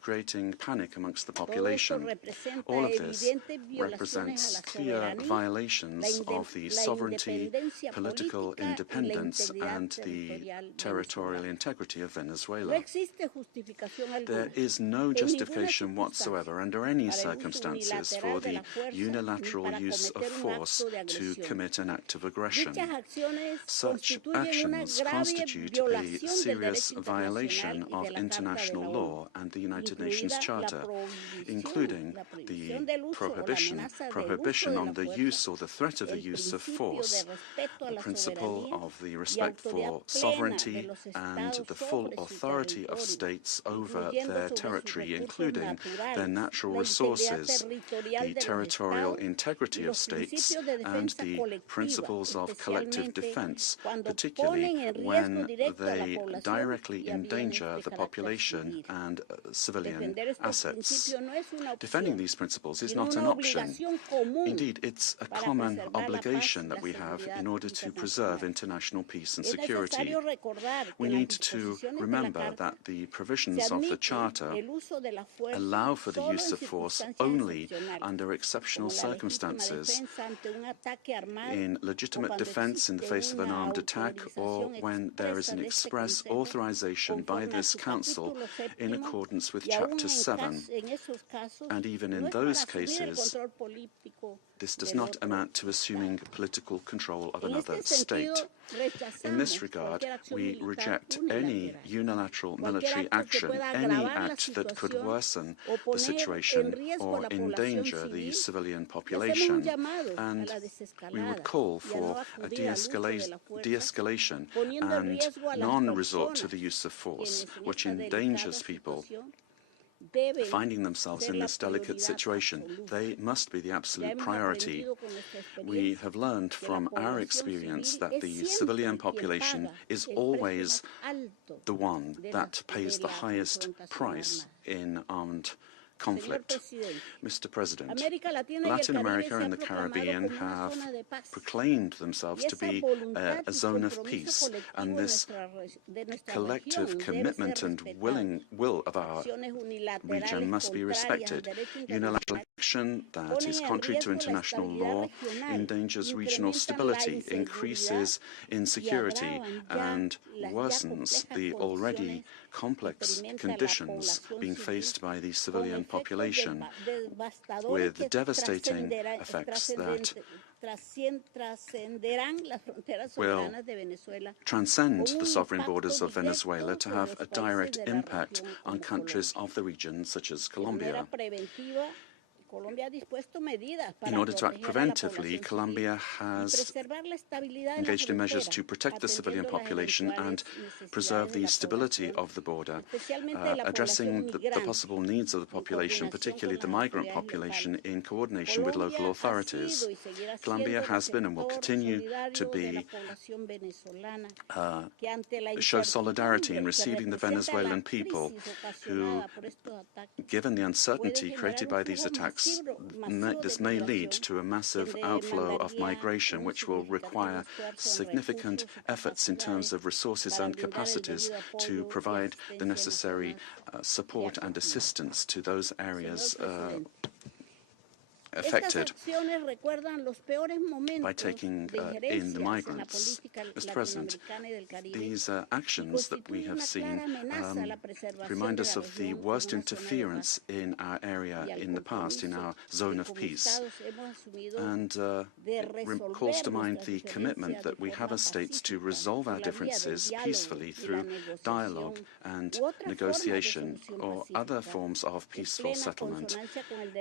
creating panic amongst the population. All of this represents clear violations of the sovereignty, political independence, and the territorial integrity of Venezuela. There is no justification whatsoever under any circumstances for the unilateral use of force to commit an act of aggression. Such actions constitute a serious violation of international law and the United Nations Charter, including the prohibition on the use or the threat of the use of force, the principle of the respect for sovereignty and the full authority of states over their territory, including their natural resources, the territorial integrity of states, and the principles of collective defense, particularly when they directly endanger the population and civilian assets. Defending these principles is not an option. Indeed, it's a common obligation that we have in order to preserve international peace and security. We need to remember that the provisions of the Charter allow for the use of force only under exceptional circumstances, in legitimate defense in the face of an armed attack, or when there is an express authorization by this Council in accordance with Chapter 7. And even in those cases, this does not amount to assuming political control of another state. In this regard, we reject any unilateral military action, any act that could worsen the situation or endanger the civilian population, and we would call for a de-escalation and non-resort to the use of force, which endangers people finding themselves in this delicate situation. They must be the absolute priority. We have learned from our experience that the civilian population is always the one that pays the highest price in armed conflict. Mr. President, Latin America and the Caribbean have proclaimed themselves to be a zone of peace, and this collective commitment and will of our region must be respected. Unilateral action that is contrary to international law endangers regional stability, increases insecurity, and worsens the already complex conditions being faced by the civilian population, with devastating effects that will transcend the sovereign borders of Venezuela to have a direct impact on countries of the region, such as Colombia. In order to act preventively, Colombia has engaged in measures to protect the civilian population and preserve the stability of the border, addressing the possible needs of the population, particularly the migrant population, in coordination with local authorities. Colombia has been and will continue to show solidarity in receiving the Venezuelan people who, given the uncertainty created by these attacks, this may lead to a massive outflow of migration, which will require significant efforts in terms of resources and capacities to provide the necessary support and assistance to those areas affected by taking in the migrants. Mr. President, these actions that we have seen remind us of the worst interference in our area in the past, in our zone of peace, and calls to mind the commitment that we have as states to resolve our differences peacefully through dialogue and negotiation or other forms of peaceful settlement,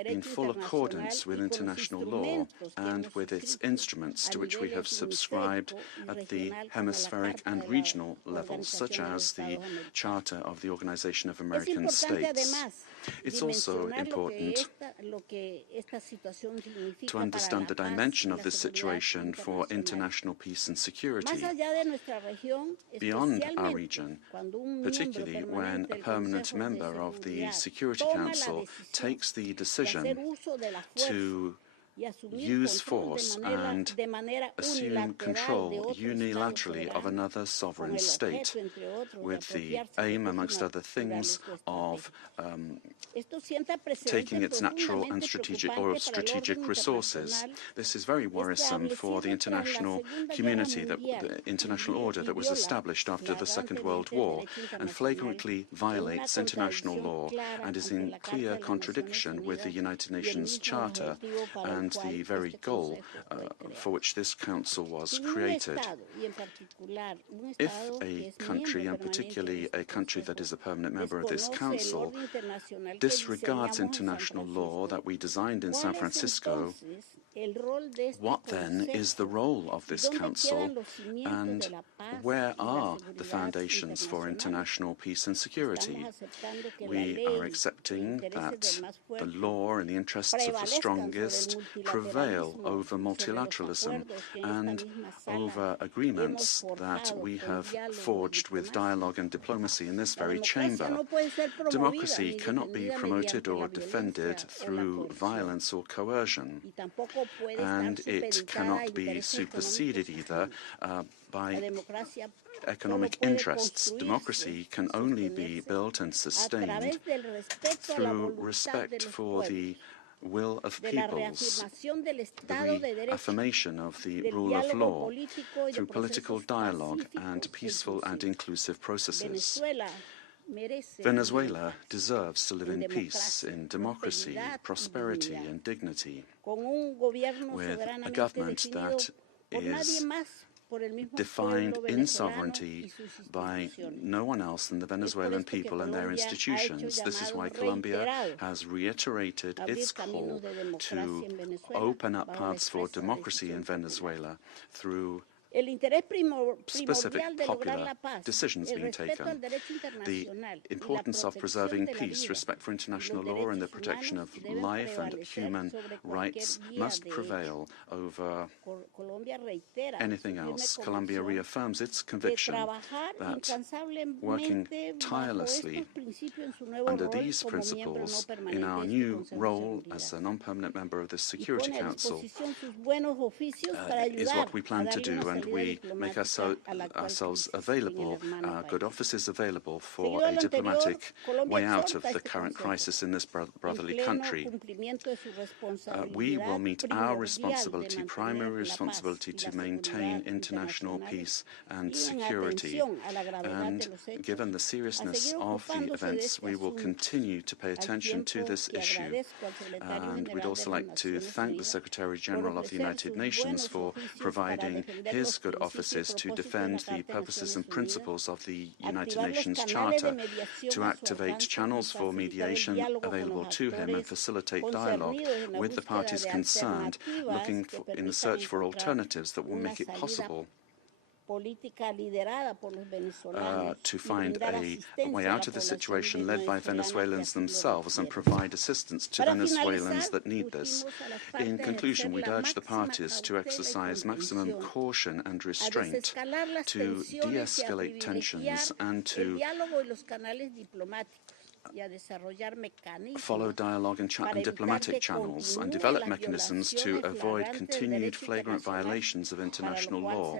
in full accordance with international law and with its instruments to which we have subscribed at the hemispheric and regional levels, such as the Charter of the Organization of American States. It's also important to understand the dimension of this situation for international peace and security beyond our region, particularly when a permanent member of the Security Council takes the decision to use force and assume control unilaterally of another sovereign state, with the aim, amongst other things, of taking its natural and strategic resources. This is very worrisome for the international community, the international order that was established after the Second World War, and flagrantly violates international law and is in clear contradiction with the United Nations Charter and the very goal for which this council was created. If a country, and particularly a country that is a permanent member of this council, disregards international law that we designed in San Francisco, what then is the role of this council, and where are the foundations for international peace and security? We are accepting that the law and the interests of the strongest prevail over multilateralism and over agreements that we have forged with dialogue and diplomacy in this very chamber. Democracy cannot be promoted or defended through violence or coercion, and it cannot be superseded either by economic interests. Democracy can only be built and sustained through respect for the will of peoples, the reaffirmation of the rule of law, through political dialogue and peaceful and inclusive processes. Venezuela deserves to live in peace, in democracy, prosperity, and dignity, with a government that is defined in sovereignty by no one else than the Venezuelan people and their institutions. This is why Colombia has reiterated its call to open up paths for democracy in Venezuela through specific popular decisions being taken. The importance of preserving peace, respect for international law, and the protection of life and human rights must prevail over anything else. Colombia reaffirms its conviction that working tirelessly under these principles in our new role as a non-permanent member of the Security Council is what we plan to do, and we make ourselves available, our good offices available, for a diplomatic way out of the current crisis in this brotherly country. We will meet our responsibility, primary responsibility, to maintain international peace and security. And given the seriousness of the events, we will continue to pay attention to this issue. And we'd also like to thank the Secretary General of the United Nations for providing his good offices to defend the purposes and principles of the United Nations Charter, to activate channels for mediation available to him and facilitate dialogue with the parties concerned, looking in the search for alternatives that will make it possible to find a way out of the situation led by Venezuelans themselves and provide assistance to Venezuelans that need this. In conclusion, we'd urge the parties to exercise maximum caution and restraint, to de-escalate tensions and to follow dialogue and diplomatic channels, and develop mechanisms to avoid continued flagrant violations of international law.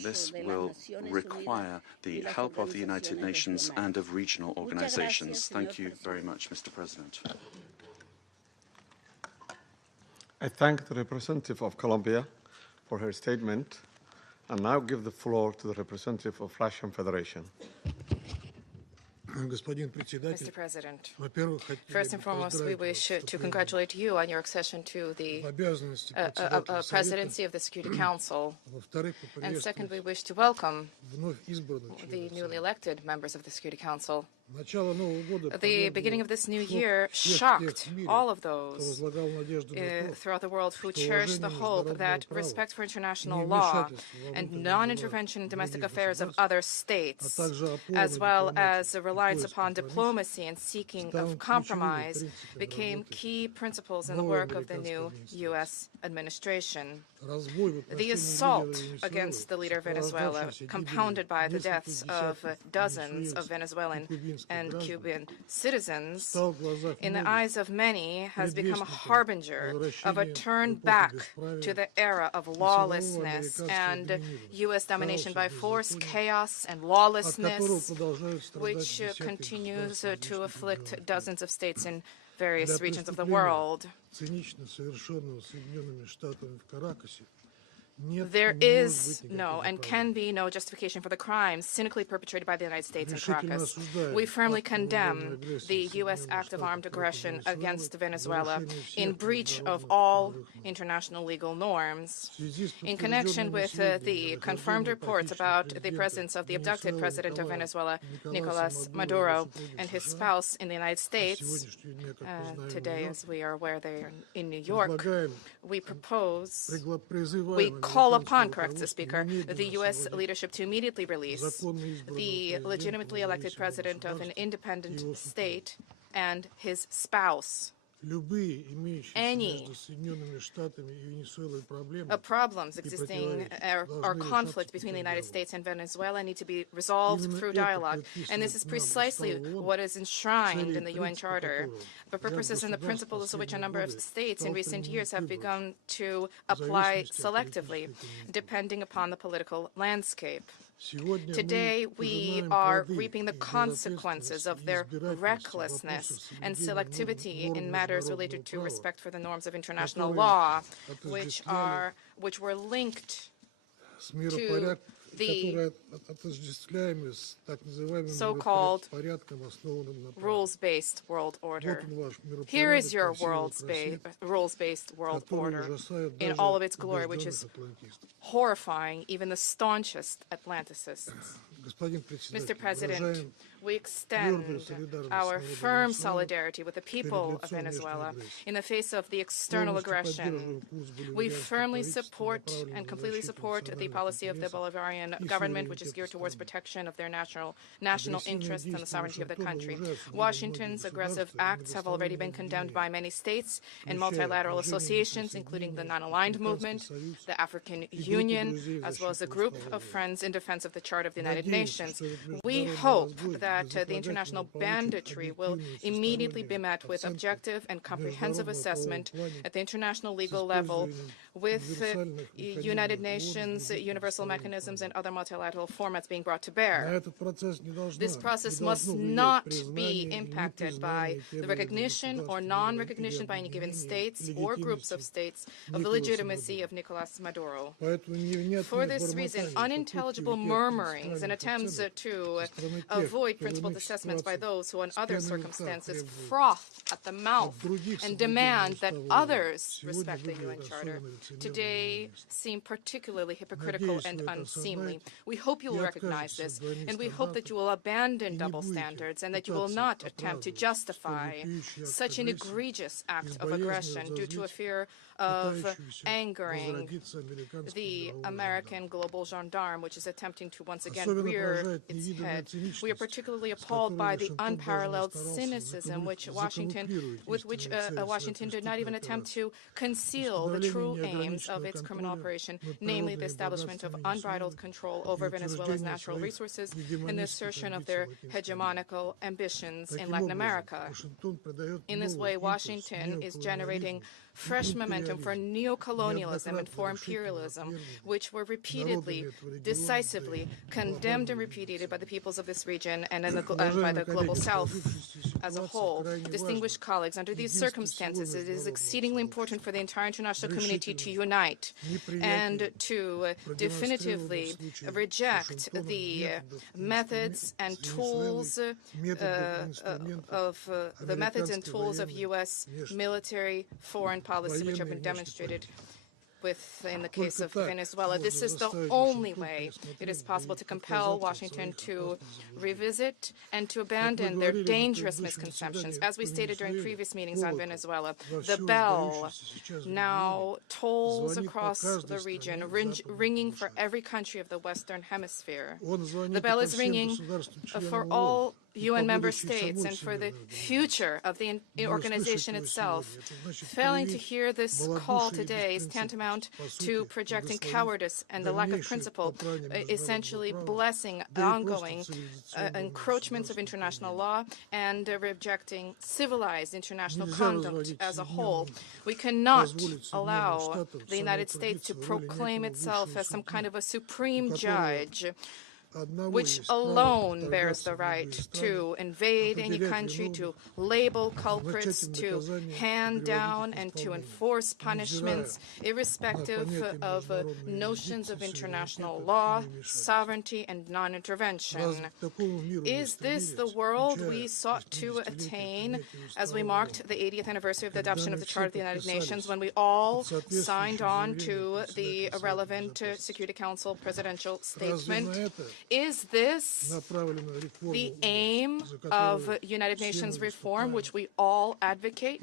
This will require the help of the United Nations and of regional organizations. Thank you very much, Mr. President. I thank the representative of Colombia for her statement, and now give the floor to the representative of Russian Federation. Mr. President, first and foremost, we wish to congratulate you on your accession to the presidency of the Security Council. And second, we wish to welcome the newly elected members of the Security Council. The beginning of this new year shocked all of those throughout the world who cherished the hope that respect for international law and non-intervention in domestic affairs of other states, as well as a reliance upon diplomacy and seeking of compromise, became key principles in the work of the new U.S. administration. The assault against the leader of Venezuela, compounded by the deaths of dozens of Venezuelan and Cuban citizens, in the eyes of many, has become a harbinger of a turn back to the era of lawlessness and U.S. domination by force, chaos, and lawlessness, which continues to afflict dozens of states in various regions of the world. There is no and can be no justification for the crimes cynically perpetrated by the United States in Caracas. We firmly condemn the U.S. act of armed aggression against Venezuela in breach of all international legal norms. In connection with the confirmed reports about the presence of the abducted president of Venezuela, Nicolas Maduro, and his spouse in the United States, today, as we are aware, they are in New York, we call upon, corrects the Speaker, the U.S. leadership to immediately release the legitimately elected president of an independent state and his spouse. Any problems existing or conflict between the United States and Venezuela need to be resolved through dialogue. And this is precisely what is enshrined in the UN Charter, the purposes and the principles of which a number of states in recent years have begun to apply selectively, depending upon the political landscape. Today, we are reaping the consequences of their recklessness and selectivity in matters related to respect for the norms of international law, which were linked to the so-called rules-based world order. Here is your rules-based world order in all of its glory, which is horrifying even the staunchest Atlanticists. Mr. President, we extend our firm solidarity with the people of Venezuela in the face of the external aggression. We firmly support and completely support the policy of the Bolivarian government, which is geared towards protection of their national interests and the sovereignty of the country. Washington's aggressive acts have already been condemned by many states and multilateral associations, including the Non-Aligned Movement, the African Union, as well as a group of friends in defense of the Charter of the United Nations. We hope that the international banditry will immediately be met with objective and comprehensive assessment at the international legal level with United Nations, universal mechanisms, and other multilateral formats being brought to bear. This process must not be impacted by the recognition or non-recognition by any given states or groups of states of the legitimacy of Nicolas Maduro. For this reason, unintelligible murmurings and attempts to avoid principled assessments by those who, in other circumstances, froth at the mouth and demand that others respect the UN Charter, today seem particularly hypocritical and unseemly. We hope you will recognize this, and we hope that you will abandon double standards and that you will not attempt to justify such an egregious act of aggression due to a fear of angering the American global gendarme, which is attempting to once again rear its head. We are particularly appalled by the unparalleled cynicism with which Washington did not even attempt to conceal the true aims of its criminal operation, namely the establishment of unbridled control over Venezuela's natural resources and the assertion of their hegemonical ambitions in Latin America. In this way, Washington is generating fresh momentum for neocolonialism and for imperialism, which were repeatedly, decisively condemned and repudiated by the peoples of this region and by the global South as a whole. Distinguished colleagues, under these circumstances, it is exceedingly important for the entire international community to unite and to definitively reject the methods and tools of U.S. military foreign policy, which have been demonstrated in the case of Venezuela. This is the only way it is possible to compel Washington to revisit and to abandon their dangerous misconceptions. As we stated during previous meetings on Venezuela, the bell now tolls across the region, ringing for every country of the Western Hemisphere. The bell is ringing for all UN member states and for the future of the organization itself. Failing to hear this call today is tantamount to projecting cowardice and the lack of principle, essentially blessing ongoing encroachments of international law and rejecting civilized international conduct as a whole. We cannot allow the United States to proclaim itself as some kind of a supreme judge which alone bears the right to invade any country, to label culprits, to hand down and to enforce punishments, irrespective of notions of international law, sovereignty, and non-intervention. Is this the world we sought to attain as we marked the 80th anniversary of the adoption of the Charter of the United Nations, when we all signed on to the relevant Security Council presidential statement? Is this the aim of United Nations reform, which we all advocate?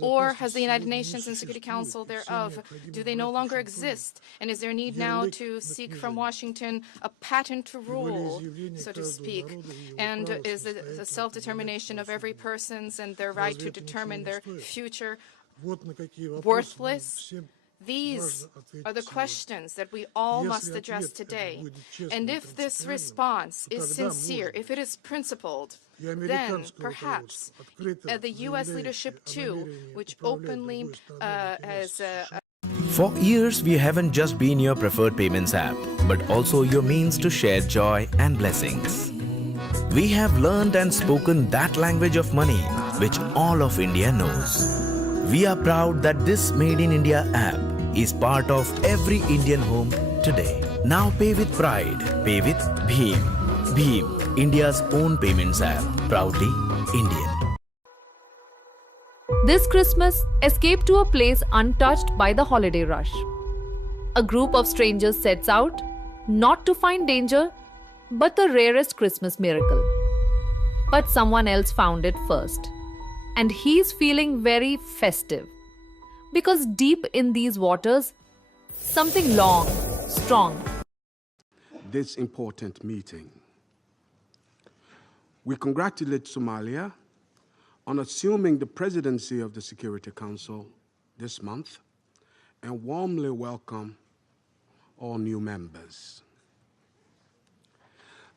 Or has the United Nations and Security Council thereof, do they no longer exist? And is there a need now to seek from Washington a patent rule, so to speak? And is the self-determination of every person's and their right to determine their future worthless? These are the questions that we all must address today. And if this response is sincere, if it is principled, then perhaps the U.S. leadership, too, which openly has... For years, we haven't just been your preferred payments app, but also your means to share joy and blessings. We have learned and spoken that language of money, which all of India knows. We are proud that this Made in India app is part of every Indian home today. Now pay with pride. Pay with Bheem. Bheem, India's own payments app. Proudly Indian. This Christmas, escape to a place untouched by the holiday rush. A group of strangers sets out, not to find danger, but the rarest Christmas miracle. But someone else found it first. And he's feeling very festive. Because deep in these waters, something long, strong. This important meeting. We congratulate Somalia on assuming the presidency of the Security Council this month and warmly welcome all new members.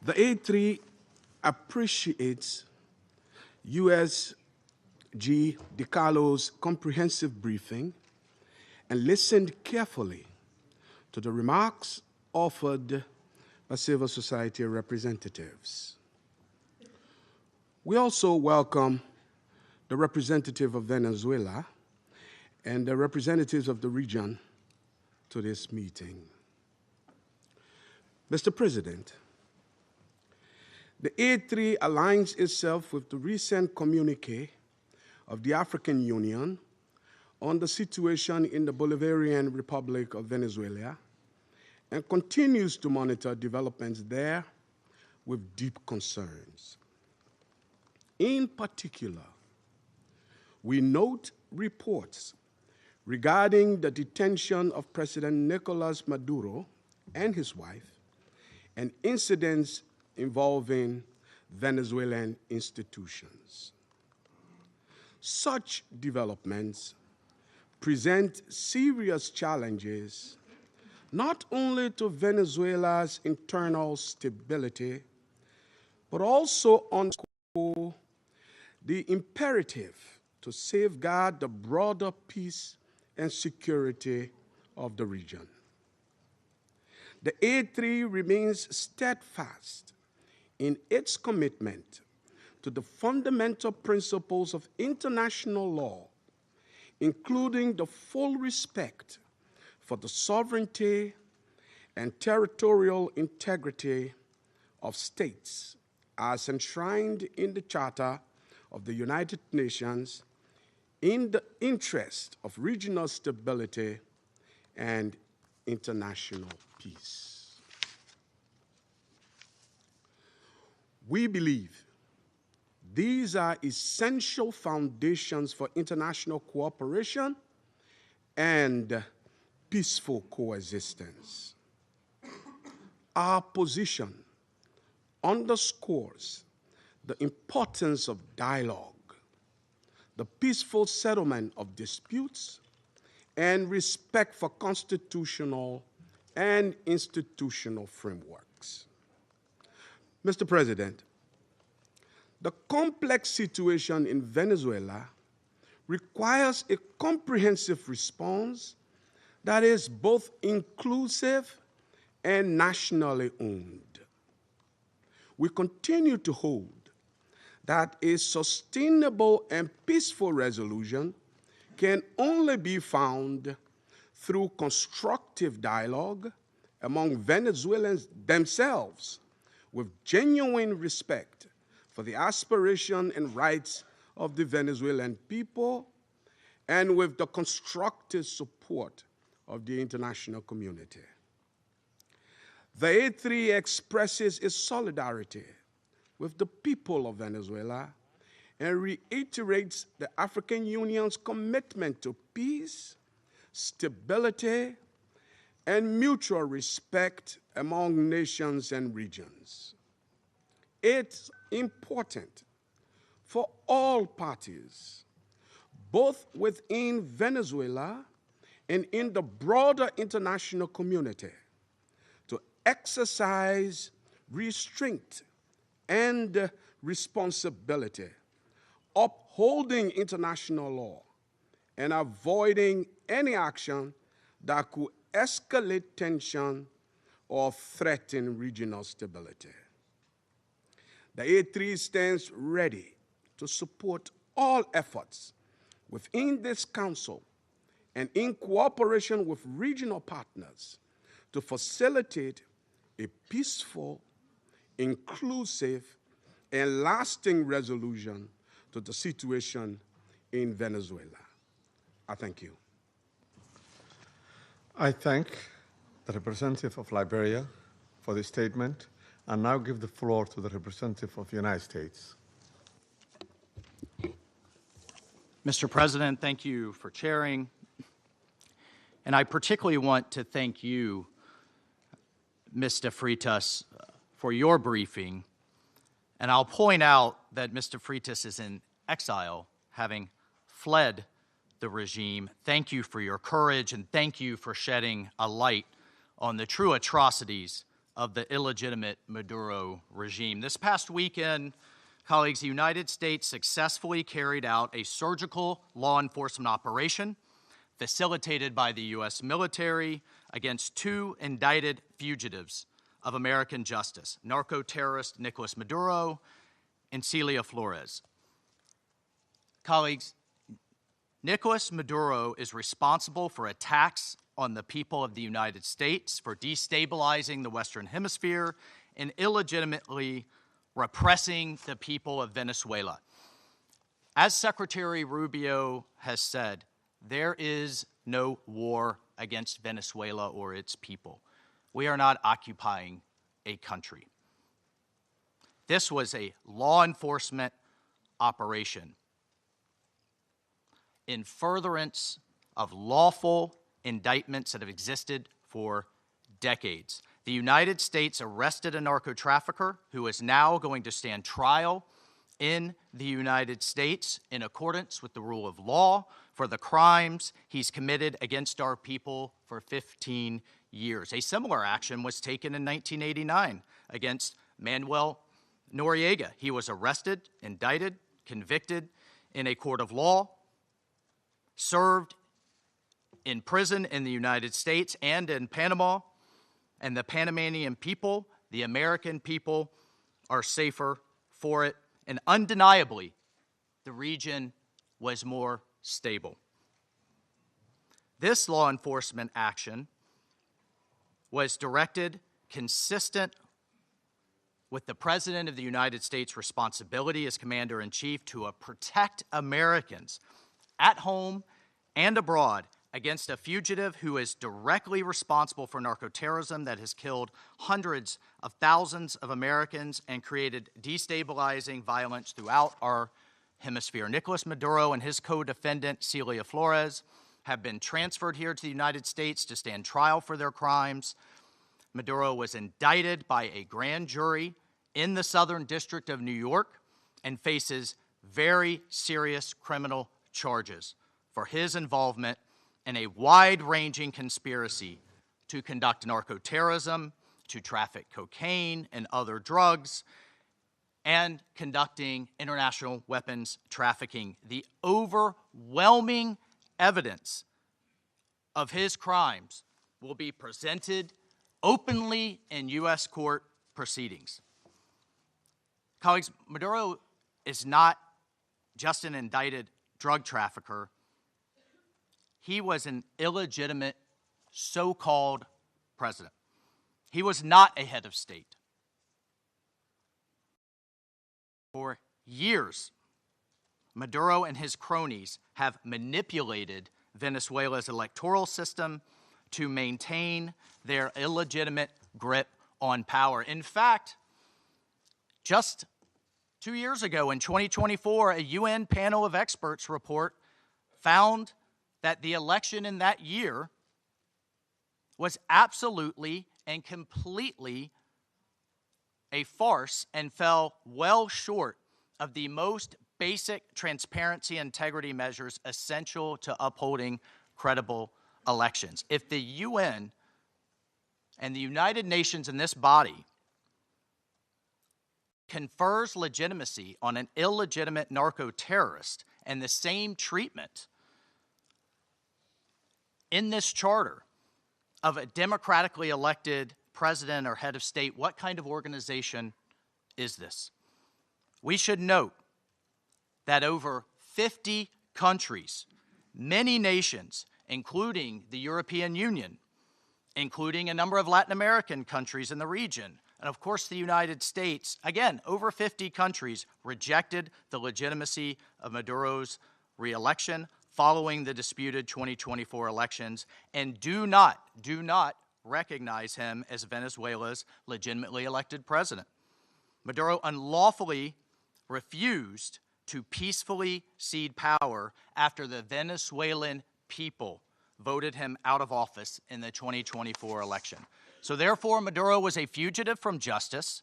The A3 appreciates U.S. G. DiCarlo's comprehensive briefing and listened carefully to the remarks offered by civil society representatives. We also welcome the representative of Venezuela and the representatives of the region to this meeting. Mr. President, the A3 aligns itself with the recent communique of the African Union on the situation in the Bolivarian Republic of Venezuela and continues to monitor developments there with deep concerns. In particular, we note reports regarding the detention of President Nicolas Maduro and his wife and incidents involving Venezuelan institutions. Such developments present serious challenges not only to Venezuela's internal stability, but also underscore the imperative to safeguard the broader peace and security of the region. The A3 remains steadfast in its commitment to the fundamental principles of international law, including the full respect for the sovereignty and territorial integrity of states as enshrined in the Charter of the United Nations in the interest of regional stability and international peace. We believe these are essential foundations for international cooperation and peaceful coexistence. Our position underscores the importance of dialogue, the peaceful settlement of disputes, and respect for constitutional and institutional frameworks. Mr. President, the complex situation in Venezuela requires a comprehensive response that is both inclusive and nationally owned. We continue to hold that a sustainable and peaceful resolution can only be found through constructive dialogue among Venezuelans themselves, with genuine respect for the aspiration and rights of the Venezuelan people, and with the constructive support of the international community. The A3 expresses its solidarity with the people of Venezuela and reiterates the African Union's commitment to peace, stability, and mutual respect among nations and regions. It's important for all parties, both within Venezuela and in the broader international community, to exercise restraint and responsibility, upholding international law and avoiding any action that could escalate tension or threaten regional stability. The A3 stands ready to support all efforts within this Council and in cooperation with regional partners to facilitate a peaceful, inclusive, and lasting resolution to the situation in Venezuela. I thank you. I thank the representative of Liberia for the statement, and now give the floor to the representative of the United States. Mr. President, thank you for chairing. And I particularly want to thank you, Mr. Freitas, for your briefing. And I'll point out that Mr. Freitas is in exile, having fled the regime. Thank you for your courage, and thank you for shedding a light on the true atrocities of the illegitimate Maduro regime. This past weekend, colleagues, the United States successfully carried out a surgical law enforcement operation facilitated by the U.S. military against two indicted fugitives of American justice, narco-terrorist Nicolas Maduro and Celia Flores. Colleagues, Nicolas Maduro is responsible for attacks on the people of the United States, for destabilizing the Western Hemisphere, and illegitimately repressing the people of Venezuela. As Secretary Rubio has said, there is no war against Venezuela or its people. We are not occupying a country. This was a law enforcement operation in furtherance of lawful indictments that have existed for decades. The United States arrested a narco-trafficker who is now going to stand trial in the United States in accordance with the rule of law for the crimes he's committed against our people for 15 years. A similar action was taken in 1989 against Manuel Noriega. He was arrested, indicted, convicted in a court of law, served in prison in the United States and in Panama, and the Panamanian people, the American people, are safer for it. And undeniably, the region was more stable. This law enforcement action was directed consistent with the President of the United States' responsibility as Commander-in-Chief to protect Americans at home and abroad against a fugitive who is directly responsible for narco-terrorism that has killed hundreds of thousands of Americans and created destabilizing violence throughout our hemisphere. Nicolas Maduro and his co-defendant, Celia Flores, have been transferred here to the United States to stand trial for their crimes. Maduro was indicted by a grand jury in the Southern District of New York and faces very serious criminal charges for his involvement in a wide-ranging conspiracy to conduct narco-terrorism, to traffic cocaine and other drugs, and conducting international weapons trafficking. The overwhelming evidence of his crimes will be presented openly in U.S. court proceedings. Colleagues, Maduro is not just an indicted drug trafficker. He was an illegitimate so-called president. He was not a head of state. For years, Maduro and his cronies have manipulated Venezuela's electoral system to maintain their illegitimate grip on power. In fact, just 2 years ago, in 2024, a UN panel of experts report found that the election in that year was absolutely and completely a farce and fell well short of the most basic transparency and integrity measures essential to upholding credible elections. If the UN and the United Nations in this body confers legitimacy on an illegitimate narco-terrorist and the same treatment in this charter of a democratically elected president or head of state, what kind of organization is this? We should note that over 50 countries, many nations, including the European Union, including a number of Latin American countries in the region, and of course the United States, again, over 50 countries rejected the legitimacy of Maduro's re-election following the disputed 2024 elections and do not recognize him as Venezuela's legitimately elected president. Maduro unlawfully refused to peacefully cede power after the Venezuelan people voted him out of office in the 2024 election. So therefore, Maduro was a fugitive from justice.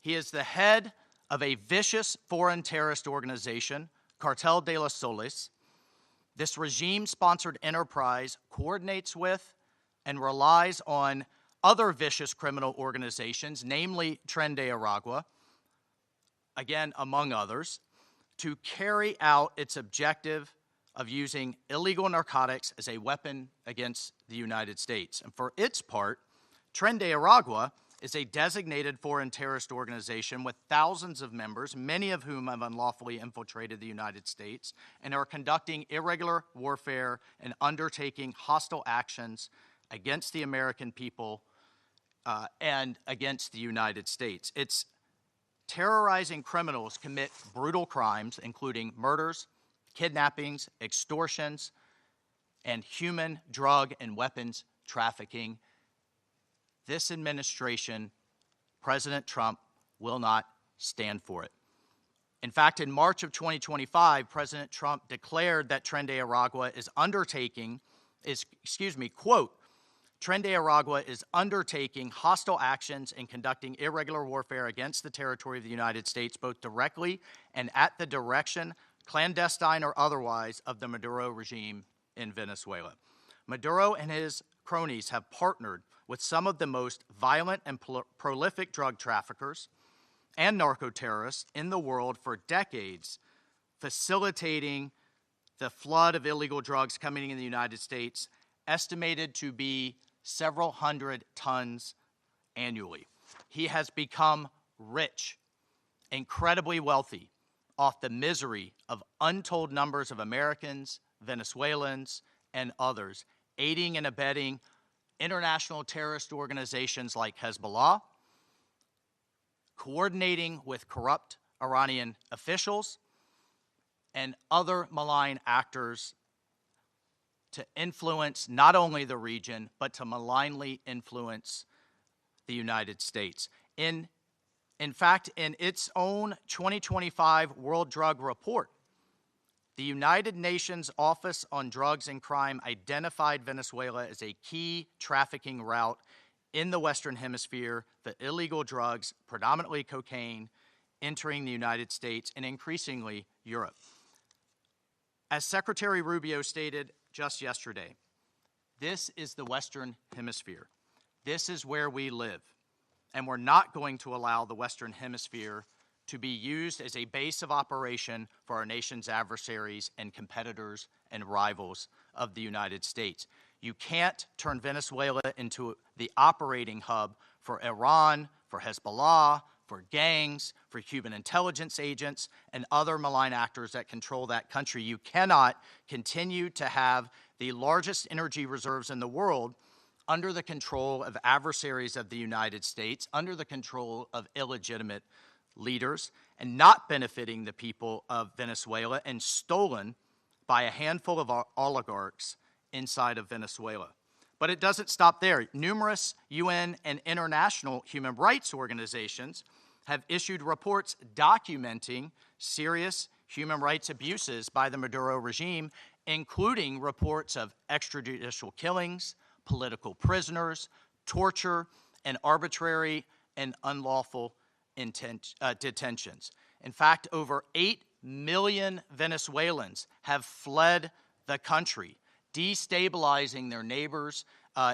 He is the head of a vicious foreign terrorist organization, Cartel de los Soles. This regime-sponsored enterprise coordinates with and relies on other vicious criminal organizations, namely Tren de Aragua, again, among others, to carry out its objective of using illegal narcotics as a weapon against the United States. And for its part, Tren de Aragua is a designated foreign terrorist organization with thousands of members, many of whom have unlawfully infiltrated the United States and are conducting irregular warfare and undertaking hostile actions against the American people and against the United States. It's terrorizing criminals commit brutal crimes, including murders, kidnappings, extortions, and human, drug, and weapons trafficking. This administration, President Trump, will not stand for it. In fact, in March of 2025, President Trump declared that Tren de Aragua is quote, Tren de Aragua is undertaking hostile actions and conducting irregular warfare against the territory of the United States, both directly and at the direction, clandestine or otherwise, of the Maduro regime in Venezuela. Maduro and his cronies have partnered with some of the most violent and prolific drug traffickers and narco-terrorists in the world for decades, facilitating the flood of illegal drugs coming in the United States, estimated to be several hundred tons annually. He has become rich, incredibly wealthy, off the misery of untold numbers of Americans, Venezuelans, and others, aiding and abetting international terrorist organizations like Hezbollah, coordinating with corrupt Iranian officials, and other malign actors to influence not only the region, but to malignly influence the United States. In fact, in its own 2025 World Drug Report, the United Nations Office on Drugs and Crime identified Venezuela as a key trafficking route in the Western Hemisphere for illegal drugs, predominantly cocaine, entering the United States and increasingly Europe. As Secretary Rubio stated just yesterday, this is the Western Hemisphere. This is where we live, and we're not going to allow the Western Hemisphere to be used as a base of operation for our nation's adversaries and competitors and rivals of the United States. You can't turn Venezuela into the operating hub for Iran, for Hezbollah, for gangs, for Cuban intelligence agents, and other malign actors that control that country. You cannot continue to have the largest energy reserves in the world under the control of adversaries of the United States, under the control of illegitimate leaders, and not benefiting the people of Venezuela, and stolen by a handful of oligarchs inside of Venezuela. But it doesn't stop there. Numerous UN and international human rights organizations have issued reports documenting serious human rights abuses by the Maduro regime, including reports of extrajudicial killings, political prisoners, torture, and arbitrary and unlawful detentions. In fact, over 8 million Venezuelans have fled the country, destabilizing their neighbors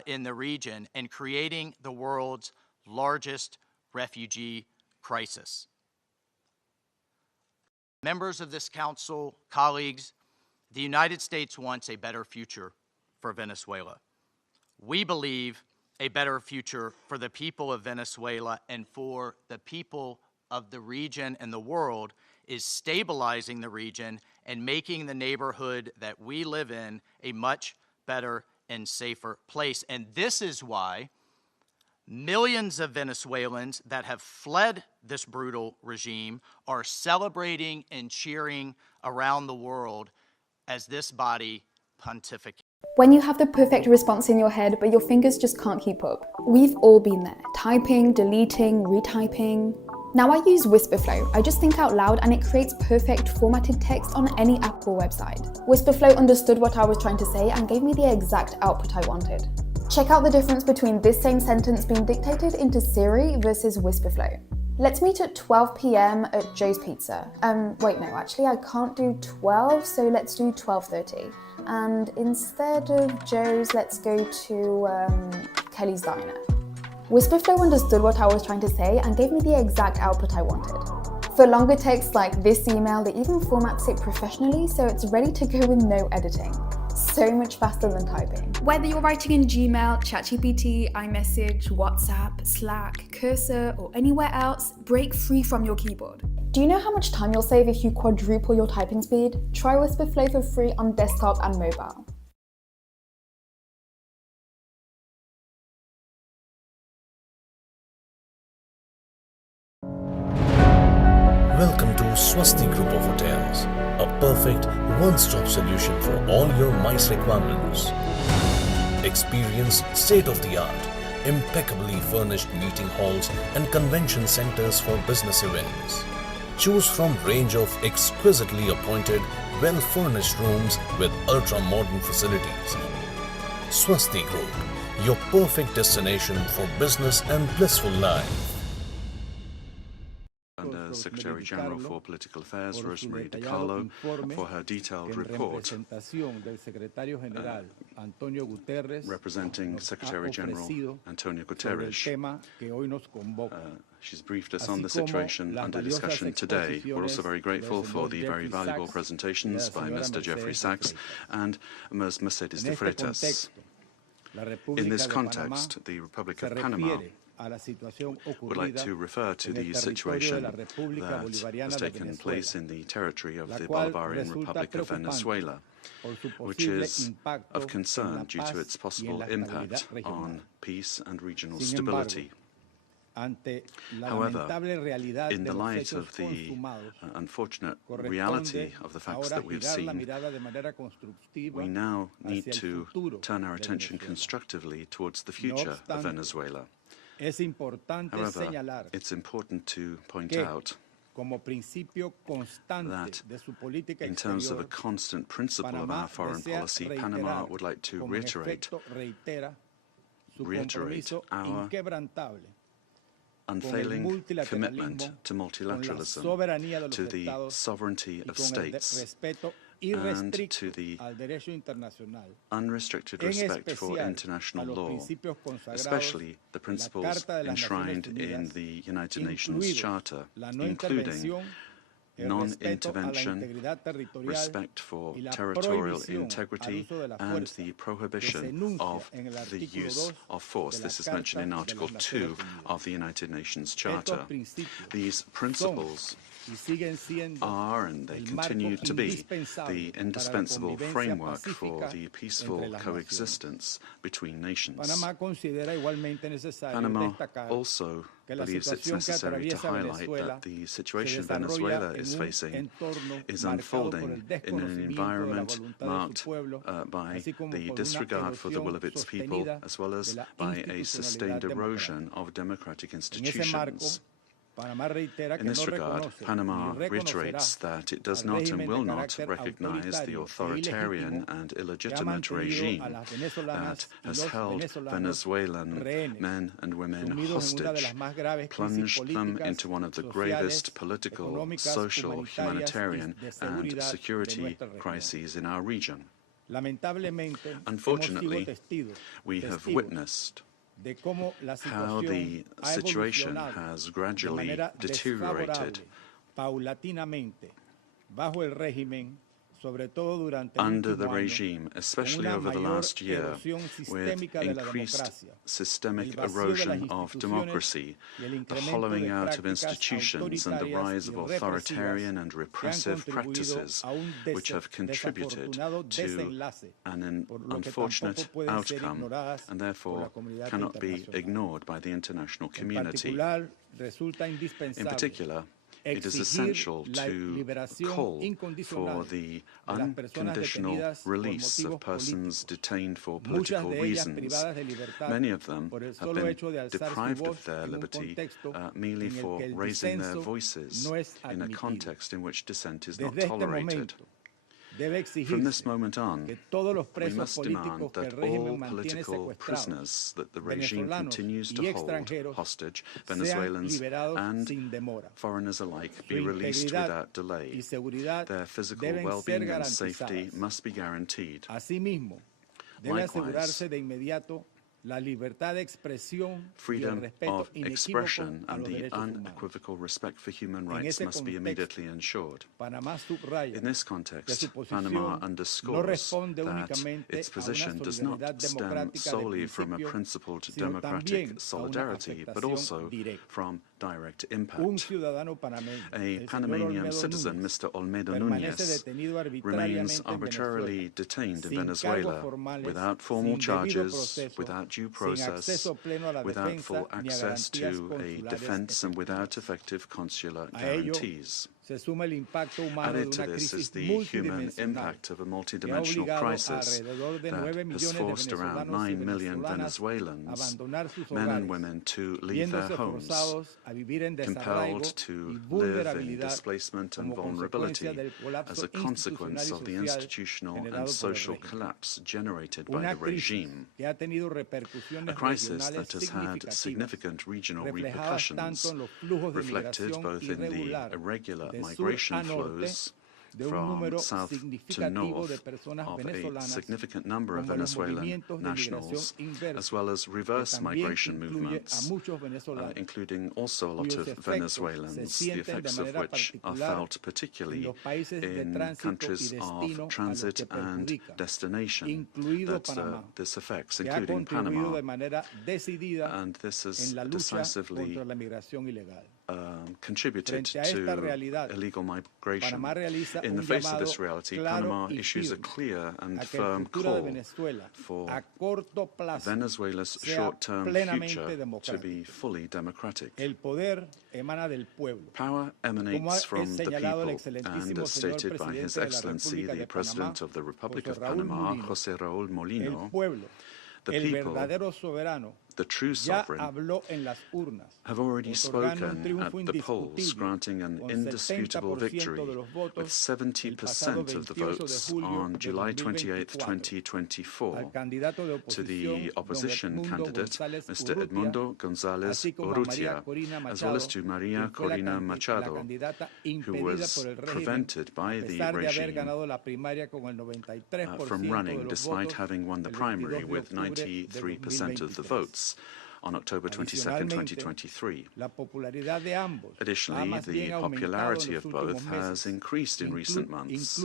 in the region and creating the world's largest refugee crisis. Members of this council, colleagues, the United States wants a better future for Venezuela. We believe a better future for the people of Venezuela and for the people of the region and the world is stabilizing the region and making the neighborhood that we live in a much better and safer place. And this is why millions of Venezuelans that have fled this brutal regime are celebrating and cheering around the world as this body pontificates. When you have the perfect response in your head, but your fingers just can't keep up. We've all been there. Typing, deleting, retyping. Now I use Whisperflow. I just think out loud and it creates perfect formatted text on any app or website. Whisperflow understood what I was trying to say and gave me the exact output I wanted. Check out the difference between this same sentence being dictated into Siri versus Whisperflow. Let's meet at 12 p.m. at Joe's Pizza. Wait, no, actually I can't do 12, so let's do 12:30. And instead of Joe's, let's go to Kelly's Diner. Whisperflow understood what I was trying to say and gave me the exact output I wanted. For longer texts like this email, they even formats it professionally so it's ready to go with no editing. So much faster than typing. Whether you're writing in Gmail, ChatGPT, iMessage, WhatsApp, Slack, Cursor, or anywhere else, break free from your keyboard. Do you know how much time you'll save if you quadruple your typing speed? Try Whisperflow for free on desktop and mobile. Welcome to Swasti Group of Hotels, a perfect one-stop solution for all your MICE requirements. Experience state-of-the-art, impeccably furnished meeting halls and convention centers for business events. Choose from range of exquisitely appointed, well-furnished rooms with ultra-modern facilities. Swasti Group, your perfect destination for business and blissful life. And Secretary General for Political Affairs, Rosemary DiCarlo, for her detailed report representing Secretary General Antonio Guterres. She's briefed us on the situation under discussion today. We're also very grateful for the very valuable presentations by Mr. Jeffrey Sachs and Ms. Mercedes de Freitas. In this context, the Republic of Panama would like to refer to the situation that has taken place in the territory of the Bolivarian Republic of Venezuela, which is of concern due to its possible impact on peace and regional stability. However, in the light of the unfortunate reality of the facts that we've seen, we now need to turn our attention constructively towards the future of Venezuela. However, it's important to point out that in terms of a constant principle of our foreign policy, Panama would like to reiterate our unfailing commitment to multilateralism, to the sovereignty of states, and to the unrestricted respect for international law, especially the principles enshrined in the United Nations Charter, including non-intervention, respect for territorial integrity, and the prohibition of the use of force. This is mentioned in Article 2 of the United Nations Charter. These principles are, and they continue to be, the indispensable framework for the peaceful coexistence between nations. Panama also believes it's necessary to highlight that the situation Venezuela is facing is unfolding in an environment marked by the disregard for the will of its people, as well as by a sustained erosion of democratic institutions. In this regard, Panama reiterates that it does not and will not recognize the authoritarian and illegitimate regime that has held Venezuelan men and women hostage, plunged them into one of the gravest political, social, humanitarian, and security crises in our region. Unfortunately, we have witnessed how the situation has gradually deteriorated under the regime, especially over the last year, with increased systemic erosion of democracy, the hollowing out of institutions, and the rise of authoritarian and repressive practices, which have contributed to an unfortunate outcome and therefore cannot be ignored by the international community. In particular, it is essential to call for the unconditional release of persons detained for political reasons. Many of them have been deprived of their liberty merely for raising their voices in a context in which dissent is not tolerated. From this moment on, we must demand that all political prisoners that the regime continues to hold hostage, Venezuelans and foreigners alike, be released without delay. Their physical well-being and safety must be guaranteed. Likewise, freedom of expression and the unequivocal respect for human rights must be immediately ensured. In this context, Panama underscores that its position does not stem solely from a principled democratic solidarity, but also from direct impact. A Panamanian citizen, Mr. Olmedo Núñez, remains arbitrarily detained in Venezuela without formal charges, without due process, without full access to a defense, and without effective consular guarantees. Added to this is the human impact of a multidimensional crisis that has forced around 9 million Venezuelans, men and women, to leave their homes, compelled to live in displacement and vulnerability as a consequence of the institutional and social collapse generated by the regime. A crisis that has had significant regional repercussions, reflected both in the irregular migration flows from south to north of a significant number of Venezuelan nationals, as well as reverse migration movements, including also a lot of Venezuelans, the effects of which are felt particularly in countries of transit and destination that this affects, including Panama. And this has decisively contributed to illegal migration. In the face of this reality, Panama issues a clear and firm call for Venezuela's short-term future to be fully democratic. Power emanates from the people, and as stated by His Excellency, the President of the Republic of Panama, José Raúl Molino, the people, the true sovereign, have already spoken at the polls, granting an indisputable victory with 70% of the votes on July 28, 2024, to the opposition candidate, Mr. Edmundo González Urrutia, as well as to Maria Corina Machado, who was prevented by the regime from running despite having won the primary with 93% of the votes on October 22, 2023. Additionally, the popularity of both has increased in recent months,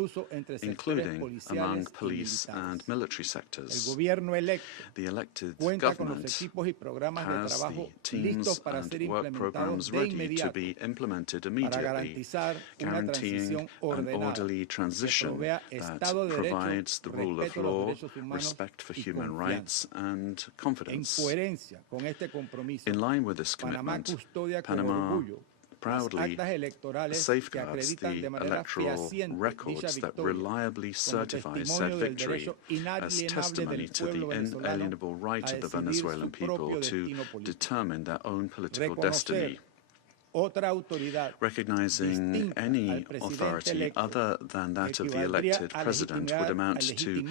including among police and military sectors. The elected government has the teams and work programs ready to be implemented immediately, guaranteeing an orderly transition that provides the rule of law, respect for human rights, and confidence. In line with this commitment, Panama proudly safeguards the electoral records that reliably certify said victory as testimony to the inalienable right of the Venezuelan people to determine their own political destiny. Recognizing any authority other than that of the elected president would amount to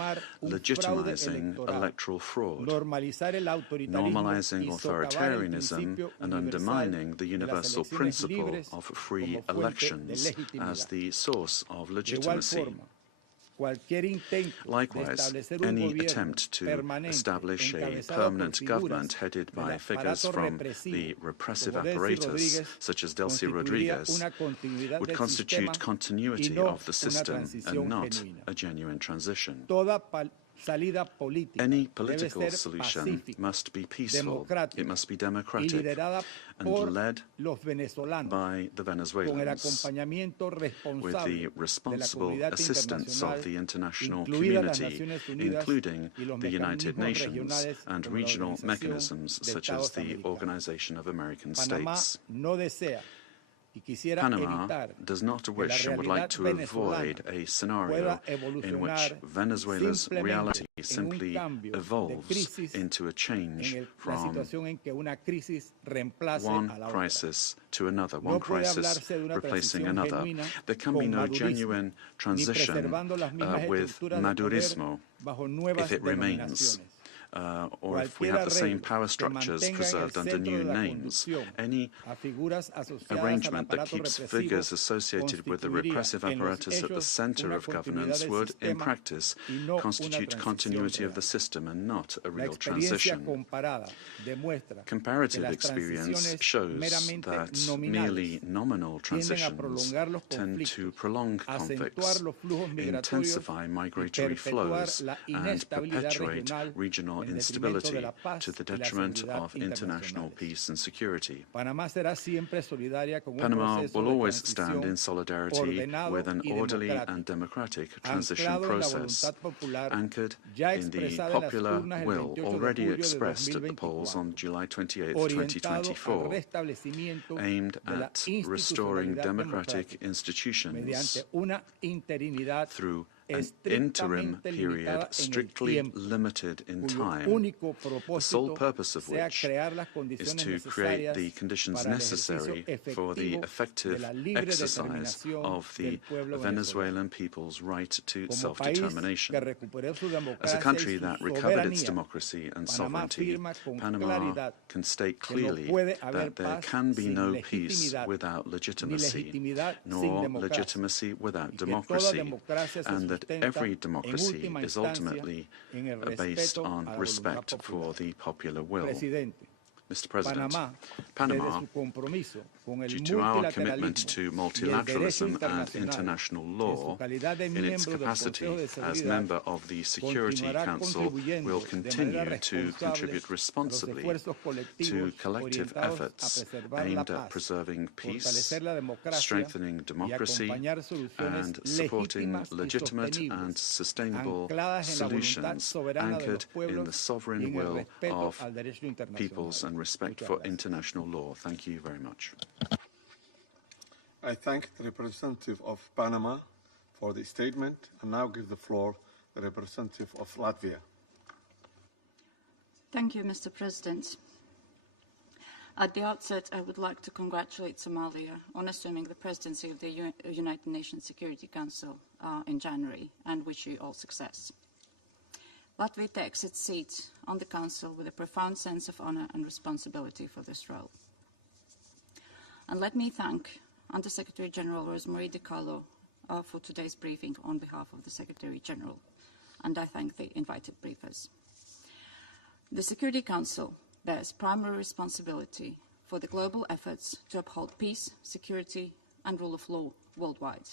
legitimizing electoral fraud, normalizing authoritarianism, and undermining the universal principle of free elections as the source of legitimacy. Likewise, any attempt to establish a permanent government headed by figures from the repressive apparatus, such as Delcy Rodriguez, would constitute continuity of the system and not a genuine transition. Any political solution must be peaceful, it must be democratic, and led by the Venezuelans, with the responsible assistance of the international community, including the United Nations and regional mechanisms such as the Organization of American States. Panama does not wish and would like to avoid a scenario in which Venezuela's reality simply evolves into a change from one crisis to another, one crisis replacing another. There can be no genuine transition with Madurismo if it remains. Or if we have the same power structures preserved under new names. Any arrangement that keeps figures associated with the repressive apparatus at the center of governance would, in practice, constitute continuity of the system and not a real transition. Comparative experience shows that merely nominal transitions tend to prolong conflicts, intensify migratory flows, and perpetuate regional instability to the detriment of international peace and security. Panama will always stand in solidarity with an orderly and democratic transition process, anchored in the popular will already expressed at the polls on July 28, 2024, aimed at restoring democratic institutions through an interim period strictly limited in time, the sole purpose of which is to create the conditions necessary for the effective exercise of the Venezuelan people's right to self-determination. As a country that recovered its democracy and sovereignty, Panama can state clearly that there can be no peace without legitimacy, nor legitimacy without democracy, and that every democracy is ultimately based on respect for the popular will. Mr. President, Panama, due to our commitment to multilateralism and international law, in its capacity as member of the Security Council, will continue to contribute responsibly to collective efforts aimed at preserving peace, strengthening democracy, and supporting legitimate and sustainable solutions anchored in the sovereign will of peoples and respect for international law. Thank you very much. I thank the representative of Panama for the statement and now give the floor to the representative of Latvia. Thank you, Mr. President. At the outset, I would like to congratulate Somalia on assuming the presidency of the United Nations Security Council in January, and wish you all success. Latvia takes its seat on the Council with a profound sense of honor and responsibility for this role. And let me thank Under-Secretary General Rosemarie DiCarlo for today's briefing on behalf of the Secretary General, and I thank the invited briefers. The Security Council bears primary responsibility for the global efforts to uphold peace, security, and rule of law worldwide.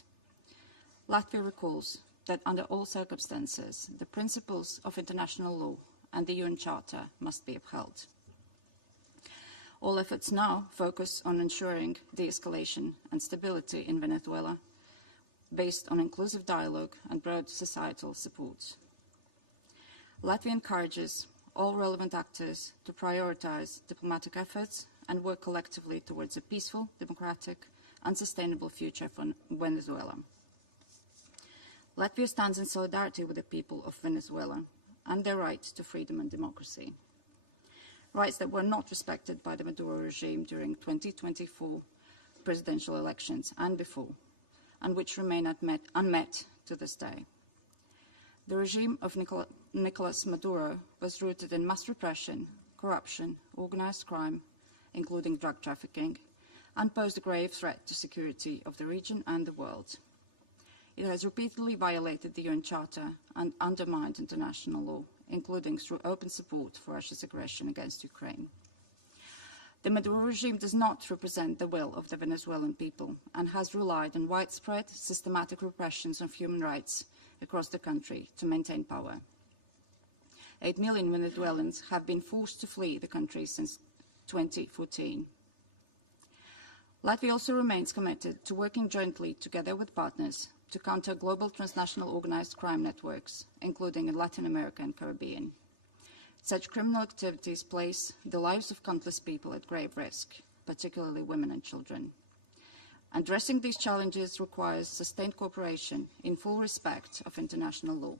Latvia recalls that under all circumstances, the principles of international law and the UN Charter must be upheld. All efforts now focus on ensuring de-escalation and stability in Venezuela based on inclusive dialogue and broad societal support. Latvia encourages all relevant actors to prioritize diplomatic efforts and work collectively towards a peaceful, democratic, and sustainable future for Venezuela. Latvia stands in solidarity with the people of Venezuela and their right to freedom and democracy, rights that were not respected by the Maduro regime during 2024 presidential elections and before, and which remain unmet to this day. The regime of Nicolas Maduro was rooted in mass repression, corruption, organized crime, including drug trafficking, and posed a grave threat to security of the region and the world. It has repeatedly violated the UN Charter and undermined international law, including through open support for Russia's aggression against Ukraine. The Maduro regime does not represent the will of the Venezuelan people and has relied on widespread, systematic repressions of human rights across the country to maintain power. 8 million Venezuelans have been forced to flee the country since 2014. Latvia also remains committed to working jointly together with partners to counter global transnational organized crime networks, including in Latin America and Caribbean. Such criminal activities place the lives of countless people at grave risk, particularly women and children. Addressing these challenges requires sustained cooperation in full respect of international law.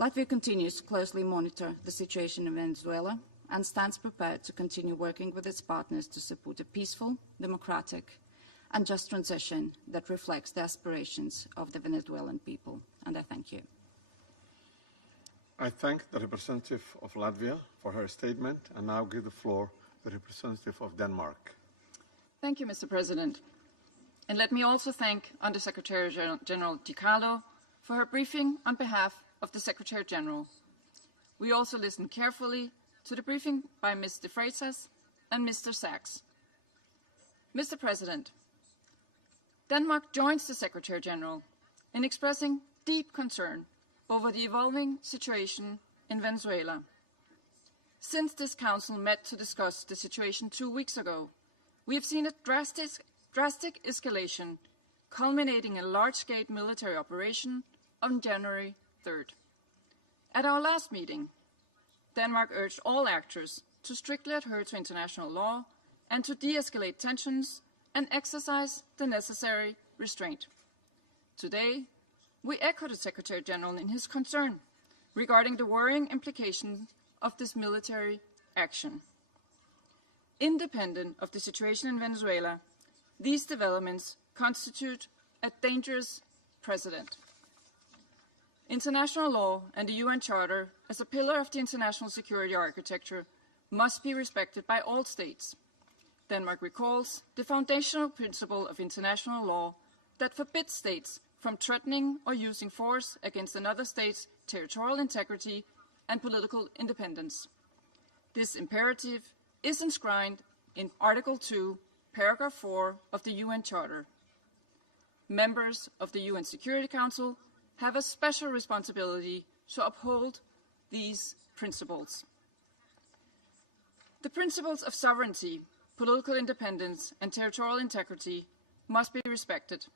Latvia continues to closely monitor the situation in Venezuela and stands prepared to continue working with its partners to support a peaceful, democratic, and just transition that reflects the aspirations of the Venezuelan people. And I thank you. I thank the representative of Latvia for her statement and now give the floor to the representative of Denmark. Thank you, Mr. President. And let me also thank Under-Secretary General DiCarlo for her briefing on behalf of the Secretary General. We also listened carefully to the briefing by Ms. de Freitas and Mr. Sachs. Mr. President, Denmark joins the Secretary General in expressing deep concern over the evolving situation in Venezuela. Since this Council met to discuss the situation 2 weeks ago, we have seen a drastic escalation, culminating in a large-scale military operation on January 3rd. At our last meeting, Denmark urged all actors to strictly adhere to international law and to de-escalate tensions and exercise the necessary restraint. Today, we echo the Secretary General in his concern regarding the worrying implications of this military action. Independent of the situation in Venezuela, these developments constitute a dangerous precedent. International law and the UN Charter, as a pillar of the international security architecture, must be respected by all states. Denmark recalls the foundational principle of international law that forbids states from threatening or using force against another state's territorial integrity and political independence. This imperative is enshrined in Article 2, Paragraph 4 of the UN Charter. Members of the UN Security Council have a special responsibility to uphold these principles. The principles of sovereignty, political independence, and territorial integrity must be respected.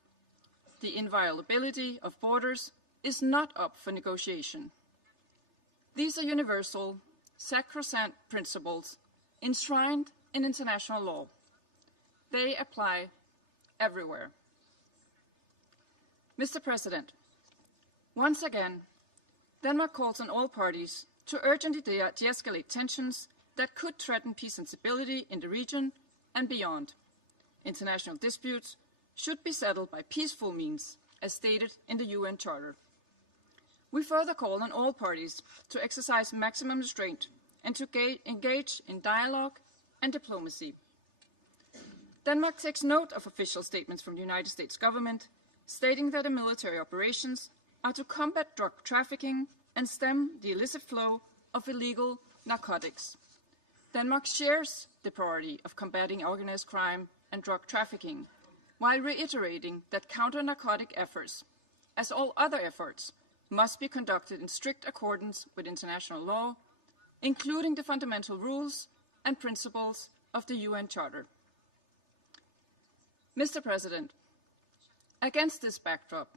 The inviolability of borders is not up for negotiation. These are universal, sacrosanct principles enshrined in international law. They apply everywhere. Mr. President, once again, Denmark calls on all parties to urgently de-escalate tensions that could threaten peace and stability in the region and beyond. International disputes should be settled by peaceful means, as stated in the UN Charter. We further call on all parties to exercise maximum restraint and to engage in dialogue and diplomacy. Denmark takes note of official statements from the United States government stating that the military operations are to combat drug trafficking and stem the illicit flow of illegal narcotics. Denmark shares the priority of combating organized crime and drug trafficking, while reiterating that counter-narcotic efforts, as all other efforts, must be conducted in strict accordance with international law, including the fundamental rules and principles of the UN Charter. Mr. President, against this backdrop,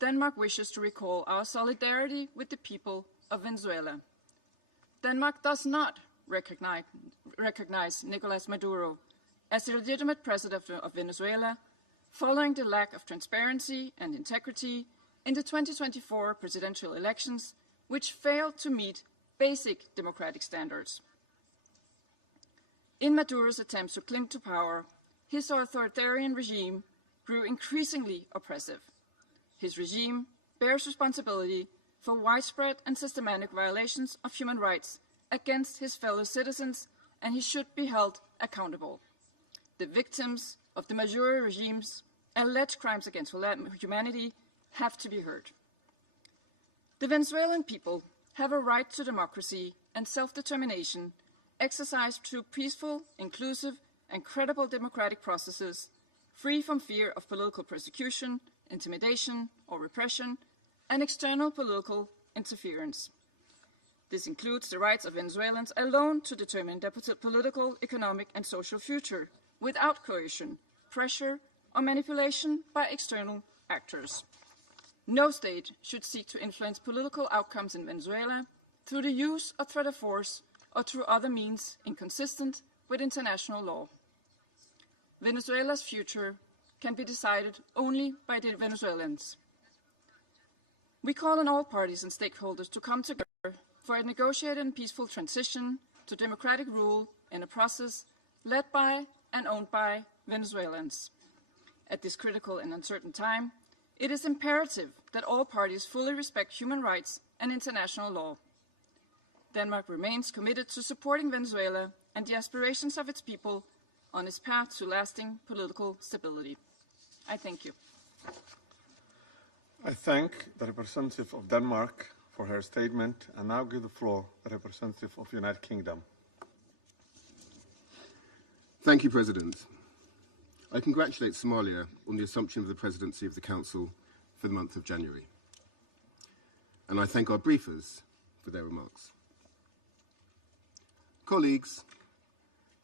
Denmark wishes to recall our solidarity with the people of Venezuela. Denmark does not recognize Nicolas Maduro as the legitimate president of Venezuela, following the lack of transparency and integrity in the 2024 presidential elections, which failed to meet basic democratic standards. In Maduro's attempts to cling to power, his authoritarian regime grew increasingly oppressive. His regime bears responsibility for widespread and systematic violations of human rights against his fellow citizens, and he should be held accountable. The victims of the Maduro regime's alleged crimes against humanity have to be heard. The Venezuelan people have a right to democracy and self-determination exercised through peaceful, inclusive, and credible democratic processes, free from fear of political persecution, intimidation, or repression, and external political interference. This includes the rights of Venezuelans alone to determine their political, economic, and social future, without coercion, pressure, or manipulation by external actors. No state should seek to influence political outcomes in Venezuela through the use of threat of force or through other means inconsistent with international law. Venezuela's future can be decided only by the Venezuelans. We call on all parties and stakeholders to come together for a negotiated and peaceful transition to democratic rule in a process led by and owned by Venezuelans. At this critical and uncertain time, it is imperative that all parties fully respect human rights and international law. Denmark remains committed to supporting Venezuela and the aspirations of its people on its path to lasting political stability. I thank you. I thank the representative of Denmark for her statement and now give the floor to the representative of the United Kingdom. Thank you, President. I congratulate Somalia on the assumption of the presidency of the Council for the month of January. And I thank our briefers for their remarks. Colleagues,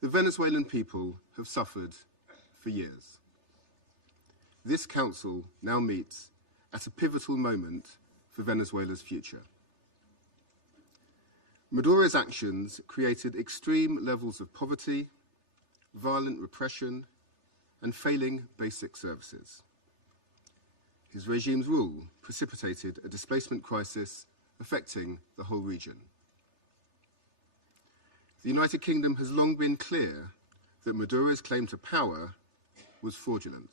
the Venezuelan people have suffered for years. This Council now meets at a pivotal moment for Venezuela's future. Maduro's actions created extreme levels of poverty, violent repression, and failing basic services. His regime's rule precipitated a displacement crisis affecting the whole region. The United Kingdom has long been clear that Maduro's claim to power was fraudulent.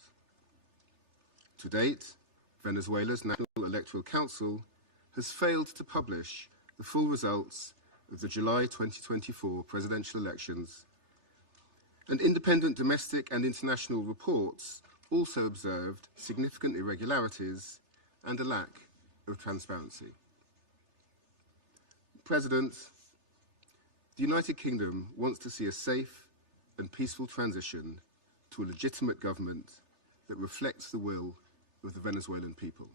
To date, Venezuela's National Electoral Council has failed to publish the full results of the July 2024 presidential elections, and independent domestic and international reports also observed significant irregularities and a lack of transparency. President, the United Kingdom wants to see a safe and peaceful transition to a legitimate government that reflects the will of the Venezuelan people.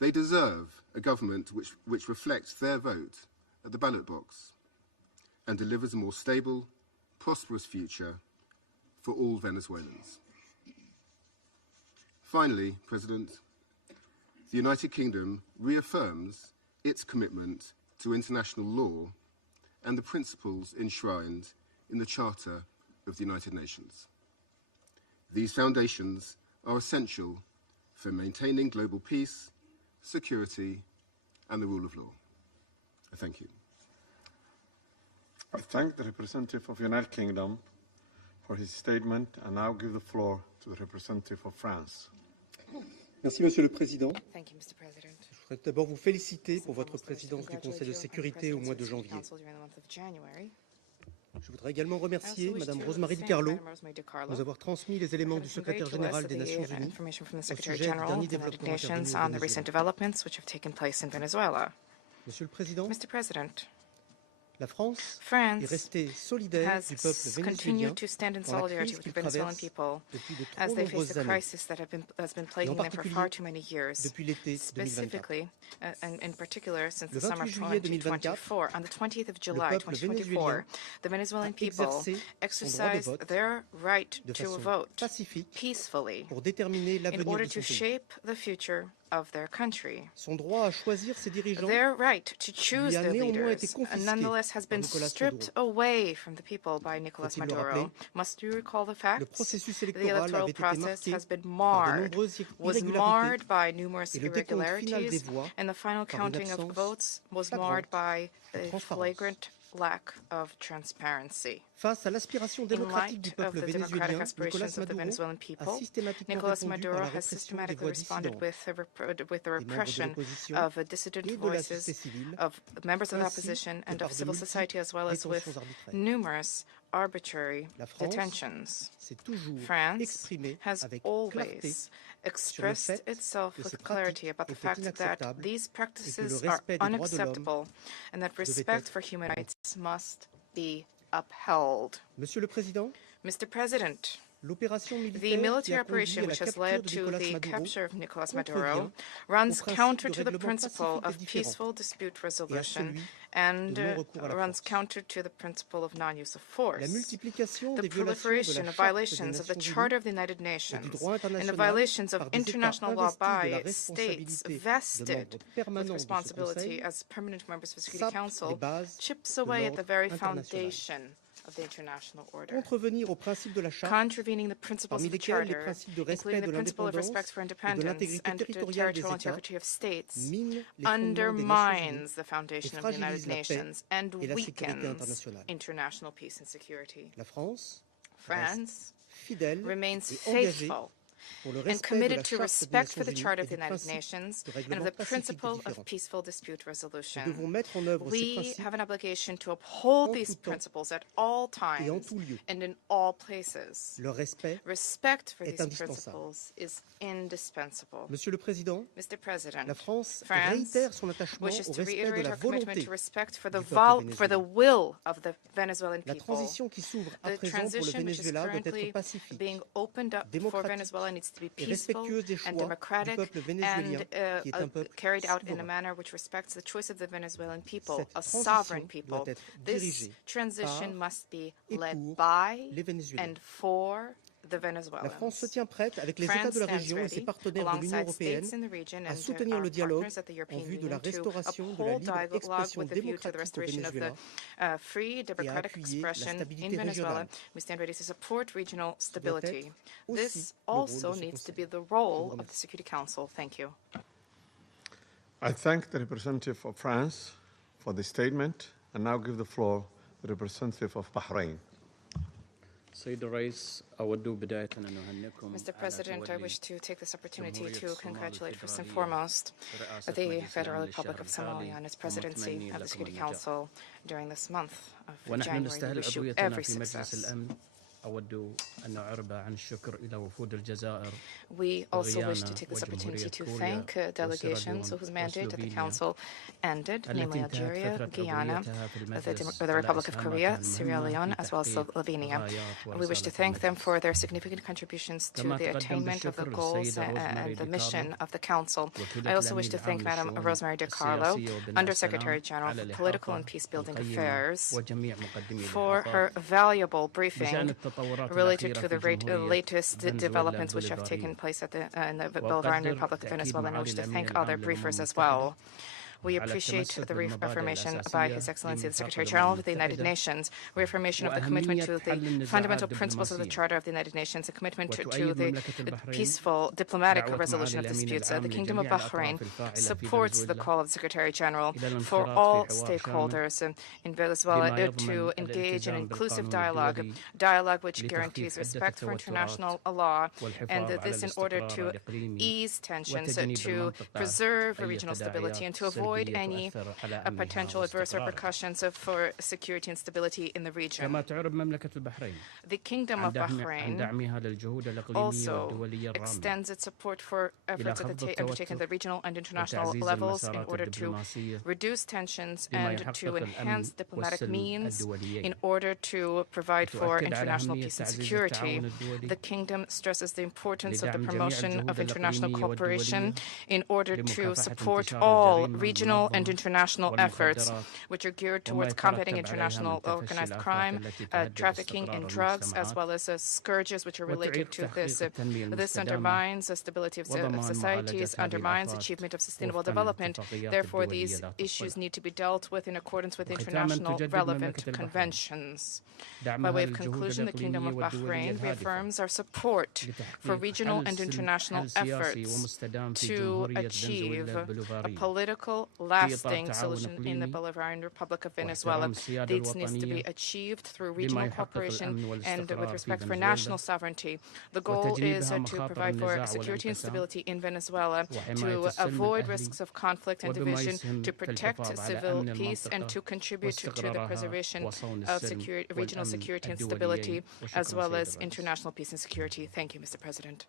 They deserve a government which reflects their vote at the ballot box and delivers a more stable, prosperous future for all Venezuelans. Finally, President, the United Kingdom reaffirms its commitment to international law and the principles enshrined in the Charter of the United Nations. These foundations are essential for maintaining global peace, security, and the rule of law. I thank you. I thank the representative of the United Kingdom for his statement and now give the floor to the representative of France. Merci, Monsieur le Président. Thank you, Mr. President. Je voudrais d'abord vous féliciter pour votre présidence du Conseil de sécurité au mois de janvier. Je voudrais également remercier Madame Rosemary DiCarlo de nous avoir transmis les éléments du secrétaire général des Nations Unies au sujet du dernier développement Venezuela. Monsieur le Président, Mr. President, la France est France restée solidaire du peuple has vénézuélien continued to stand in dans la solidarity crise with qu'il the Venezuelan traverse people depuis de as trop they face nombreuses the années, crisis that has been et en plaguing them for particulier far too many years, depuis l'été 2024. specifically and in particular since Le the summer 28 juillet 2024. On the 20th of July peuple 2024, the Venezuelan a people exercé son droit de exercised vote their right de to façon vote pacifique peacefully pour déterminer in l'avenir order de to son pays. shape the future of their country. Son droit à choisir ses dirigeants Their right to choose lui a their néanmoins été leaders confisqué nonetheless has been par Nicolas stripped Maduro. away from the people by Nicolas Faut-il le Maduro. rappeler? Must you recall the Le facts? processus The électoral electoral avait été process marqué has been par de marred, nombreuses was irrégularités marred by numerous et le décompte final des irregularities, voix and the final par une counting of absence votes was flagrante marred by de a transparence. flagrant lack of transparency. Face à l'aspiration In démocratique du light of peuple the democratic vénézuélien, aspirations Nicolas of the Maduro Venezuelan a people, systématiquement Nicolas répondu par Maduro la has répression des systematically voix responded dissidentes, with the des membres de repression l'opposition of dissident et de la voices société civile, of members of the ainsi opposition que and par of de civil society, as well as with détentions arbitraires. numerous arbitrary La France detentions. s'est toujours France exprimée has avec clarté always expressed fait itself que ces with clarity pratiques about the étaient fact that inacceptables these et que le practices are respect des droits de l'homme unacceptable and that devait respect être for human rights must be upheld. Monsieur le Président, Mr. President, l'opération the militaire qui military a conduit operation à la which has capture led de to Nicolas the Maduro capture of Nicolas contrevient Maduro au runs principe counter de to the règlement principle pacifique of des peaceful différends dispute et à resolution celui and de non-recours à la runs force. counter to the principle of non-use of La force. multiplication The des violations de proliferation la of Charte des violations of the Nations Charter Unies of the United et du Nations droit and the international violations of par des États international law investis de la by states responsabilité de vested membres with permanents de ce responsibility Conseil as permanent members of the Security sape les Council bases chips de away at the l'ordre very international. foundation of the international order. Contrevenir aux principes de la Charte, Contravening the principles parmi of the lesquels les Charter, principes de respect including de the principle of respect l'indépendance for et de independence l'intégrité and the territoriale des territorial États, integrity of states, mine les fondements des Nations Unies undermines the et foundation of the United fragilise la paix Nations and et la sécurité weakens internationale. international peace and security. La France France fidèle remains et engagée faithful pour le and respect de committed la to Charte des respect for Nations the Unies Charter et of the du United principe Nations de and of règlement the pacifique des principle of différends. peaceful dispute Nous resolution. devons mettre en œuvre ces We principes have an obligation to uphold en these tout temps principles at all et en times tout lieu. and in all places. Leur respect Respect for est these indispensable. principles is indispensable. Monsieur le Président, Mr. President, la France France réitère son attachement wishes au to respect de reiterate la our commitment volonté to respect for the du peuple for the vénézuélien. will of the Venezuelan La people. transition qui s'ouvre à The présent pour le transition which is Venezuela doit être currently pacifique, being opened up for démocratique Venezuela needs to be et peaceful respectueuse des and choix du democratic peuple vénézuélien, and qui est un peuple carried out in a souverain. manner which respects the choice of the Venezuelan people, Cette a sovereign transition people. doit être This dirigée transition par must be et led pour by les Vénézuéliens. and for the La Venezuelans. France se tient prête avec les États France de la stands région et ses ready, partenaires de l'Union alongside européenne, states in the region à and soutenir our le dialogue partners at the en European vue de la Union to restauration de la uphold libre dialogue expression with a view to the démocratique au restoration of the Venezuela free democratic appuyer la expression stabilité in Venezuela. régionale. We stand ready to support regional Ce doit être stability. aussi This le rôle also de ce needs to Conseil. be the Je vous role of remercie. the Security Council. Thank you. I thank the representative of France for the statement and now give the floor to the representative of Bahrain. Mr. President, I wish to take this opportunity to congratulate first and foremost the Federal Republic of Somalia on its presidency of the Security Council during this month of January. We wish you every success. We also wish to take this opportunity to thank delegations whose mandate at the Council ended, namely Algeria, Guyana, the Republic of Korea, Sierra Leone, as well as Slovenia. We wish to thank them for their significant contributions to the attainment of the goals and the mission of the Council. I also wish to thank Madam Rosemary DiCarlo, Undersecretary General for Political and Peacebuilding Affairs, for her valuable briefing related to the latest developments which have taken place in the Bolivarian Republic of Venezuela, and I wish to thank other briefers as well. We appreciate the reaffirmation by His Excellency the Secretary General of the United Nations, reaffirmation of the commitment to the fundamental principles of the Charter of the United Nations, a commitment to the peaceful diplomatic resolution of disputes. The Kingdom of Bahrain supports the call of the Secretary General for all stakeholders in Venezuela to engage in inclusive dialogue which guarantees respect for international law, and this in order to ease tensions, to preserve regional stability, and to avoid any potential adverse repercussions for security and stability in the region. The Kingdom of Bahrain also extends its support for efforts undertaken at the regional and international levels in order to reduce tensions and to enhance diplomatic means in order to provide for international peace and security. The Kingdom stresses the importance of the promotion of international cooperation in order to support all regional and international efforts which are geared towards combating international organized crime, trafficking in drugs, as well as scourges which are related to this. This undermines the stability of societies, undermines achievement of sustainable development. Therefore, these issues need to be dealt with in accordance with international relevant conventions. By way of conclusion, the Kingdom of Bahrain reaffirms our support for regional and international efforts to achieve a political, lasting solution in the Bolivarian Republic of Venezuela. This needs to be achieved through regional cooperation and with respect for national sovereignty. The goal is to provide for security and stability in Venezuela, to avoid risks of conflict and division, to protect civil peace, and to contribute to the preservation of regional security and stability, as well as international peace and security. Thank you, Mr. President.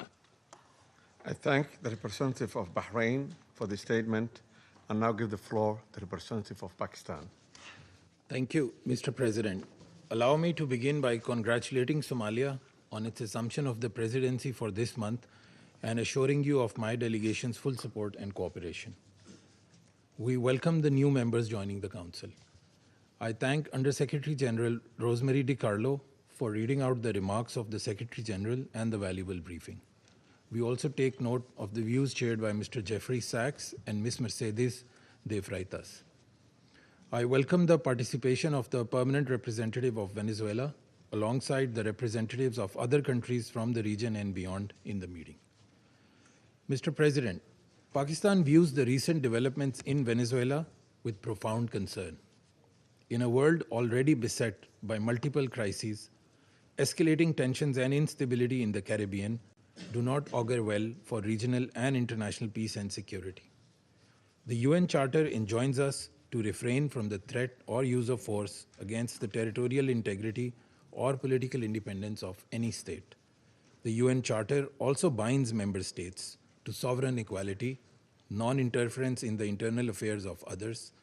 I thank the representative of Bahrain for the statement, and now give the floor to the representative of Pakistan. Thank you, Mr. President. Allow me to begin by congratulating Somalia on its assumption of the presidency for this month and assuring you of my delegation's full support and cooperation. We welcome the new members joining the Council. I thank Undersecretary General Rosemary DiCarlo for reading out the remarks of the Secretary General and the valuable briefing. We also take note of the views shared by Mr. Jeffrey Sachs and Ms. Mercedes de Freitas. I welcome the participation of the permanent representative of Venezuela alongside the representatives of other countries from the region and beyond in the meeting. Mr. President, Pakistan views the recent developments in Venezuela with profound concern. In a world already beset by multiple crises, escalating tensions and instability in the Caribbean do not augur well for regional and international peace and security. The UN Charter enjoins us to refrain from the threat or use of force against the territorial integrity or political independence of any state. The UN Charter also binds member states to sovereign equality, non-interference in the internal affairs of others,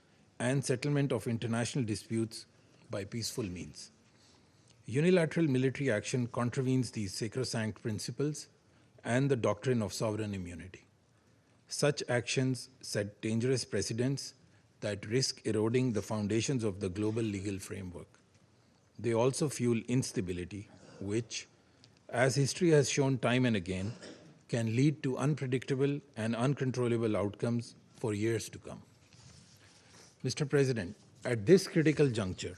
and settlement of international disputes by peaceful means. Unilateral military action contravenes these sacrosanct principles and the doctrine of sovereign immunity. Such actions set dangerous precedents that risk eroding the foundations of the global legal framework. They also fuel instability, which, as history has shown time and again, can lead to unpredictable and uncontrollable outcomes for years to come. Mr. President, at this critical juncture,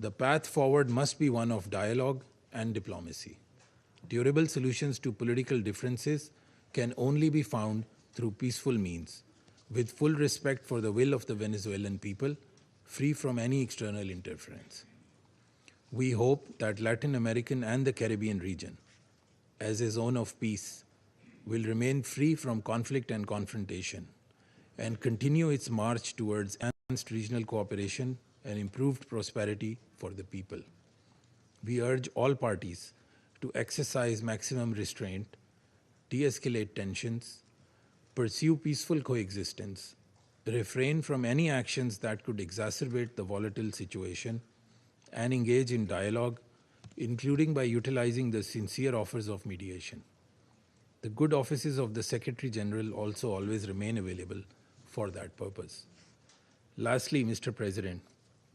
the path forward must be one of dialogue and diplomacy. Durable solutions to political differences can only be found through peaceful means, with full respect for the will of the Venezuelan people, free from any external interference. We hope that Latin American and the Caribbean region, as a zone of peace, will remain free from conflict and confrontation and continue its march towards enhanced regional cooperation and improved prosperity for the people. We urge all parties to exercise maximum restraint, de-escalate tensions, pursue peaceful coexistence, refrain from any actions that could exacerbate the volatile situation, and engage in dialogue, including by utilizing the sincere offers of mediation. The good offices of the Secretary General also always remain available for that purpose. Lastly, Mr. President,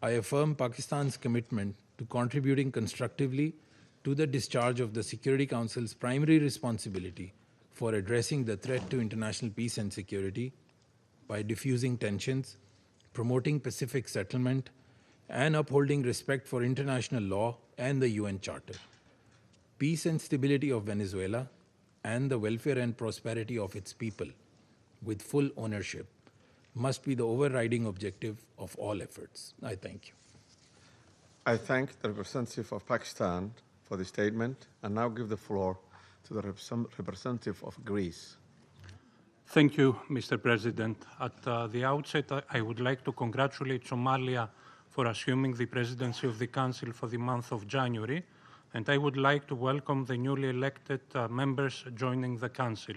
I affirm Pakistan's commitment to contributing constructively to the discharge of the Security Council's primary responsibility for addressing the threat to international peace and security by diffusing tensions, promoting pacific settlement, and upholding respect for international law and the UN Charter. Peace and stability of Venezuela and the welfare and prosperity of its people, with full ownership, must be the overriding objective of all efforts. I thank you. I thank the representative of Pakistan for the statement and now give the floor to the representative of Greece. Thank you, Mr. President. At the outset, I would like to congratulate Somalia for assuming the presidency of the Council for the month of January, and I would like to welcome the newly elected members joining the Council.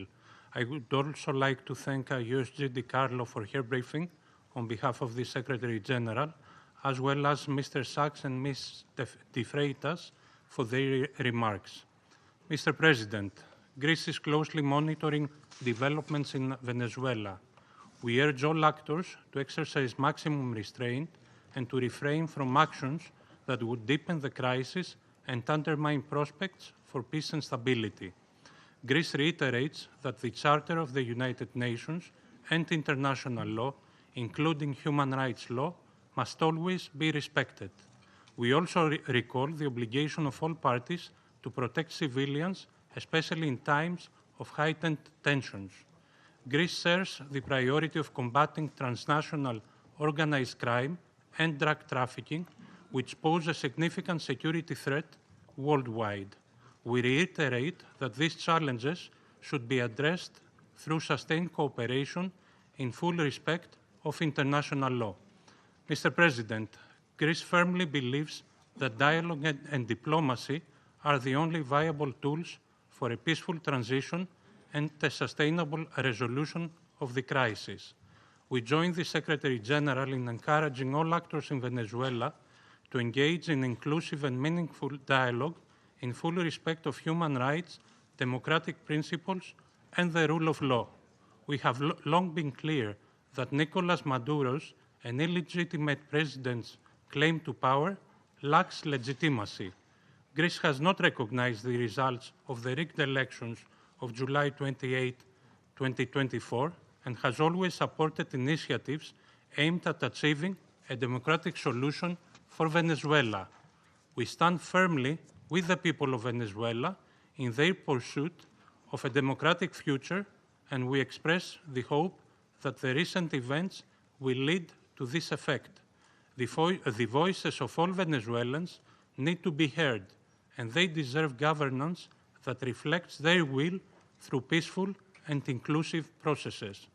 I would also like to thank USG DiCarlo for her briefing on behalf of the Secretary General, as well as Mr. Sachs and Ms. De Freitas for their remarks. Mr. President, Greece is closely monitoring developments in Venezuela. We urge all actors to exercise maximum restraint and to refrain from actions that would deepen the crisis and undermine prospects for peace and stability. Greece reiterates that the Charter of the United Nations and international law, including human rights law, must always be respected. We also recall the obligation of all parties to protect civilians, especially in times of heightened tensions. Greece shares the priority of combating transnational organized crime and drug trafficking, which pose a significant security threat worldwide. We reiterate that these challenges should be addressed through sustained cooperation in full respect of international law. Mr. President, Greece firmly believes that dialogue and diplomacy are the only viable tools for a peaceful transition and a sustainable resolution of the crisis. We join the Secretary General in encouraging all actors in Venezuela to engage in inclusive and meaningful dialogue in full respect of human rights, democratic principles, and the rule of law. We have long been clear that Nicolas Maduro's and illegitimate president's claim to power lacks legitimacy. Greece has not recognized the results of the rigged elections of July 28, 2024, and has always supported initiatives aimed at achieving a democratic solution for Venezuela. We stand firmly with the people of Venezuela in their pursuit of a democratic future, and we express the hope that the recent events will lead to this effect. The voices of all Venezuelans need to be heard, and they deserve governance that reflects their will through peaceful and inclusive processes.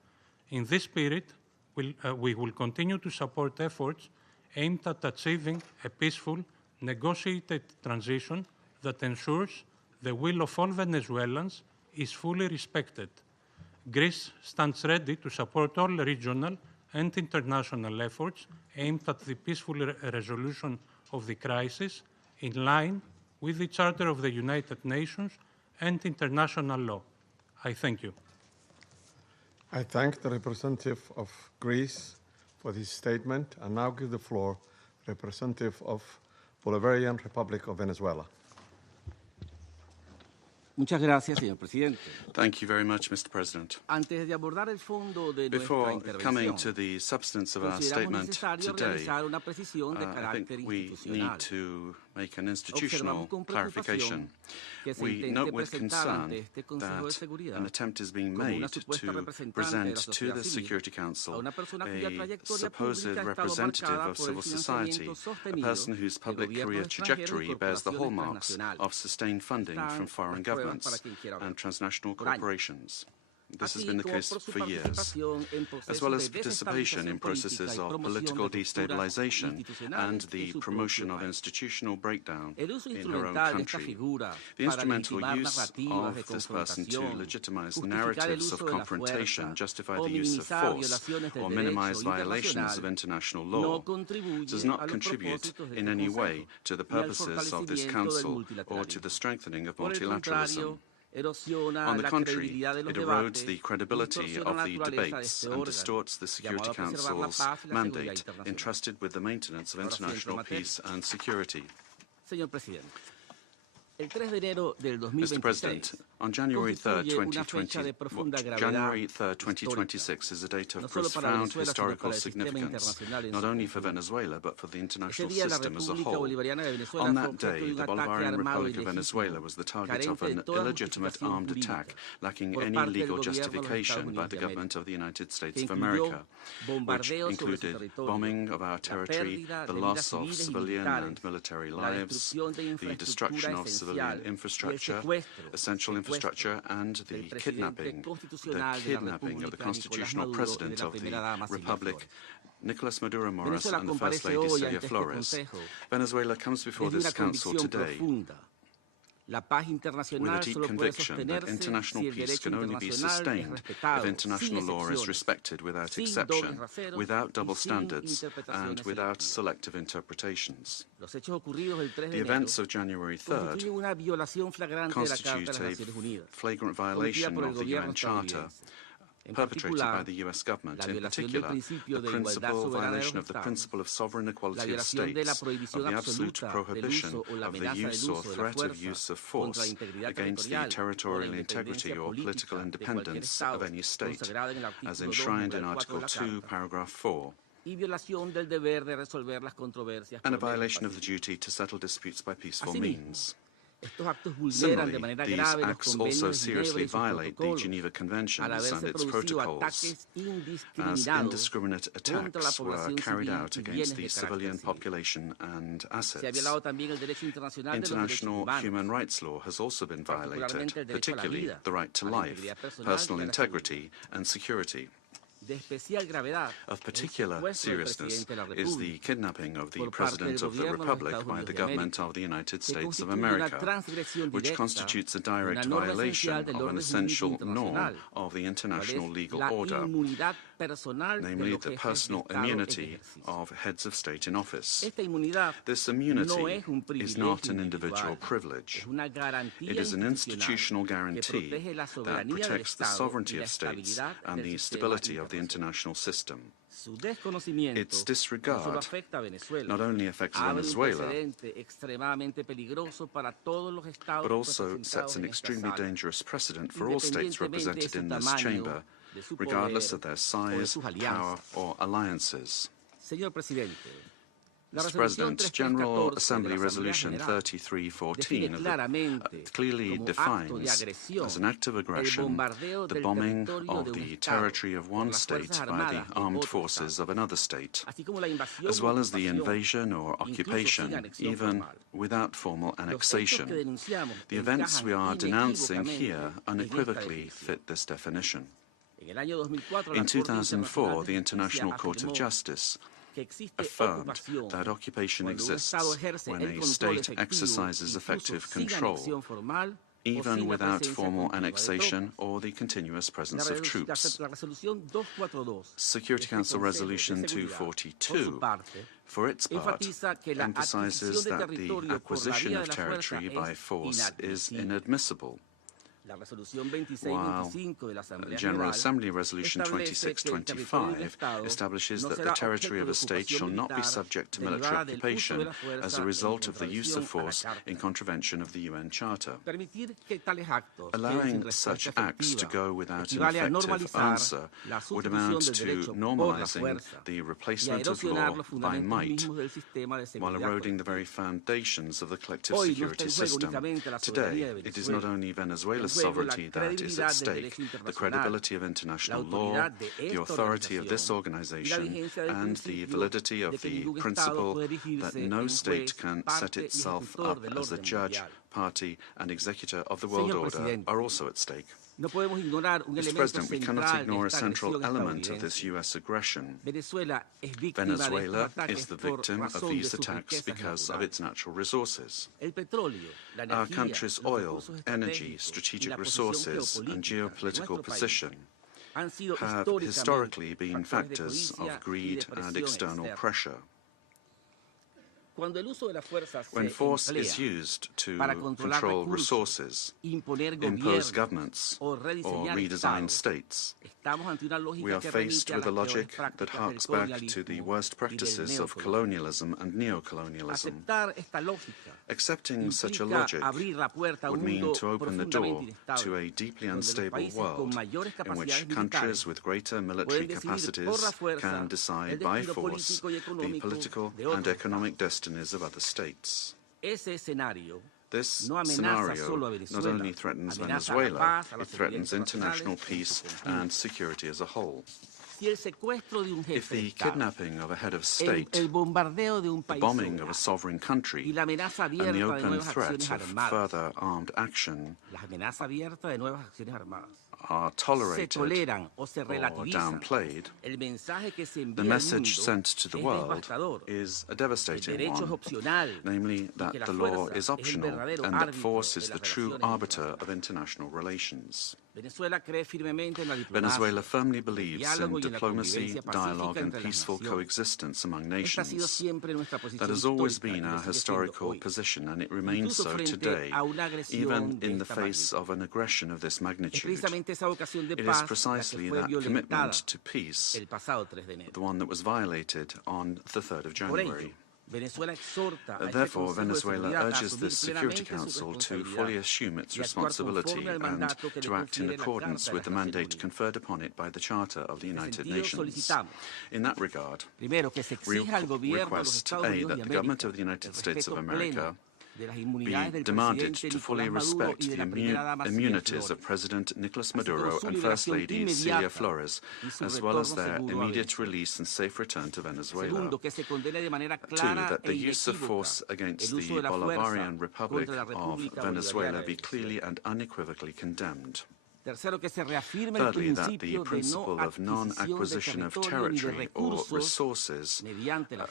In this spirit, we will continue to support efforts aimed at achieving a peaceful, negotiated transition that ensures the will of all Venezuelans is fully respected. Greece stands ready to support all regional and international efforts aimed at the peaceful resolution of the crisis in line with the Charter of the United Nations and international law. I thank you. I thank the representative of Greece for this statement and now give the floor to the representative of Bolivarian Republic of Venezuela. Muchas gracias, señor presidente. Thank you very much, Mr. President. Before coming to the substance of our statement today, I think we need to make an institutional clarification. We note with concern that an attempt is being made to present to the Security Council a supposed representative of civil society, a person whose public career trajectory bears the hallmarks of sustained funding from foreign governments and transnational corporations. This has been the case for years, as well as participation in processes of political destabilization and the promotion of institutional breakdown in her own country. The instrumental use of this person to legitimize narratives of confrontation, justify the use of force, or minimize violations of international law does not contribute in any way to the purposes of this Council or to the strengthening of multilateralism. On the contrary, it erodes the credibility of the debates and distorts the Security Council's mandate entrusted with the maintenance of international peace and security. Mr. President, on January 3rd, 2026 is a date of profound historical significance, not only for Venezuela, but for the international system as a whole. On that day, the Bolivarian Republic of Venezuela was the target of an illegitimate armed attack, lacking any legal justification by the government of the United States of America, which included bombing of our territory, the loss of civilian and military lives, the destruction of civilian infrastructure, essential infrastructure, and the kidnapping of the constitutional president of the Republic, Nicolas Maduro Moros, and the First Lady Celia Flores. Venezuela comes before this Council today with a deep conviction that international peace can only be sustained if international law is respected without exception, without double standards, and without selective interpretations. The events of January 3rd constitute a flagrant violation of the UN Charter perpetrated by the US government, in particular the violation of the principle of sovereign equality of states, of the absolute prohibition of the use or threat of use of force against the territorial integrity or political independence of any state, as enshrined in Article 2, Paragraph 4. And a violation of the duty to settle disputes by peaceful means. Similarly, these acts also seriously violate the Geneva Conventions and its protocols, as indiscriminate attacks were carried out against the civilian population and assets. International human rights law has also been violated, particularly the right to life, personal integrity, and security. Of particular seriousness is the kidnapping of the President of the Republic by the government of the United States of America, which constitutes a direct violation of an essential norm of the international legal order, namely the personal immunity of heads of state in office. This immunity is not an individual privilege. It is an institutional guarantee that protects the sovereignty of states and the stability of the international system. Its disregard not only affects Venezuela, but also sets an extremely dangerous precedent for all states represented in this chamber, regardless of their size, power, or alliances. Mr. President, General Assembly Resolution 3314 clearly defines as an act of aggression the bombing of the territory of one state by the armed forces of another state, as well as the invasion or occupation, even without formal annexation. The events we are denouncing here unequivocally fit this definition. In 2004, the International Court of Justice affirmed that occupation exists when a state exercises effective control, even without formal annexation or the continuous presence of troops. Security Council Resolution 242, for its part, emphasizes that the acquisition of territory by force is inadmissible, while General Assembly Resolution 2625 establishes that the territory of a state shall not be subject to military occupation as a result of the use of force in contravention of the UN Charter. Allowing such acts to go without an effective answer would amount to normalizing the replacement of law by might, while eroding the very foundations of the collective security system. Today, it is not only Venezuela's sovereignty that is at stake, the credibility of international law, the authority of this organization, and the validity of the principle that no state can set itself up as a judge, party, and executor of the world order are also at stake. Mr. President, we cannot ignore a central element of this U.S. aggression. Venezuela is the victim of these attacks because of its natural resources. Our country's oil, energy, strategic resources, and geopolitical position have historically been factors of greed and external pressure. When force is used to control resources, impose governments, or redesign states, we are faced with a logic that harks back to the worst practices of colonialism and neocolonialism. Accepting such a logic would mean to open the door to a deeply unstable world in which countries with greater military capacities can decide by force the political and economic destinies of other states. This scenario not only threatens Venezuela, it threatens international peace and security as a whole. If the kidnapping of a head of state, the bombing of a sovereign country, and the open threat of further armed action are tolerated or downplayed, the message sent to the world is a devastating one, namely that the law is optional and that force is the true arbiter of international relations. Venezuela firmly believes in diplomacy, dialogue, and peaceful coexistence among nations. That has always been our historical position, and it remains so today, even in the face of an aggression of this magnitude. It is precisely that commitment to peace, the one that was violated on the 3rd of January. Therefore, Venezuela urges the Security Council to fully assume its responsibility and to act in accordance with the mandate conferred upon it by the Charter of the United Nations. In that regard, we request, A, that the government of the United States of America be demanded to fully respect the immunities of President Nicolas Maduro and First Lady Celia Flores, as well as their immediate release and safe return to Venezuela. 2, that the use of force against the Bolivarian Republic of Venezuela be clearly and unequivocally condemned. Thirdly, that the principle of non-acquisition of territory or resources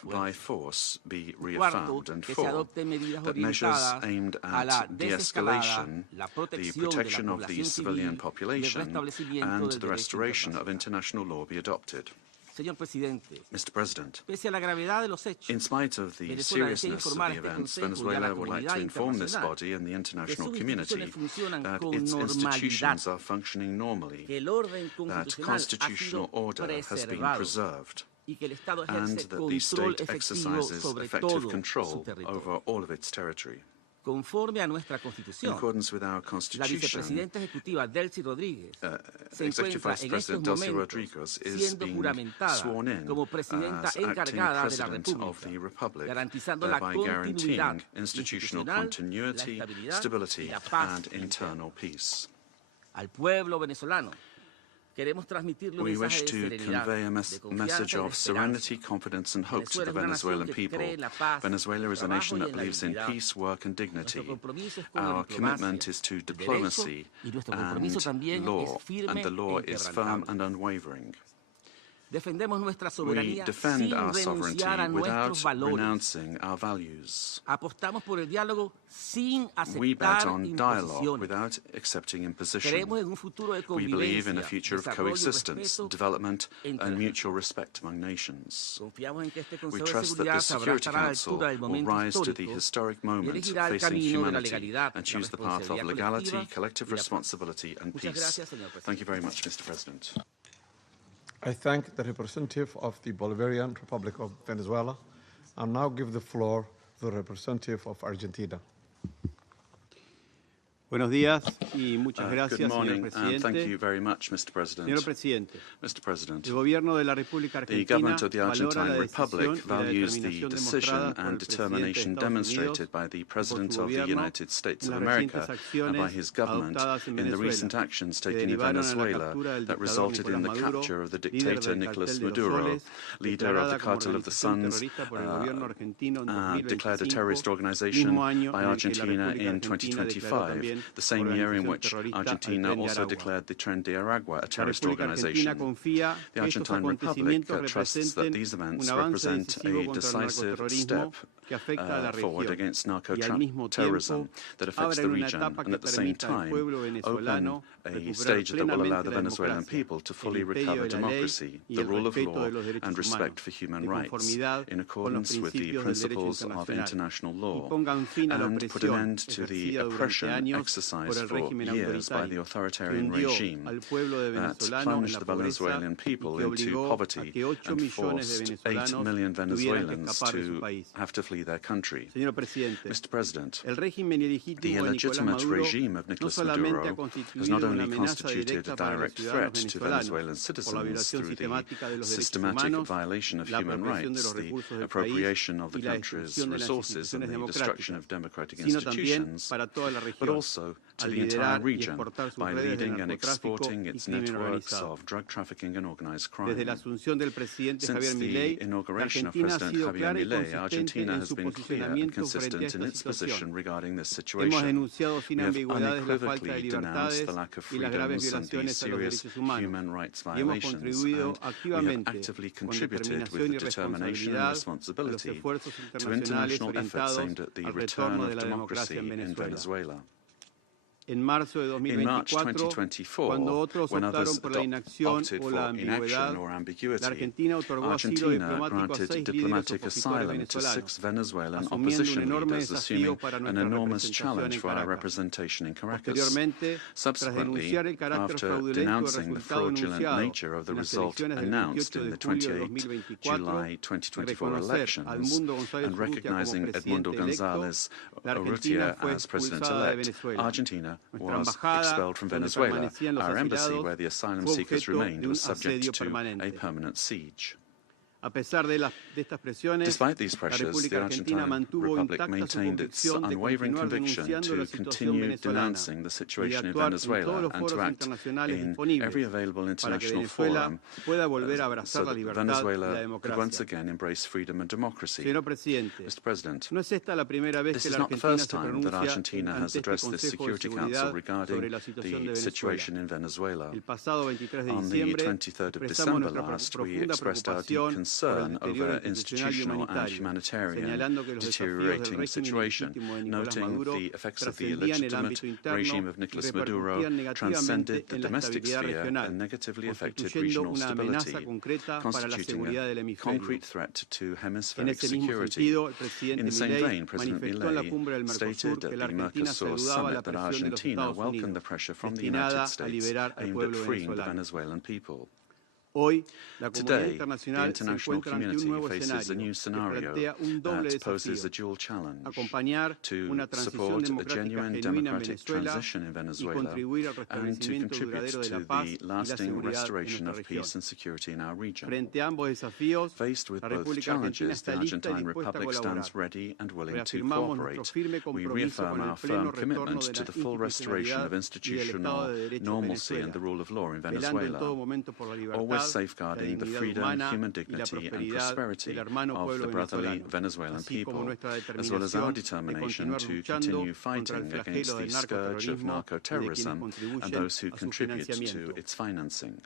by force be reaffirmed. And 4, that measures aimed at de-escalation, the protection of the civilian population, and the restoration of international law be adopted. Mr. President, in spite of the seriousness of the events, Venezuela would like to inform this body and the international community that its institutions are functioning normally, that constitutional order has been preserved, and that the state exercises effective control over all of its territory. In accordance with our Constitution, Executive Vice President Delcy Rodriguez is being sworn in as acting President of the Republic, thereby guaranteeing institutional continuity, stability, and internal peace. We wish to convey a message of serenity, confidence, and hope to the Venezuelan people. Venezuela is a nation that believes in peace, work, and dignity. Our commitment is to diplomacy and law, and the law is firm and unwavering. We defend our sovereignty without renouncing our values. We bet on dialogue without accepting imposition. We believe in a future of coexistence, development, and mutual respect among nations. We trust that the Security Council will rise to the historic moment facing humanity and choose the path of legality, collective responsibility, and peace. Thank you very much, Mr. President. I thank the representative of the Bolivarian Republic of Venezuela and now give the floor to the representative of Argentina. Buenos días y muchas gracias, good morning, señor presidente. And thank you very much, Mr. President. Señor presidente, Mr. President, el gobierno de la República the Argentina government of the Argentine valora la Republic decisión y la values the determinación decision demostrada por el and presidente de determination Estados demonstrated Unidos by the y por President su of the gobierno United States en of las America recientes and by acciones his government adoptadas en in the Venezuela, recent actions que taken in derivaron en la Venezuela captura del that dictador resulted in the Nicolás Maduro, capture of the líder dictator del Nicolas cartel de los Maduro, Soles, leader of the declarada como Cartel of the organización Suns, terrorista por el gobierno argentino en declared a 2025, terrorist organization mismo año by en el que la Argentina República in Argentina declaró 2025, también the same year in which Argentina also declared the Tren de Aragua a terrorist organization. The Argentine Republic trusts that these events represent a decisive step forward against narco-terrorism that affects the region and at the same time open a stage that will allow the Venezuelan people to fully recover democracy, the rule of law and respect for human rights in accordance with the principles of international law, and put an end to the oppression exercised for years by the authoritarian regime that plunged the Venezuelan people into poverty and forced 8 million Venezuelans to have to flee their country. Mr. President, the illegitimate regime of Nicolas Maduro has not only constituted a direct threat to Venezuelan citizens through the systematic violation of human rights, the appropriation of the country's resources and the destruction of democratic institutions, but also to the entire region by leading and exporting its networks of drug trafficking and organized crime. Since the inauguration of President Javier Milei, Argentina has been clear and consistent in its position regarding this situation. We have unequivocally denounced the lack of freedoms and the serious human rights violations, and we have actively contributed with determination and responsibility to international efforts aimed at the return of democracy in Venezuela. In March 2024, when others opted for inaction or ambiguity, Argentina granted diplomatic asylum to 6 Venezuelan opposition leaders, assuming an enormous challenge for our representation in Caracas. Subsequently, after denouncing the fraudulent nature of the result announced in the 28 July 2024 elections and recognizing Edmundo González Urrutia as president-elect, Argentina was expelled from Venezuela. Our embassy, where the asylum seekers remained, was subject to a permanent siege. Despite these pressures, the Argentine Republic maintained its unwavering conviction to continue denouncing the situation in Venezuela and to act in every available international forum so that Venezuela could once again embrace freedom and democracy. Mr. President, this is not the first time that Argentina has addressed the Security Council regarding the situation in Venezuela. On the 23rd of December last, we expressed our deep concern over institutional and humanitarian deteriorating situation, noting the effects of the illegitimate regime of Nicolas Maduro transcended the domestic sphere and negatively affected regional stability, constituting a concrete threat to hemispheric security. In the same vein, President Milei stated at the Mercosur summit that Argentina welcomed the pressure from the United States aimed at freeing the Venezuelan people. Today, the international community faces a new scenario that poses a dual challenge: to support a genuine democratic transition in Venezuela and to contribute to the lasting restoration of peace and security in our region. Faced with both challenges, the Argentine Republic stands ready and willing to cooperate. We reaffirm our firm commitment to the full restoration of institutional normalcy and the rule of law in Venezuela, always safeguarding the freedom, human dignity and prosperity of the brotherly Venezuelan people, as well as our determination to continue fighting against the scourge of narco-terrorism and those who contribute to its financing.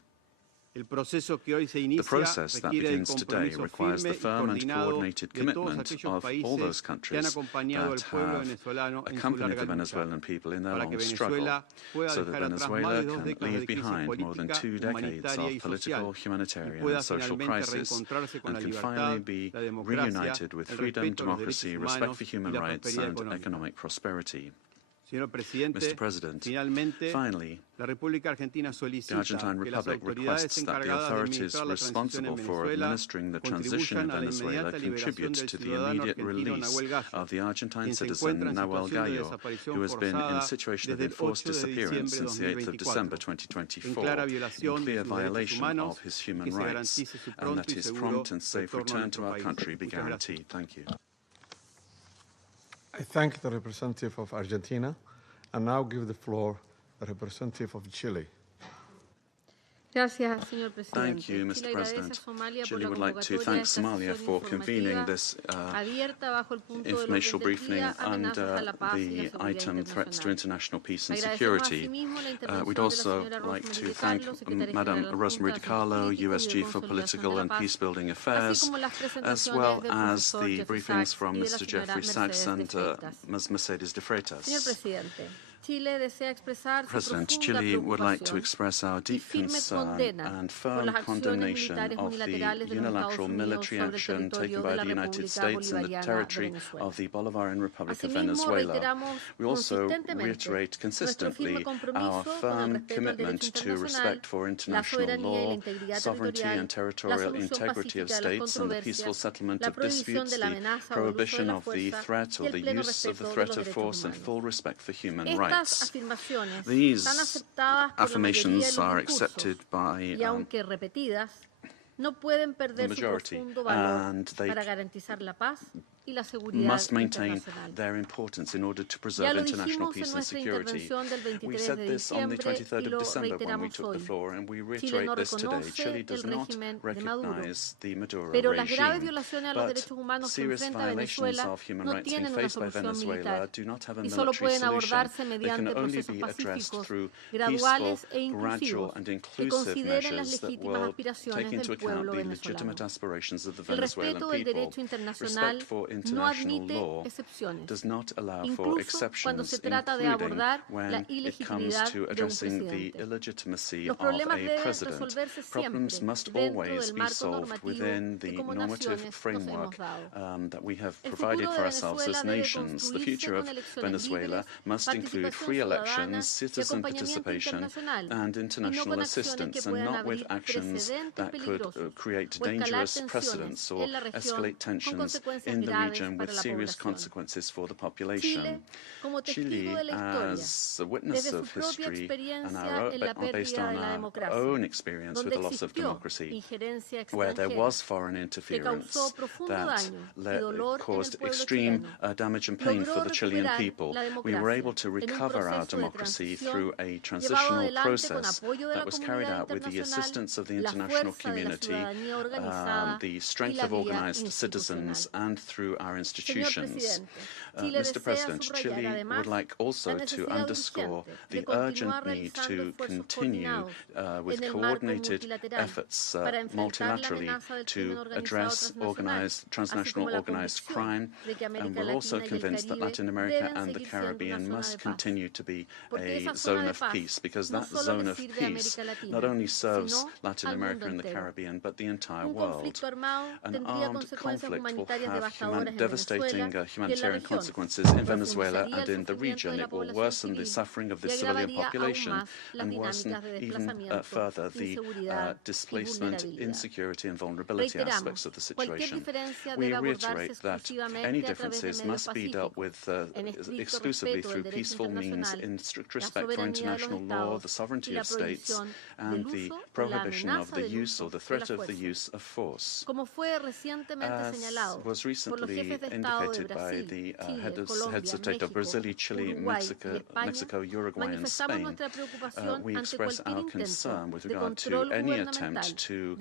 The process that begins today requires the firm and coordinated commitment of all those countries that have accompanied the Venezuelan people in their long struggle, so that Venezuela can leave behind more than 2 decades of political, humanitarian and social crisis and can finally be reunited with freedom, democracy, respect for human rights and economic prosperity. Mr. President, finally, the Argentine Republic requests that the authorities responsible for administering the transition in Venezuela contribute to the immediate release of the Argentine citizen Nahuel Gallo, who has been in a situation of enforced disappearance since the 8th of December 2024, in clear violation of his human rights, and that his prompt and safe return to our country be guaranteed. Thank you. I thank the representative of Argentina and now give the floor to the representative of Chile. Thank you, Mr. President. Chile would like to thank Somalia for convening this informational briefing under the item Threats to International Peace and Security. We'd also like to thank Madam Rosemary DiCarlo, USG for Political and Peacebuilding Affairs, as well as the briefings from Mr. Jeffrey Sachs and Ms. Mercedes de Freitas. President, Chile would like to express our deep concern and firm condemnation of the unilateral military action taken by the United States in the territory of the Bolivarian Republic of Venezuela. We also reiterate consistently our firm commitment to respect for international law, sovereignty and territorial integrity of states, and the peaceful settlement of disputes, the prohibition of the threat or the use of the threat of force, and full respect for human rights. These affirmations are accepted by the majority, and they must maintain their importance in order to preserve international peace and security. We said this on the 23rd of December when we took the floor, and we reiterate this today. Chile does not recognize the Maduro regime, but serious violations of human rights being faced by Venezuela do not have a military solution. They can only be addressed through peaceful, gradual and inclusive measures that will take into account the legitimate aspirations of the Venezuelan people. Respect for international law does not allow for exceptions, including when it comes to addressing the illegitimacy of a president. Problems must always be solved within the normative framework that we have provided for ourselves as nations. The future of Venezuela must include free elections, citizen participation, and international assistance, and not with actions that could create dangerous precedents or escalate tensions in the region with serious consequences for the population. Chile, as a witness of history and based on our own experience with the loss of democracy, where there was foreign interference that caused extreme damage and pain for the Chilean people, we were able to recover our democracy through a transitional process that was carried out with the assistance of the international community, the strength of organized citizens, and through our institutions. Mr. President, Chile would like also to underscore the urgent need to continue with coordinated efforts multilaterally to address transnational organized crime, and we're also convinced that Latin America and the Caribbean must continue to be a zone of peace, because that zone of peace not only serves Latin America and the Caribbean, but the entire world. An armed conflict will have devastating humanitarian consequences in Venezuela and in the region. It will worsen the suffering of the civilian population and worsen even further the displacement, insecurity and vulnerability aspects of the situation. We reiterate that any differences must be dealt with exclusively through peaceful means in strict respect for international law, the sovereignty of states, and the prohibition of the use or the threat of the use of force. As was recently indicated by the heads of state of Brazil, Chile, Mexico, Uruguay and Spain, we express our concern with regard to any attempt to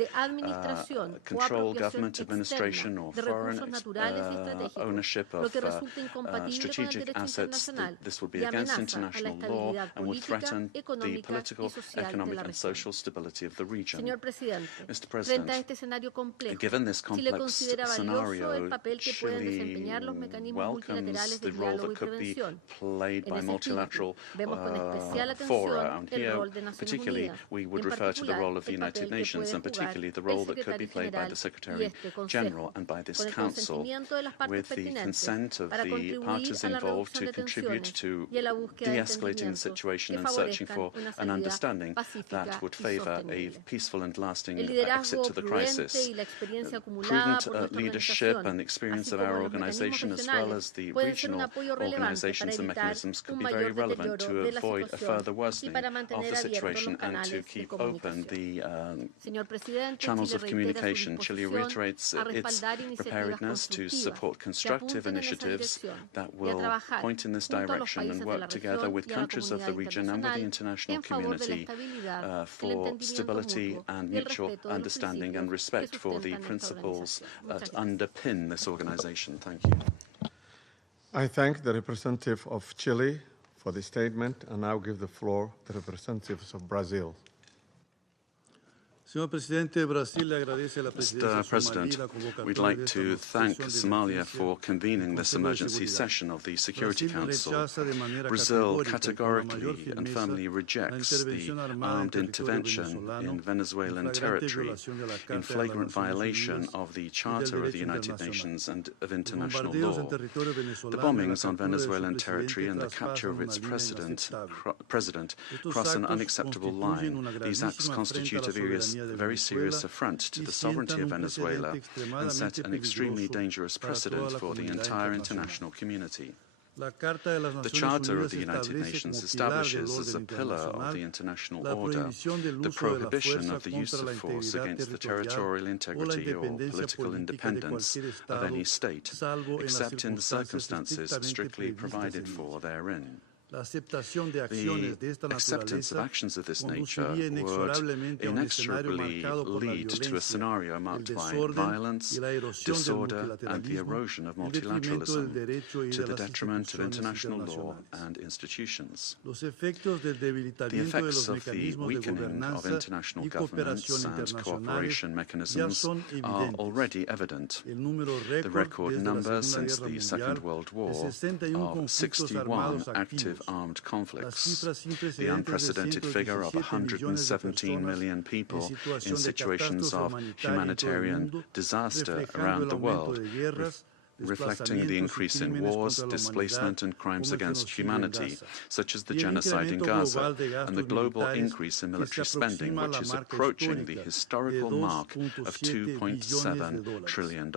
control government administration or foreign ownership of strategic assets. This would be against international law and would threaten the political, economic and social stability of the region. Mr. President, given this complex scenario, Chile welcomes the role that could be played by multilateral fora, and here particularly we would refer to the role of the United Nations, and particularly the role that could be played by the Secretary General and by this Council, with the consent of the parties involved to contribute to de-escalating the situation and searching for an understanding that would favour a peaceful and lasting exit to the crisis. Prudent leadership and experience efforts of our organization, as well as the regional organizations and mechanisms, could be very relevant to avoid a further worsening of the situation and to keep open the channels of communication. Chile reiterates its preparedness to support constructive initiatives that will point in this direction and work together with countries of the region and with the international community for stability and mutual understanding and respect for the principles that underpin this organization. Thank you. I thank the representative of Chile for the statement and now give the floor to the representatives of Brazil. Mr. President, we'd like to thank Somalia for convening this emergency session of the Security Council. Brazil categorically and firmly rejects the armed intervention in Venezuelan territory in flagrant violation of the Charter of the United Nations and of international law. The bombings on Venezuelan territory and the capture of its president cross an unacceptable line. These acts constitute a very serious affront to the sovereignty of Venezuela and set an extremely dangerous precedent for the entire international community. The Charter of the United Nations establishes as a pillar of the international order the prohibition of the use of force against the territorial integrity or political independence of any state, except in the circumstances strictly provided for therein. The acceptance of actions of this nature would inexorably lead to a scenario marked by violence, disorder, and the erosion of multilateralism to the detriment of international law and institutions. The effects of the weakening of international governance and cooperation mechanisms are already evident. The record number since the Second World War of 61 active armed conflicts, the unprecedented figure of 117 million people in situations of humanitarian disaster around the world, reflecting the increase in wars, displacement and crimes against humanity, such as the genocide in Gaza, and the global increase in military spending, which is approaching the historical mark of $2.7 trillion.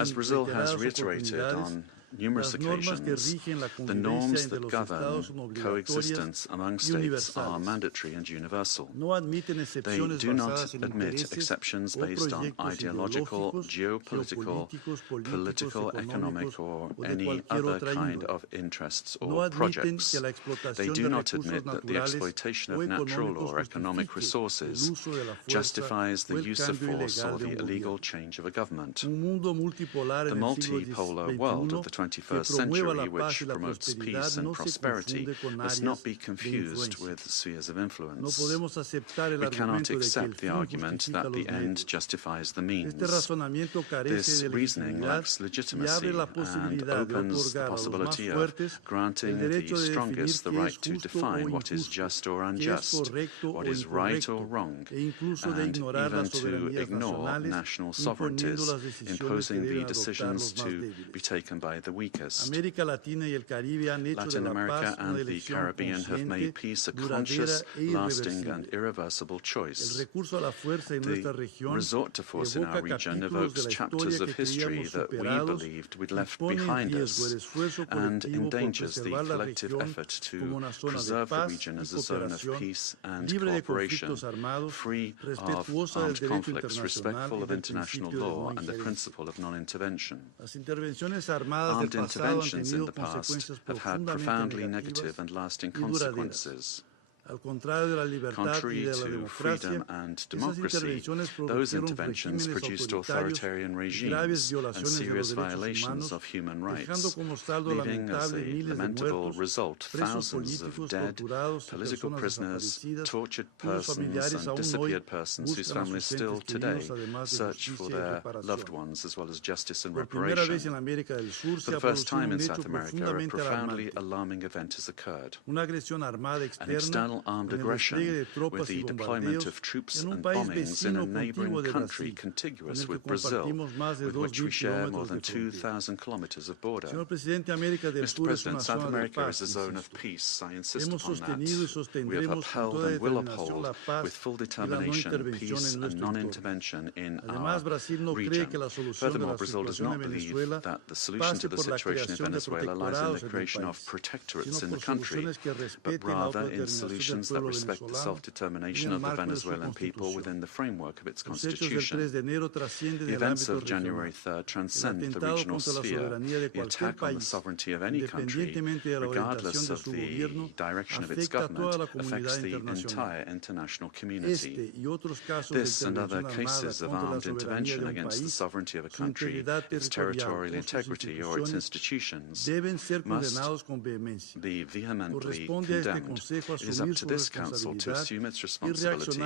As Brazil has reiterated on numerous occasions, the norms that govern coexistence among states are mandatory and universal. They do not admit exceptions based on ideological, geopolitical, political, economic, or any other kind of interests or projects. They do not admit that the exploitation of natural or economic resources justifies the use of force or the illegal change of a government. The multipolar world of the 21st century, which promotes peace and prosperity, must not be confused with spheres of influence. We cannot accept the argument that the end justifies the means. This reasoning lacks legitimacy and opens the possibility of granting the strongest the right to define what is just or unjust, what is right or wrong, and even to ignore national sovereignties, imposing the decisions to be taken by the weakest. Latin America and the Caribbean have made peace a conscious, lasting and irreversible choice. The resort to force in our region evokes chapters of history that we believed we'd left behind us and endangers the collective effort to preserve the region as a zone of peace and cooperation, free of armed conflicts, respectful of international law and the principle of non-intervention. Armed interventions in the past have had profoundly negative and lasting consequences. Contrary to freedom and democracy, those interventions produced authoritarian regimes and serious violations of human rights, leaving as a lamentable result thousands of dead, political prisoners, tortured persons and disappeared persons whose families still today search for their loved ones, as well as justice and reparation. For the first time in South America, a profoundly alarming event has occurred. An external illegal armed aggression with the deployment of troops and bombings in a neighboring country contiguous with Brazil, with which we share more than 2,000 kilometers of border. Mr. President, South America is a zone of peace. I insist upon that. We have upheld and will uphold with full determination peace and non-intervention in our region. Furthermore, Brazil does not believe that the solution to the situation in Venezuela lies in the creation of protectorates in the country, but rather in solutions that respect the self-determination of the Venezuelan people within the framework of its constitution. The events of January 3rd transcend the regional sphere. The attack on the sovereignty of any country, regardless of the direction of its government, affects the entire international community. This and other cases of armed intervention against the sovereignty of a country, its territorial integrity or its institutions must be vehemently condemned. It is up to this Council to assume its responsibility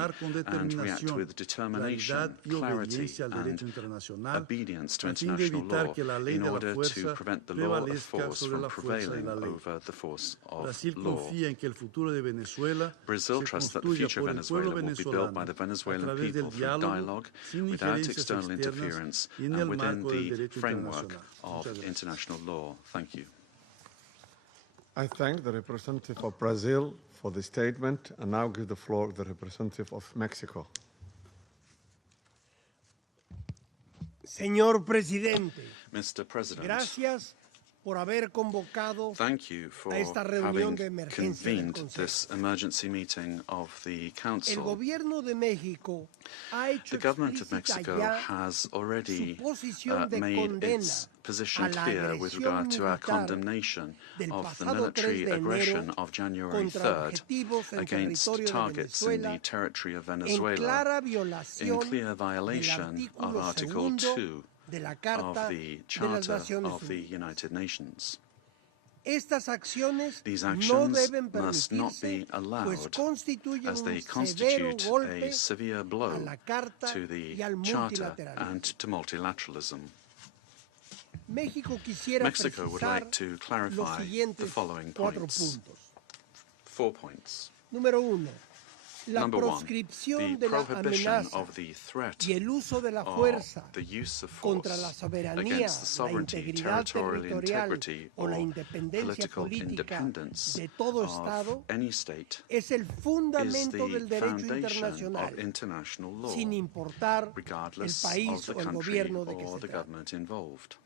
and react with determination, clarity and obedience to international law in order to prevent the law of force from prevailing over the force of law. Brazil trusts that the future of Venezuela will be built by the Venezuelan people through dialogue, without external interference, and within the framework of international law. Thank you. I thank the representative of Brazil for the statement and now give the floor to the representative of Mexico. Señor Presidente, Mr. President, gracias por haber convocado thank you for a esta reunión de having emergencia del convened Consejo. this emergency meeting of the El Council. gobierno de México ha hecho The government of explícita Mexico ya has already su posición de made condena its position a la clear with agresión regard to our militar condemnation del of the pasado military 3 de enero aggression of January contra 3rd objetivos en against territorio de targets in Venezuela, the territory of en Venezuela, clara in violación clear del violation of artículo Article 2 de la Carta of the de las Charter Naciones of the Unidas. United Nations. Estas acciones These no actions deben must not permitirse, be pues allowed, constituyen as they un severo constitute golpe a severe a blow la Carta to the y al Charter multilateralismo. and to multilateralism. México quisiera Mexico would precisar like to los clarify the siguientes following 4 points. puntos. 4 points. Número 1. La Number 1, proscripción the de la prohibition amenaza of the threat y el uso de la of fuerza the use of contra la force soberanía, against the la sovereignty, integridad territorial territorial integrity, o la or independencia political política independence de todo of Estado any state es el is fundamento the del derecho foundation internacional, of international law, sin importar el regardless país of the o el country gobierno de que or se the trate. government involved.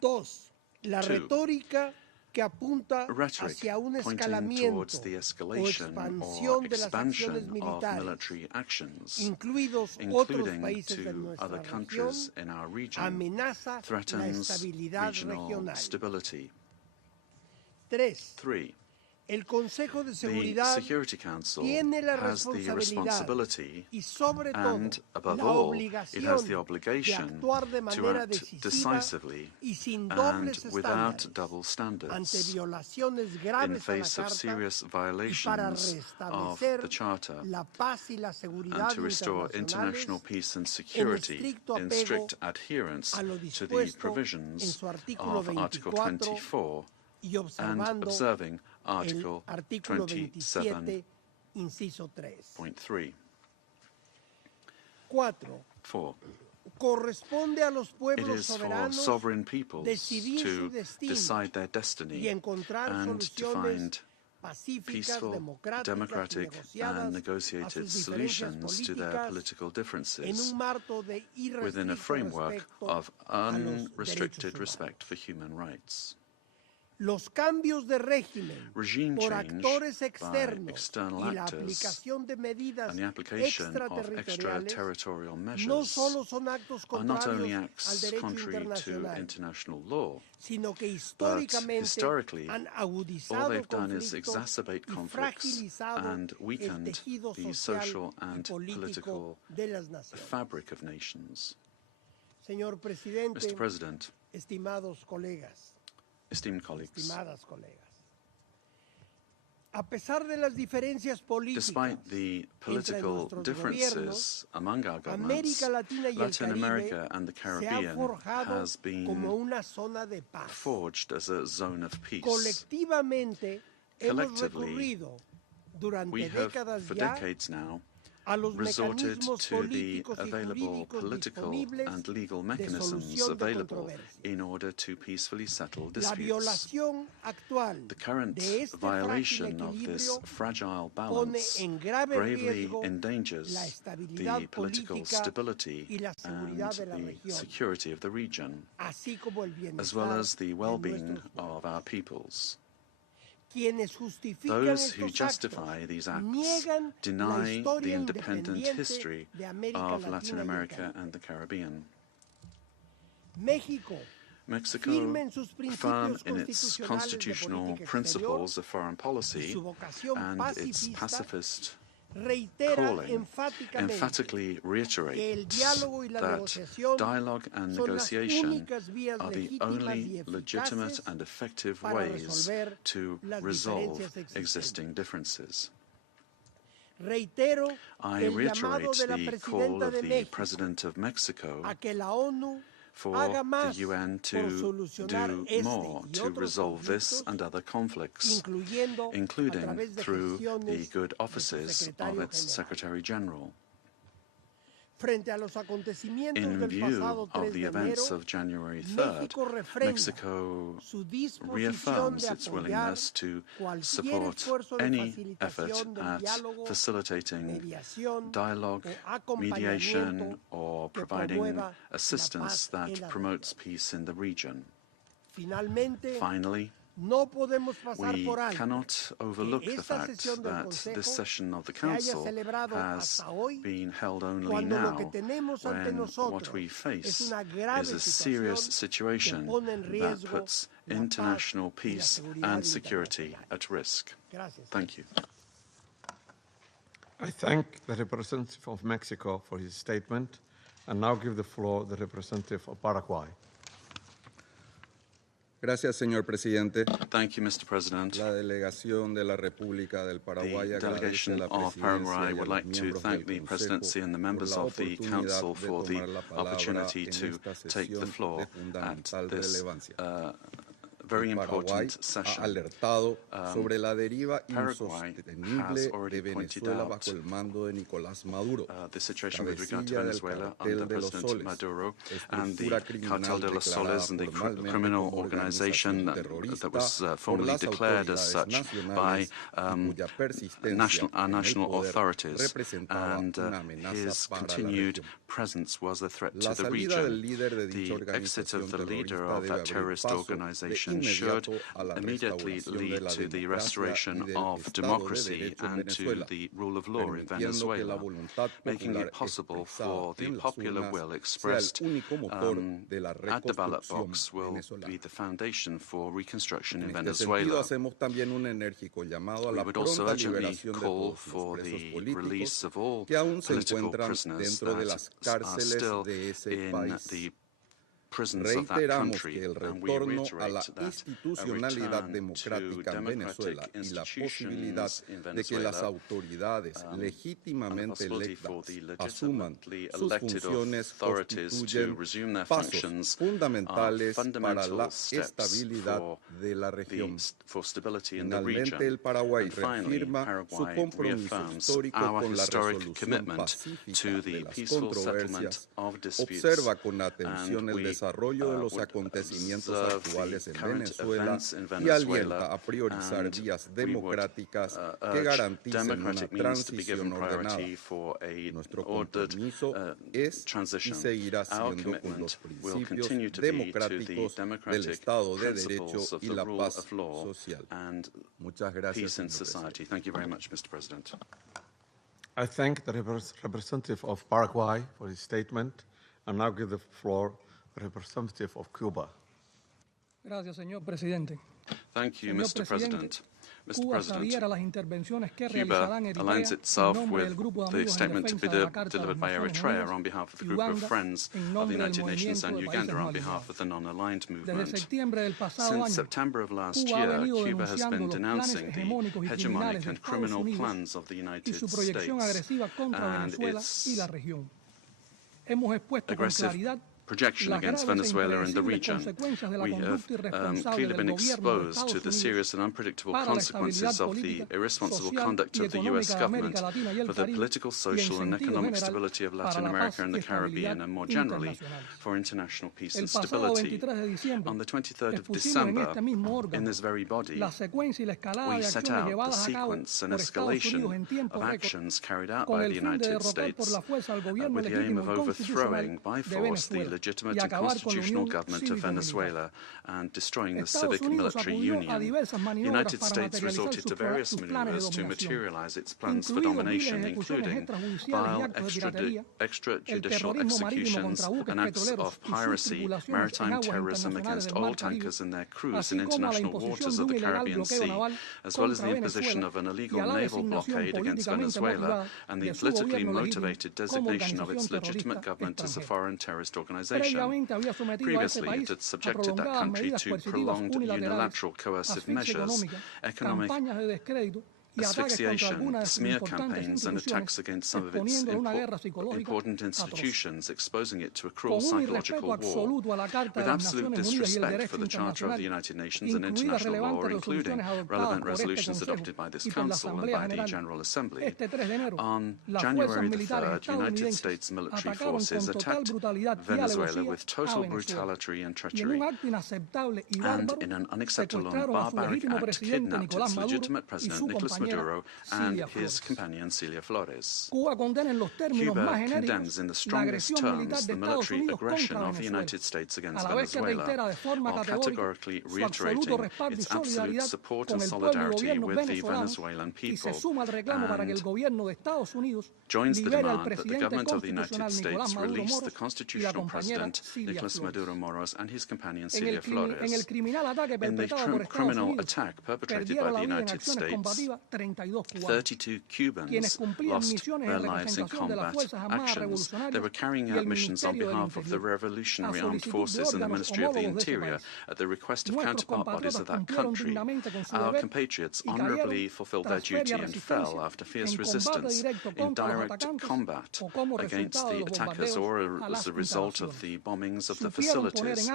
2. La 2. retórica que apunta Rhetoric hacia un pointing escalamiento towards the o escalation or expansión de las expansion acciones of militares, military actions, incluidos otros including países de to nuestra other región, countries in our region, amenaza la threatens estabilidad regional regional. stability. 3. 3. El Consejo de The Seguridad Security Council tiene la has the responsabilidad responsibility y sobre todo and, above la all, it has obligación the obligation de actuar de to manera act decisiva decisively y sin and dobles without estándares double ante standards violaciones in graves a la face of Carta serious y para violations of restablecer the Charter la paz y la seguridad and to restore international internacionales peace and en security estricto in apego strict adherence a lo to the dispuesto en provisions su artículo of Article 24 24 y and observando observing el Article artículo 27.3. 27, inciso 3. 4. 4. Corresponde a los It pueblos is for soberanos sovereign peoples decidir su to destino decide their destiny y encontrar and to soluciones find pacíficas, peaceful, democráticas y democratic negociadas and a negotiated sus diferencias solutions to their políticas political en differences un marco de within a irrestricto framework respeto of a los unrestricted derechos respect for human rights. Los cambios de régimen Regime por change actores by externos external y la actors aplicación de medidas and the application of extraterritoriales extraterritorial no measures solo son actos are not only contrarios al acts derecho contrary to internacional, international law, sino que but históricamente historically han all agudizado they've done is conflictos exacerbate y conflicts fragilizado and el weakened tejido the social social y and político political de las naciones. fabric of nations. Señor presidente, Mr. President, estimados colegas, esteemed colleagues, estimadas colegas, a pesar de las diferencias políticas despite the political differences among our governments, América Latina y el Latin Caribe America and the se ha Caribbean forjado has been como una zona de paz. forged as a zone of peace. Colectivamente hemos Collectively, recurrido We have, for decades now, resorted to the available political and legal mechanisms available in order to peacefully settle disputes. The current violation of this fragile balance gravely endangers the political stability and the security of the region, as well as the well-being of our peoples. Those who justify these acts deny the independent history of Latin America and the Caribbean. Mexico, firm in its constitutional principles of foreign policy and its pacifist calling, emphatically reiterates that dialogue and negotiation are the only legitimate and effective ways to resolve existing differences. I reiterate the call of the President of Mexico for the UN to do more to resolve this and other conflicts, including through the good offices of its Secretary General. In view of the events of January 3rd, Mexico reaffirms its willingness to support any effort at facilitating dialogue, mediation, or providing assistance that promotes peace in the region. Finally, we cannot overlook the fact that this session of the Council has been held only now, when what we face is a serious situation that puts international peace and security at risk. Thank you. I thank the representative of Mexico for his statement, and now give the floor to the representative of Paraguay. Gracias, señor presidente. Thank you, Mr. President. La delegación de la República del Paraguay the delegation of Paraguay would like to thank the presidency and the members of the Council for the opportunity to take the floor at this very important session. Sobre la deriva Paraguay has already pointed out the situation with regard to Venezuela under President Maduro and the Cartel de los Soles and the criminal organization that was formally declared as such by our national authorities, and his continued presence was a threat to the region. The exit of the leader of that terrorist organization should immediately lead to the restoration of democracy and to the rule of law in Venezuela, making it possible for the popular will expressed at the ballot box will be the foundation for reconstruction in Venezuela. We would also urgently call for the release of all political prisoners that are still in the prisons of that country, and we reiterate that a return to democratic institutions in Venezuela and the possibility for the legitimately elected authorities to resume their functions are fundamental steps for stability in the region. And finally, Paraguay reaffirms our historic commitment to the peaceful settlement of disputes, and we desarrollo de los acontecimientos actuales en Venezuela y alienta a priorizar vías democráticas que garanticen una transición ordenada. Nuestro compromiso es y seguirá siendo con los principios democráticos del Estado de Derecho y la paz social. Muchas gracias, señor presidente. Thank you very much, Mr. President. I thank the representative of Paraguay for his statement, and now give the floor to the representative of Cuba. Gracias, señor presidente. Thank you, Mr. President. Mr. President, Cuba aligns aligns itself with the statement to be delivered by Eritrea on behalf of the group of friends of the United Nations and Uganda on behalf of the non-aligned movement. Since September of last year, Cuba has been denouncing the hegemonic and criminal plans of the United States and its aggressive projection against Venezuela and the region. We have clearly been exposed to the serious and unpredictable consequences of the irresponsible conduct of the U.S. government for the political, social, and economic stability of Latin America and the Caribbean, and more generally, for international peace and stability. On the 23rd of December, in this very body, we set out the sequence and escalation of actions carried out by the United States with the aim of overthrowing by force the legitimate and constitutional government of Venezuela and destroying the civic and military union. The United States resorted to various maneuvers to materialize its plans for domination, including vile extrajudicial executions and acts of piracy, maritime terrorism against oil tankers and their crews in international waters of the Caribbean Sea, as well as the imposition of an illegal naval blockade against Venezuela and the politically motivated designation of its legitimate government as a foreign terrorist organization. Previously, it had subjected that country to prolonged unilateral coercive measures, economic asphyxiation, smear campaigns, and attacks against some of its important institutions, exposing it to a cruel psychological war. With absolute disrespect for the Charter of the United Nations and international law, including relevant resolutions adopted by this Council and by the General Assembly, on January the 3rd, United States military forces attacked Venezuela with total brutality and treachery, and in an unacceptable and barbaric act, kidnapped its legitimate president, Nicolas Maduro, and his companion Celia Flores. Cuba condemns in the strongest terms the military aggression of the United States against Venezuela, while categorically reiterating its absolute support and solidarity with the Venezuelan people, and joins the demand that the government of the United States release the constitutional president, Nicolas Maduro Moros, and his companion Celia Flores. In the criminal attack perpetrated by the United States, 32 Cubans lost their lives in combat actions. They were carrying out missions on behalf of the Revolutionary Armed Forces and the Ministry of the Interior at the request of counterpart bodies of that country. Our compatriots honorably fulfilled their duty and fell after fierce resistance in direct combat against the attackers or as a result of the bombings of the facilities.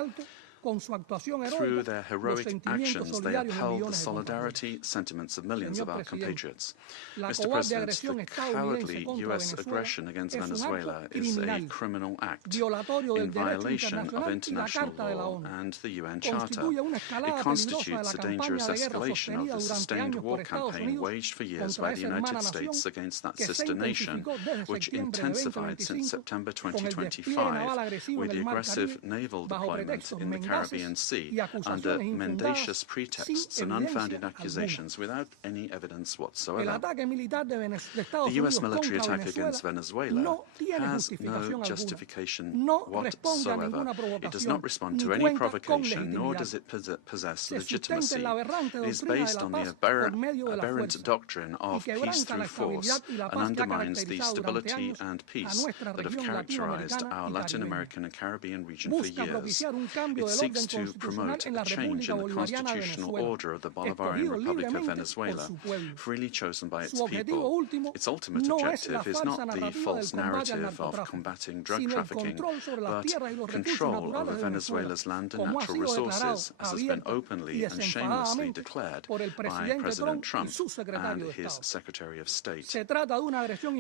Through their heroic actions, they upheld the solidarity sentiments of millions of our compatriots. Mr. President, the cowardly U.S. aggression against Venezuela is a criminal act in violation of international law and the UN Charter. It constitutes a dangerous escalation of the sustained war campaign waged for years by the United States against that sister nation, which intensified since September 2025 with the aggressive naval deployment in the Caribbean Sea under mendacious pretexts and unfounded accusations without any evidence whatsoever. The U.S. military attack against Venezuela has no justification whatsoever. It does not respond to any provocation, nor does it possess legitimacy. It is based on the aberrant doctrine of peace through force and undermines the stability and peace that have characterized our Latin American and Caribbean region for years. It seeks to promote a change in the constitutional order of the Bolivarian Republic of Venezuela, freely chosen by its people. Its ultimate objective is not the false narrative of combating drug trafficking, but control over Venezuela's land and natural resources, as has been openly and shamelessly declared by President Trump and his Secretary of State.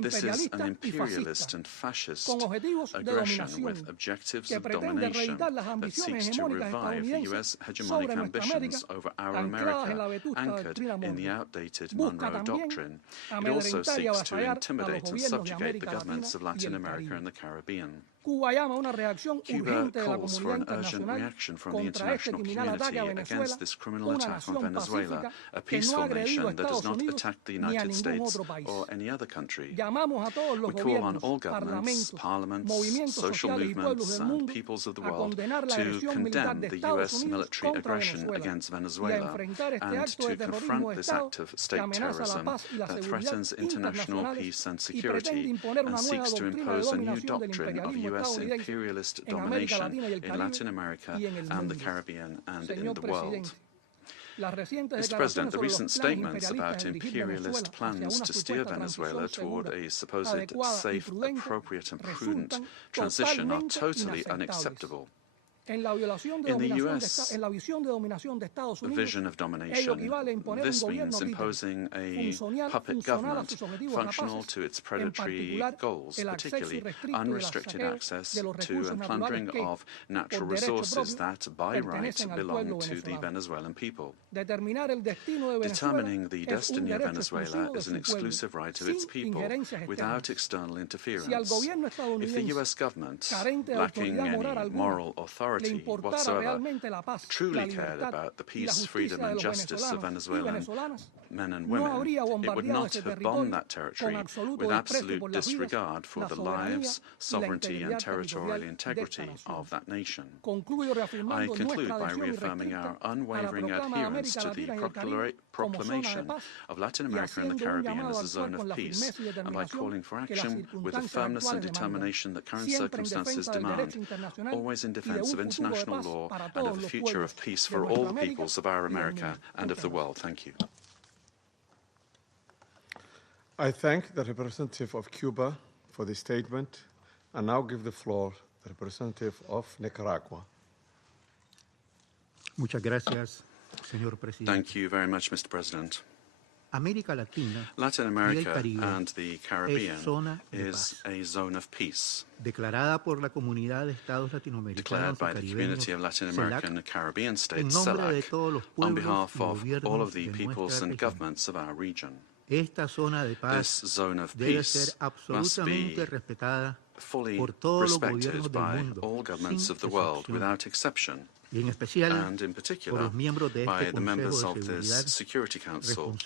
This is an imperialist and fascist aggression with objectives of domination that seeks to revive the U.S. hegemonic ambitions over our America, anchored in the outdated Monroe Doctrine. It also seeks to intimidate and subjugate the governments of Latin America and the Caribbean. Cuba calls for an urgent reaction from the international community against this criminal attack on Venezuela, a peaceful nation that does not attack the United States or any other country. We call on all governments, parliaments, social movements, and peoples of the world to condemn the U.S. military aggression against Venezuela and to confront this act of state terrorism that threatens international peace and security and seeks to impose a new doctrine of U.S. imperialist domination in Latin America and the Caribbean and in the world. Mr. President, the recent statements about imperialist plans to steer Venezuela toward a supposed safe, appropriate and prudent transition are totally unacceptable. In the U.S. vision of domination, this means imposing a puppet government functional to its predatory goals, particularly unrestricted access to and plundering of natural resources that, by right, belong to the Venezuelan people. Determining the destiny of Venezuela is an exclusive right of its people, without external interference. If the U.S. government, lacking any moral authority whatsoever, truly cared about the peace, freedom and justice of Venezuelan men and women, it would not have bombed that territory with absolute disregard for the lives, sovereignty and territorial integrity of that nation. I conclude by reaffirming our unwavering adherence to the proclamation of Latin America and the Caribbean as a zone of peace, and by calling for action with the firmness and determination that current circumstances demand, always in defense of international law and of the future of peace for all peoples of our America and of the world. Thank you. I thank the representative of Cuba for the statement and now give the floor to the representative of Nicaragua. Muchas gracias, señor presidente. Thank you very much, Mr. President. Latin America and the Caribbean is a zone of peace, declared by the Community of Latin American and Caribbean States, CELAC, on behalf of all of the peoples and governments of our region. This zone of peace must be fully respected by all governments of the world without exception, and in particular by the members of this Security Council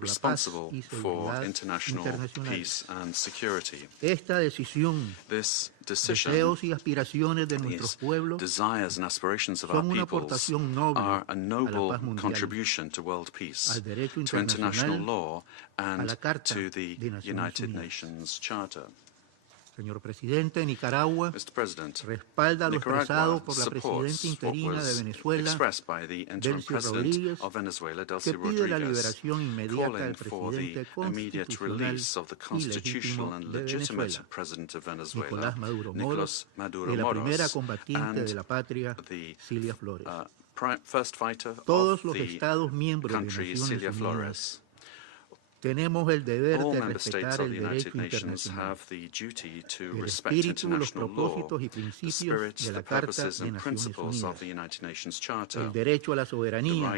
responsible for international peace and security. This decision, these desires and aspirations of our peoples are a noble contribution to world peace, to international law and to the United Nations Charter. Señor Presidente, Nicaragua respalda lo expresado por la presidenta interina de Venezuela, Delcy Rodríguez, que pide la liberación inmediata del presidente constitucional y legítimo de Venezuela, Nicolás Maduro Moros, y la primera combatiente de la patria, Cilia Flores. Todos los Estados miembros de Naciones Unidas tenemos el deber de respetar el derecho internacional, el espíritu, los propósitos y principios de la Carta de Naciones Unidas, el derecho a la soberanía,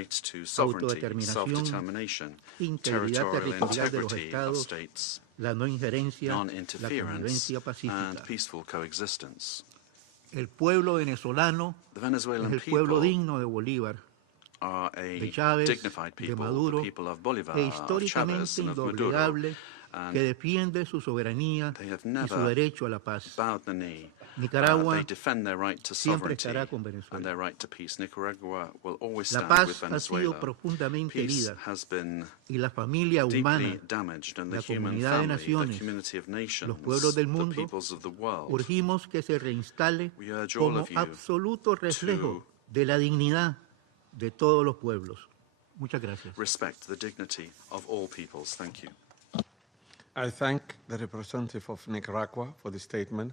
autodeterminación, integridad territorial de los Estados, la no injerencia, la convivencia pacífica. El pueblo venezolano es el pueblo digno de Bolívar, de Chávez, de Maduro, e históricamente indoblegable que defiende su soberanía y su derecho a la paz. Nicaragua siempre estará con Venezuela. La paz ha sido profundamente herida y la familia humana, la comunidad de naciones, los pueblos del mundo, urgimos que se reinstale como absoluto reflejo de la dignidad de todos los pueblos. Muchas gracias. Respect the dignity of all peoples. Thank you. I thank the representative of Nicaragua for the statement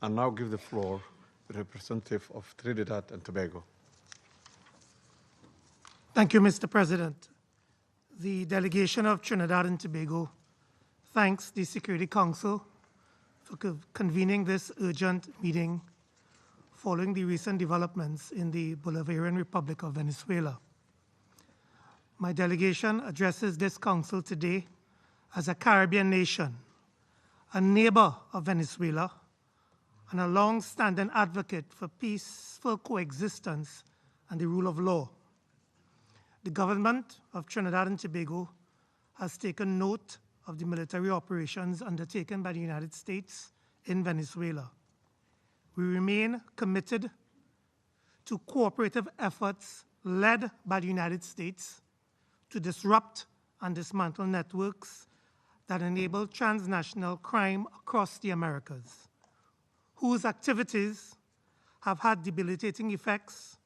and now give the floor to the representative of Trinidad and Tobago. Thank you, Mr. President. The delegation of Trinidad and Tobago thanks the Security Council for convening this urgent meeting following the recent developments in the Bolivarian Republic of Venezuela. My delegation addresses this council today as a Caribbean nation, a neighbor of Venezuela, and a long-standing advocate for peaceful coexistence and the rule of law. The government of Trinidad and Tobago has taken note of the military operations undertaken by the United States in Venezuela. We remain committed to cooperative efforts led by the United States to disrupt and dismantle networks that enable transnational crime across the Americas, whose activities have had debilitating effects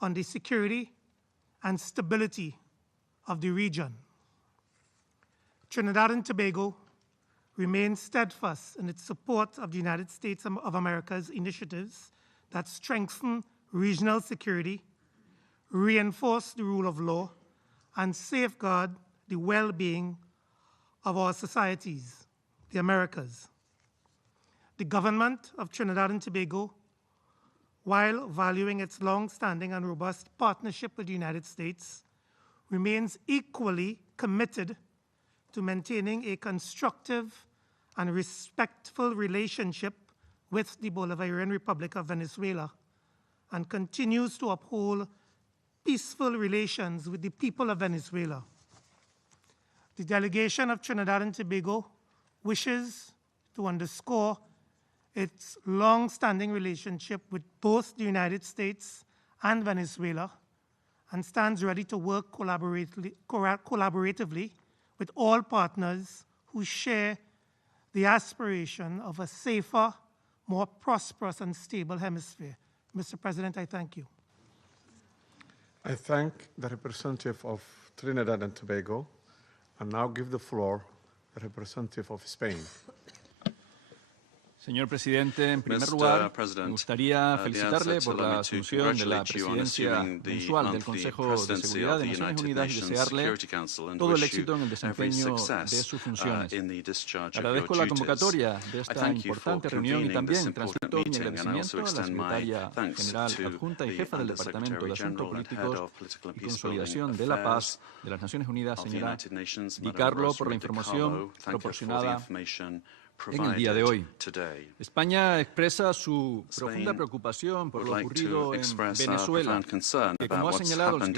on the security and stability of the region. Trinidad and Tobago remains steadfast in its support of the United States of America's initiatives that strengthen regional security, reinforce the rule of law, and safeguard the well-being of our societies, the Americas. The government of Trinidad and Tobago, while valuing its long-standing and robust partnership with the United States, remains equally committed to maintaining a constructive and respectful relationship with the Bolivarian Republic of Venezuela, and continues to uphold peaceful relations with the people of Venezuela. The delegation of Trinidad and Tobago wishes to underscore its long-standing relationship with both the United States and Venezuela, and stands ready to work collaboratively with all partners who share the aspiration of a safer, more prosperous and stable hemisphere. Mr. President, I thank you. I thank the representative of Trinidad and Tobago, and now give the floor to the representative of Spain. Señor Presidente, en primer lugar, me gustaría felicitarle por la asunción de la presidencia mensual del Consejo de Seguridad de Naciones Unidas y desearle todo el éxito en el desempeño de sus funciones. Agradezco la convocatoria de esta importante reunión y también transmito mi agradecimiento a la secretaria general adjunta y jefa del Departamento de Asuntos Políticos y Consolidación de la Paz de las Naciones Unidas, señora Di Carlo, por la información proporcionada en el día de hoy. España expresa su profunda preocupación por lo ocurrido en Venezuela, que, como ha señalado el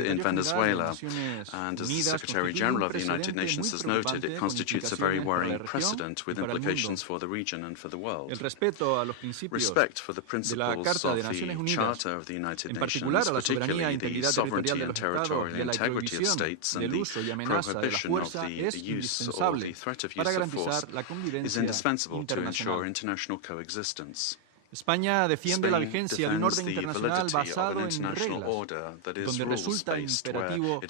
Secretary General of the United Nations, has noted, it constitutes a very worrying precedent with implications for the region and for the world. Respect for the principles of the Charter of the United Nations, particularly the sovereignty and territorial integrity of states and the prohibition of the use or the threat of use of force, is indispensable to ensure international coexistence. España defiende la vigencia de un orden internacional basado en reglas, donde resulta imperativo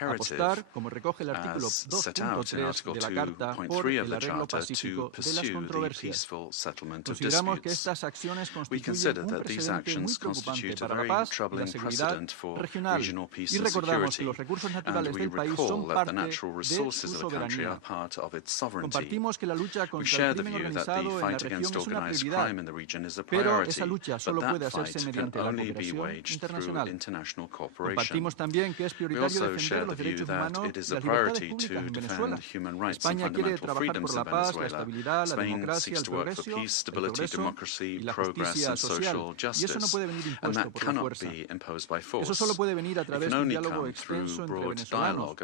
apostar, como recoge el artículo 2.3 de la Carta, por el arreglo pacífico de las controversias. Consideramos que estas acciones constituyen un precedente muy preocupante para la paz y la seguridad regional, y recordamos que los recursos naturales del país son parte de su soberanía. Compartimos que la lucha contra el crimen organizado en la región es una prioridad, pero esa lucha solo puede hacerse mediante la cooperación internacional. Compartimos también que es prioritario defender los derechos humanos y las libertades públicas en Venezuela. España quiere trabajar por la paz, la estabilidad, la democracia, el progreso y la justicia social. Y eso no puede venir impuesto por la fuerza. Eso solo puede venir a través de un diálogo extenso entre venezolanos,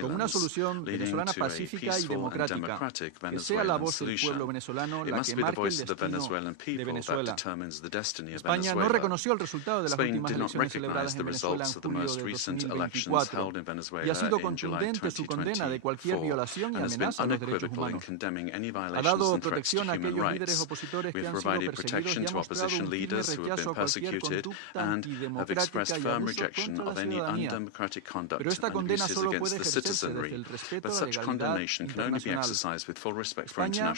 con una solución venezolana pacífica y democrática, que sea la voz del pueblo venezolano la que marque el destino de Venezuela. España no reconoció el resultado de las últimas elecciones celebradas en Venezuela en julio de 2024 y ha sido contundente su condena de cualquier violación y amenaza a los derechos humanos. Ha dado protección a aquellos líderes opositores que han sido perseguidos y ha mostrado un firme rechazo a cualquier conducta antidemocrática y abuso contra la ciudadanía. Pero esta condena solo puede ejercerse desde el respeto a la legalidad internacional. España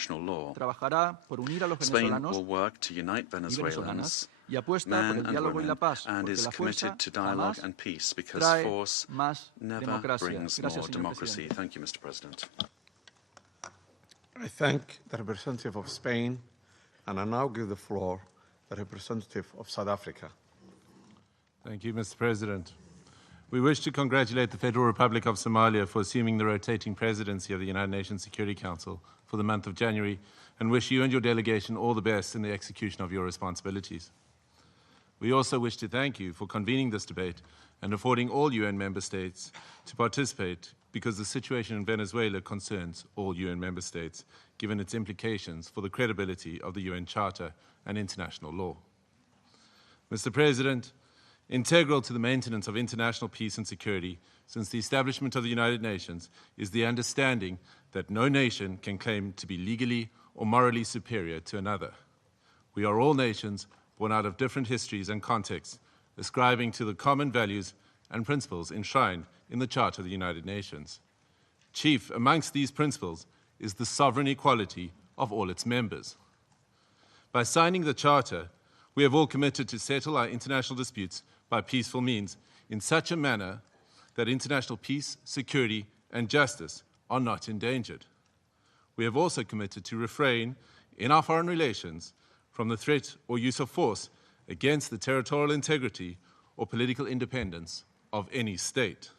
trabajará por unir a los venezolanos Venezuelans, y apuesta por el diálogo y la paz, porque la fuerza jamás trae más democracia. Gracias, señor presidente. Thank you, Mr. President. I thank the representative of Spain, and I now give the floor to the representative of South Africa. Thank you, Mr. President. We wish to congratulate the Federal Republic of Somalia for assuming the rotating presidency of the United Nations Security Council for the month of January, and wish you and your delegation all the best in the execution of your responsibilities. We also wish to thank you for convening this debate and affording all UN member states to participate, because the situation in Venezuela concerns all UN member states, given its implications for the credibility of the UN Charter and international law. Mr. President, integral to the maintenance of international peace and security since the establishment of the United Nations is the understanding that no nation can claim to be legally or morally superior to another. We are all nations born out of different histories and contexts, ascribing to the common values and principles enshrined in the Charter of the United Nations. Chief amongst these principles is the sovereign equality of all its members. By signing the Charter, we have all committed to settle our international disputes by peaceful means in such a manner that international peace, security, and justice are not endangered. We have also committed to refrain in our foreign relations from the threat or use of force against the territorial integrity or political independence of any state,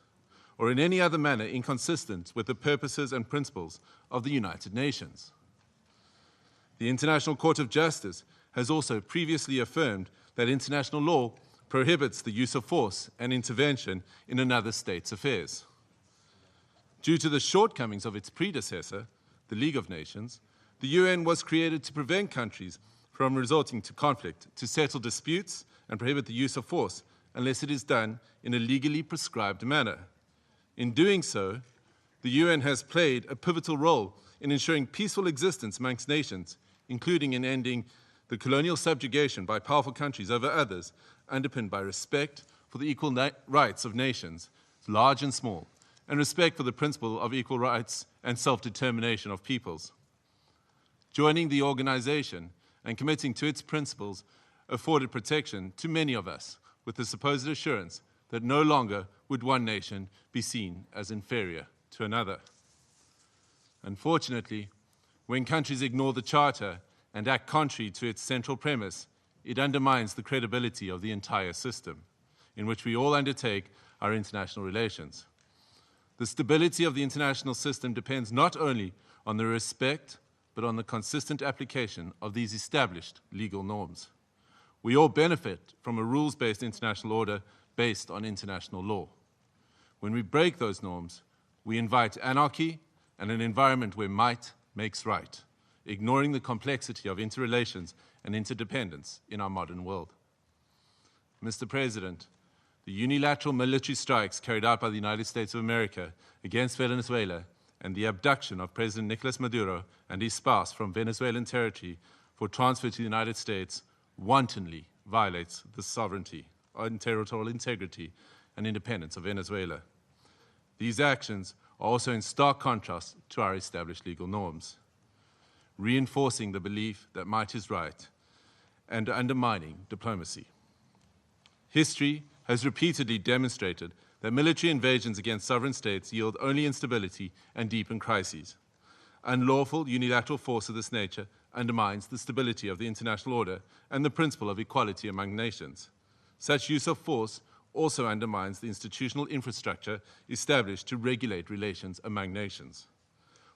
or in any other manner inconsistent with the purposes and principles of the United Nations. The International Court of Justice has also previously affirmed that international law prohibits the use of force and intervention in another state's affairs. Due to the shortcomings of its predecessor, the League of Nations, the UN was created to prevent countries from resorting to conflict, to settle disputes, and prohibit the use of force unless it is done in a legally prescribed manner. In doing so, the UN has played a pivotal role in ensuring peaceful existence amongst nations, including in ending the colonial subjugation by powerful countries over others, underpinned by respect for the equal rights of nations, large and small, and respect for the principle of equal rights and self-determination of peoples. Joining the organization and committing to its principles afforded protection to many of us, with the supposed assurance that no longer would one nation be seen as inferior to another. Unfortunately, when countries ignore the Charter and act contrary to its central premise, it undermines the credibility of the entire system in which we all undertake our international relations. The stability of the international system depends not only on the respect, but on the consistent application of these established legal norms. We all benefit from a rules-based international order based on international law. When we break those norms, we invite anarchy and an environment where might makes right, ignoring the complexity of interrelations and interdependence in our modern world. Mr. President, the unilateral military strikes carried out by the United States of America against Venezuela and the abduction of President Nicolas Maduro and his spouse from Venezuelan territory for transfer to the United States wantonly violates the sovereignty and territorial integrity and independence of Venezuela. These actions are also in stark contrast to our established legal norms, reinforcing the belief that might is right and undermining diplomacy. History has repeatedly demonstrated that military invasions against sovereign states yield only instability and deepen crises. Unlawful unilateral force of this nature undermines the stability of the international order and the principle of equality among nations. Such use of force also undermines the institutional infrastructure established to regulate relations among nations.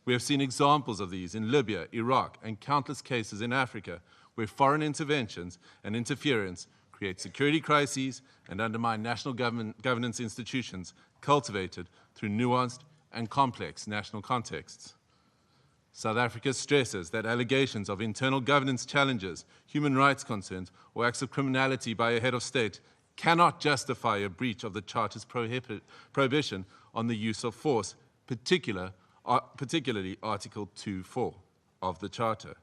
We have seen examples of these in Libya, Iraq, and countless cases in Africa where foreign interventions and interference create security crises and undermine national governance institutions cultivated through nuanced and complex national contexts. South Africa stresses that allegations of internal governance challenges, human rights concerns, or acts of criminality by a head of state cannot justify a breach of the Charter's prohibition on the use of force, particularly Article 2.4 of the Charter.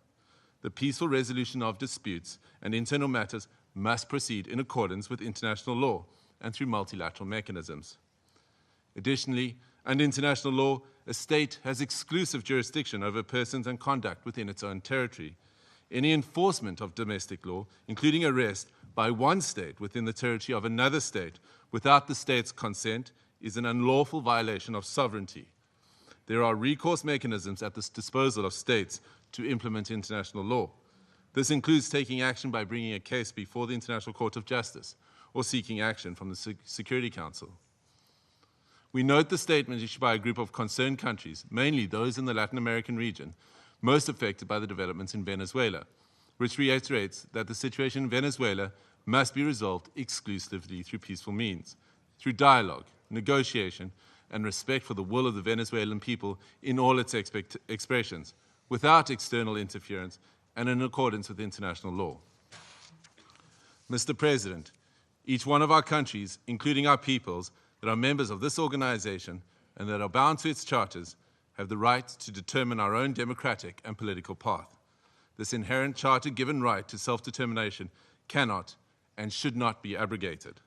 The peaceful resolution of disputes and internal matters must proceed in accordance with international law and through multilateral mechanisms. Additionally, under international law, a state has exclusive jurisdiction over persons and conduct within its own territory. Any enforcement of domestic law, including arrest by one state within the territory of another state without the state's consent, is an unlawful violation of sovereignty. There are recourse mechanisms at the disposal of states to implement international law. This includes taking action by bringing a case before the International Court of Justice or seeking action from the Security Council. We note the statement issued by a group of concerned countries, mainly those in the Latin American region, most affected by the developments in Venezuela, which reiterates that the situation in Venezuela must be resolved exclusively through peaceful means, through dialogue, negotiation, and respect for the will of the Venezuelan people in all its expressions, without external interference and in accordance with international law. Mr. President, each one of our countries, including our peoples, that are members of this organization and that are bound to its charters, have the right to determine our own democratic and political path. This inherent charter-given right to self-determination cannot and should not be abrogated.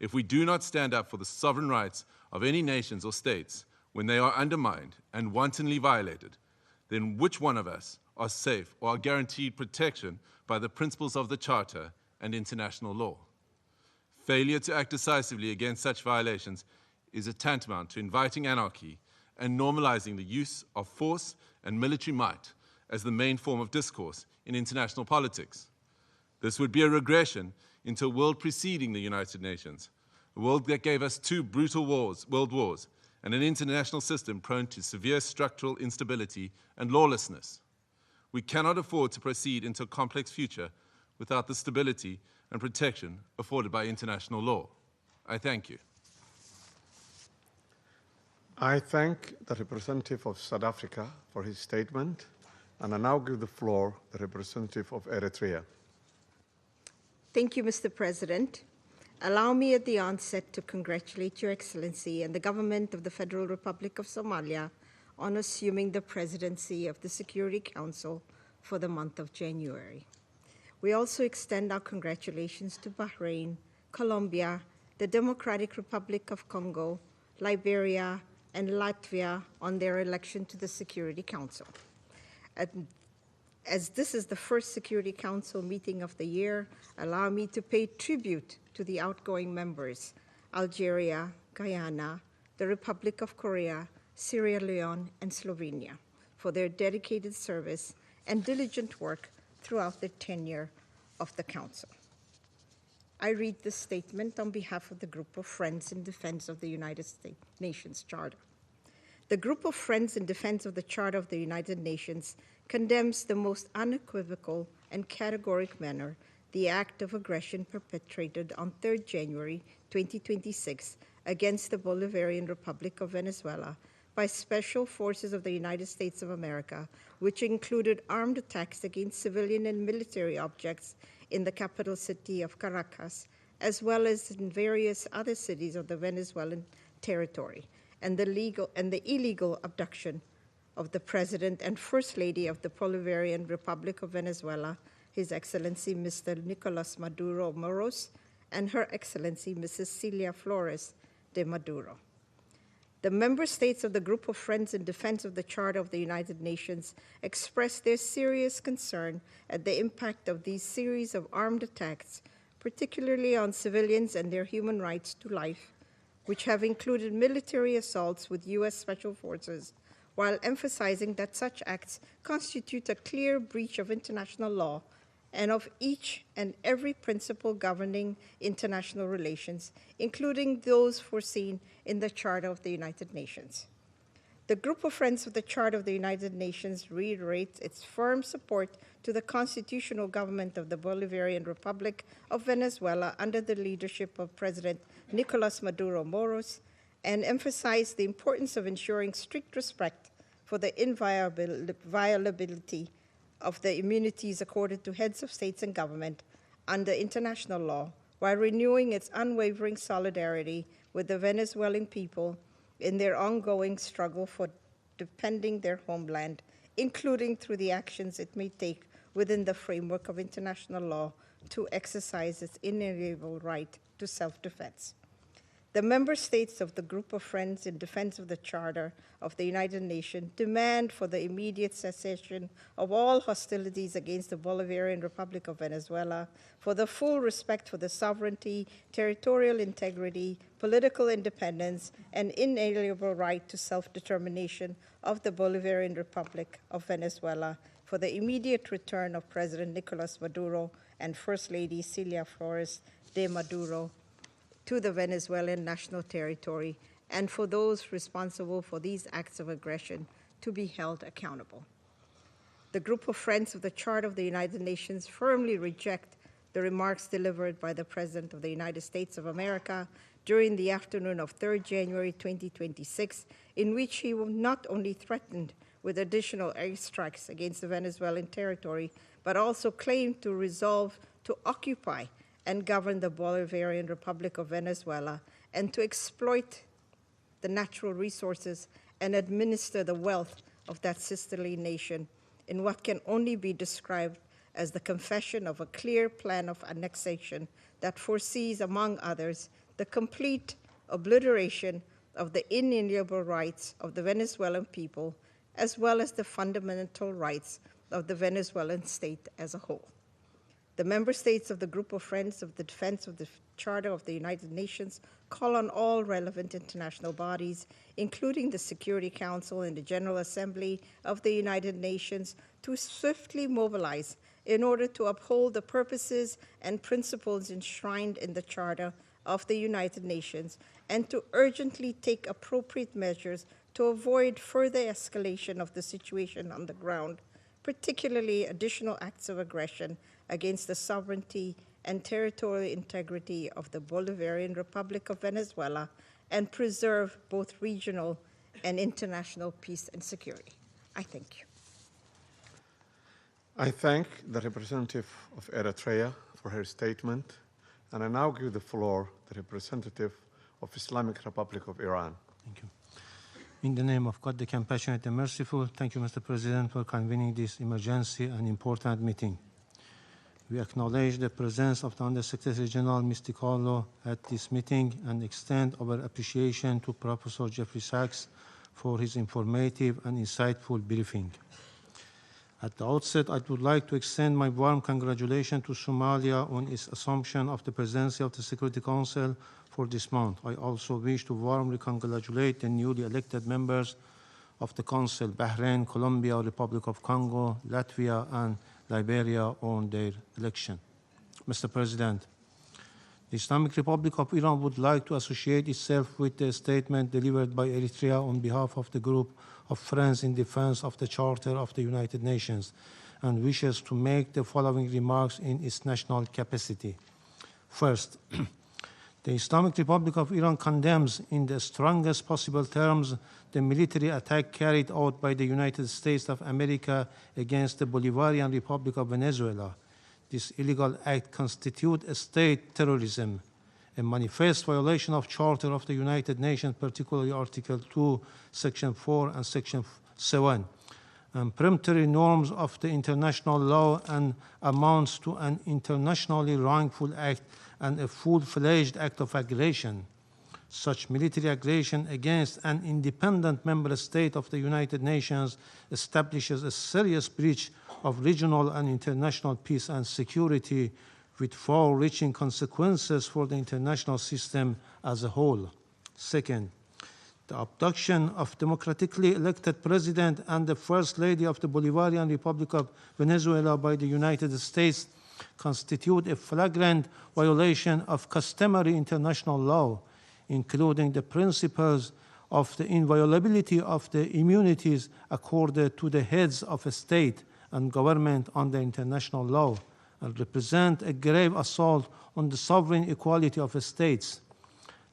If we do not stand up for the sovereign rights of any nations or states when they are undermined and wantonly violated, then which one of us are safe or are guaranteed protection by the principles of the Charter and international law? Failure to act decisively against such violations is tantamount to inviting anarchy and normalizing the use of force and military might as the main form of discourse in international politics. This would be a regression into a world preceding the United Nations, a world that gave us two brutal world wars, and an international system prone to severe structural instability and lawlessness. We cannot afford to proceed into a complex future without the stability and protection afforded by international law. I thank you. I thank the representative of South Africa for his statement, and I now give the floor to the representative of Eritrea. Thank you, Mr. President. Allow me at the onset to congratulate Your Excellency and the government of the Federal Republic of Somalia on assuming the presidency of the Security Council for the month of January. We also extend our congratulations to Bahrain, Colombia, the Democratic Republic of Congo, Liberia, and Latvia on their election to the Security Council. As this is the first Security Council meeting of the year, allow me to pay tribute to the outgoing members, Algeria, Guyana, the Republic of Korea, Sierra Leone, and Slovenia, for their dedicated service and diligent work throughout the tenure of the Council. I read this statement on behalf of the Group of Friends in Defense of the United Nations Charter. The Group of Friends in Defense of the Charter of the United Nations condemns the most unequivocal and categoric manner the act of aggression perpetrated on 3rd January 2026 against the Bolivarian Republic of Venezuela by special forces of the United States of America, which included armed attacks against civilian and military objects in the capital city of Caracas, as well as in various other cities of the Venezuelan territory, and the illegal abduction of the President and First Lady of the Bolivarian Republic of Venezuela, His Excellency Mr. Nicolas Maduro Moros, and Her Excellency Mrs. Celia Flores de Maduro. The member states of the Group of Friends in Defense of the Charter of the United Nations expressed their serious concern at the impact of these series of armed attacks, particularly on civilians and their human rights to life, which have included military assaults with U.S. Special Forces, while emphasizing that such acts constitute a clear breach of international law and of each and every principle governing international relations, including those foreseen in the Charter of the United Nations. The Group of Friends of the Charter of the United Nations reiterates its firm support to the constitutional government of the Bolivarian Republic of Venezuela under the leadership of President Nicolas Maduro Moros, and emphasize the importance of ensuring strict respect for the inviolability of the immunities accorded to heads of states and government under international law, while renewing its unwavering solidarity with the Venezuelan people in their ongoing struggle for defending their homeland, including through the actions it may take within the framework of international law to exercise its inalienable right to self-defense. The member states of the Group of Friends in Defense of the Charter of the United Nations demand for the immediate cessation of all hostilities against the Bolivarian Republic of Venezuela, for the full respect for the sovereignty, territorial integrity, political independence, and inalienable right to self-determination of the Bolivarian Republic of Venezuela, for the immediate return of President Nicolas Maduro and First Lady Celia Flores de Maduro to the Venezuelan national territory, and for those responsible for these acts of aggression to be held accountable. The Group of Friends of the Charter of the United Nations firmly reject the remarks delivered by the President of the United States of America during the afternoon of 3rd January 2026, in which he not only threatened with additional airstrikes against the Venezuelan territory, but also claimed to resolve to occupy and govern the Bolivarian Republic of Venezuela, and to exploit the natural resources and administer the wealth of that sisterly nation in what can only be described as the confession of a clear plan of annexation that foresees, among others, the complete obliteration of the inalienable rights of the Venezuelan people, as well as the fundamental rights of the Venezuelan state as a whole. The member states of the Group of Friends of the Defense of the Charter of the United Nations call on all relevant international bodies, including the Security Council and the General Assembly of the United Nations, to swiftly mobilize in order to uphold the purposes and principles enshrined in the Charter of the United Nations, and to urgently take appropriate measures to avoid further escalation of the situation on the ground, particularly additional acts of aggression against the sovereignty and territorial integrity of the Bolivarian Republic of Venezuela, and preserve both regional and international peace and security. I thank you. I thank the representative of Eritrea for her statement, and I now give the floor to the representative of Islamic Republic of Iran. Thank you. In the name of God, the compassionate and merciful, thank you, Mr. President, for convening this emergency and important meeting. We acknowledge the presence of the Undersecretary General, Mr. Carlo, at this meeting and extend our appreciation to Professor Jeffrey Sachs for his informative and insightful briefing. At the outset, I would like to extend my warm congratulations to Somalia on its assumption of the presidency of the Security Council for this month. I also wish to warmly congratulate the newly elected members of the Council, Bahrain, Colombia, Republic of Congo, Latvia, and Liberia on their election. Mr. President, the Islamic Republic of Iran would like to associate itself with the statement delivered by Eritrea on behalf of the Group of Friends in Defense of the Charter of the United Nations, and wishes to make the following remarks in its national capacity. First, the Islamic Republic of Iran condemns in the strongest possible terms the military attack carried out by the United States of America against the Bolivarian Republic of Venezuela. This illegal act constitutes a state terrorism, a manifest violation of Charter of the United Nations, particularly Article 2, Section 4, and Section 7, and peremptory norms of the international law, and amounts to an internationally wrongful act and a full-fledged act of aggression. Such military aggression against an independent member state of the United Nations establishes a serious breach of regional and international peace and security, with far-reaching consequences for the international system as a whole. Second, the abduction of democratically elected president and the First Lady of the Bolivarian Republic of Venezuela by the United States constitute a flagrant violation of customary international law, including the principles of the inviolability of the immunities accorded to the heads of a state and government under international law, and represent a grave assault on the sovereign equality of states.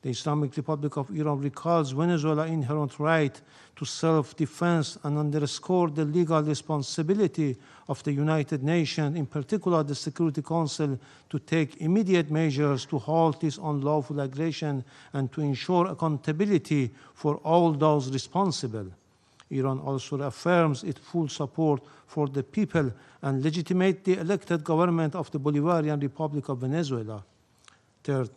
The Islamic Republic of Iran recalls Venezuela's inherent right to self-defense and underscores the legal responsibility of the United Nations, in particular the Security Council, to take immediate measures to halt this unlawful aggression and to ensure accountability for all those responsible. Iran also affirms its full support for the people and legitimately elected government of the Bolivarian Republic of Venezuela. Third,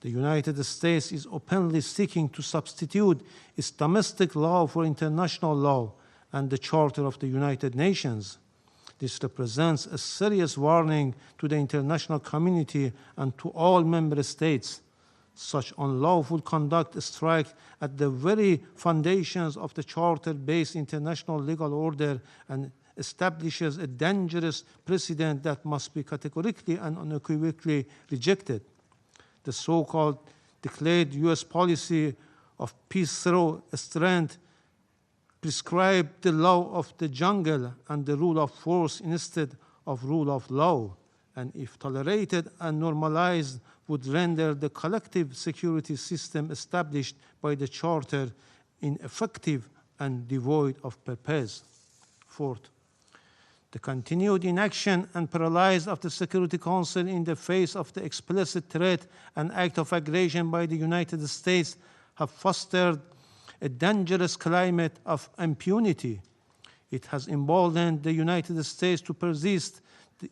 the United States is openly seeking to substitute its domestic law for international law and the Charter of the United Nations. This represents a serious warning to the international community and to all member states. Such unlawful conduct strikes at the very foundations of the Charter-based international legal order and establishes a dangerous precedent that must be categorically and unequivocally rejected. The so-called declared U.S. policy of peace through strength prescribes the law of the jungle and the rule of force instead of rule of law, and if tolerated and normalized, would render the collective security system established by the Charter ineffective and devoid of purpose. Fourth, the continued inaction and paralysis of the Security Council in the face of the explicit threat and act of aggression by the United States have fostered a dangerous climate of impunity. It has emboldened the United States to persist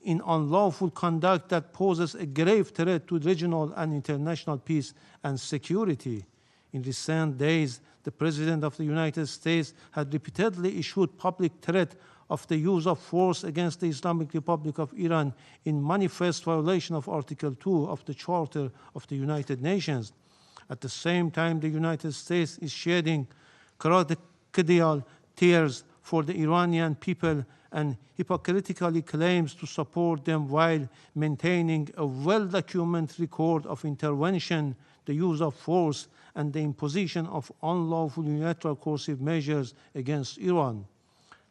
in unlawful conduct that poses a grave threat to regional and international peace and security. In recent days, the President of the United States had repeatedly issued public threat of the use of force against the Islamic Republic of Iran in manifest violation of Article 2 of the Charter of the United Nations. At the same time, the United States is shedding crocodile tears for the Iranian people and hypocritically claims to support them while maintaining a well-documented record of intervention, the use of force, and the imposition of unlawful unilateral coercive measures against Iran.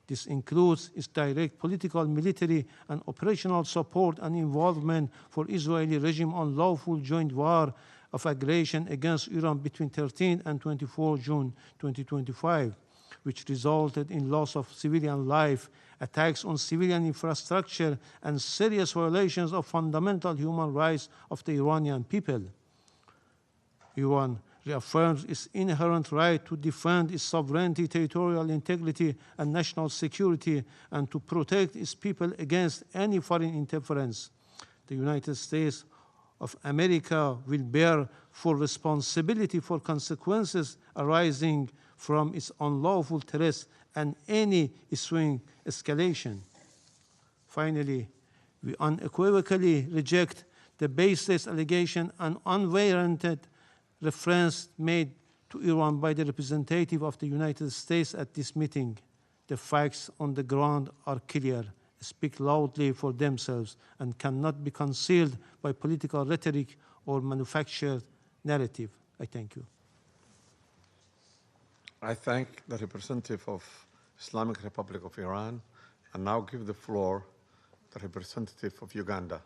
This includes its direct political, military, and operational support and involvement for Israeli regime unlawful joint war of aggression against Iran between 13 and 24 June 2025, which resulted in loss of civilian life, attacks on civilian infrastructure, and serious violations of fundamental human rights of the Iranian people. Iran reaffirms its inherent right to defend its sovereignty, territorial integrity, and national security, and to protect its people against any foreign interference. The United States of America will bear full responsibility for consequences arising from its unlawful threats and any ensuing escalation. Finally, we unequivocally reject the baseless allegation and unwarranted reference made to Iran by the representative of the United States at this meeting. The facts on the ground are clear, speak loudly for themselves, and cannot be concealed by political rhetoric or manufactured narrative. I thank you. I thank the representative of Islamic Republic of Iran, and now give the floor to the representative of Uganda.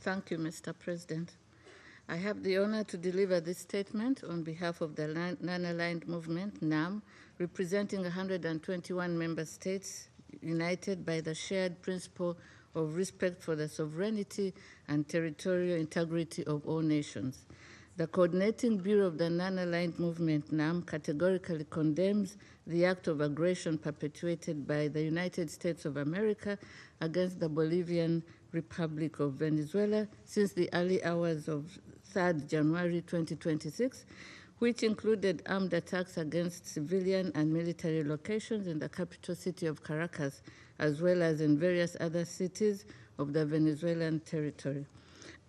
Thank you, Mr. President. I have the honor to deliver this statement on behalf of the Non-Aligned Movement, NAM, representing 121 member states united by the shared principle of respect for the sovereignty and territorial integrity of all nations. The Coordinating Bureau of the Non-Aligned Movement, NAM, categorically condemns the act of aggression perpetuated by the United States of America against the Bolivian Republic of Venezuela since the early hours of 3rd January 2026, which included armed attacks against civilian and military locations in the capital city of Caracas, as well as in various other cities of the Venezuelan territory.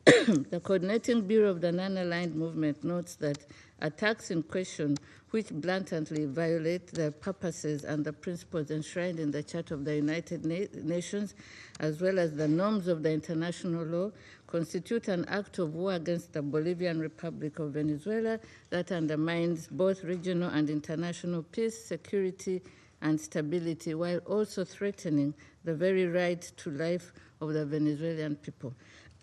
The Coordinating Bureau of the Non-Aligned Movement notes that attacks in question, which blatantly violate the purposes and the principles enshrined in the Charter of the United Nations, as well as the norms of the international law, constitute an act of war against the Bolivian Republic of Venezuela that undermines both regional and international peace, security, and stability, while also threatening the very right to life of the Venezuelan people.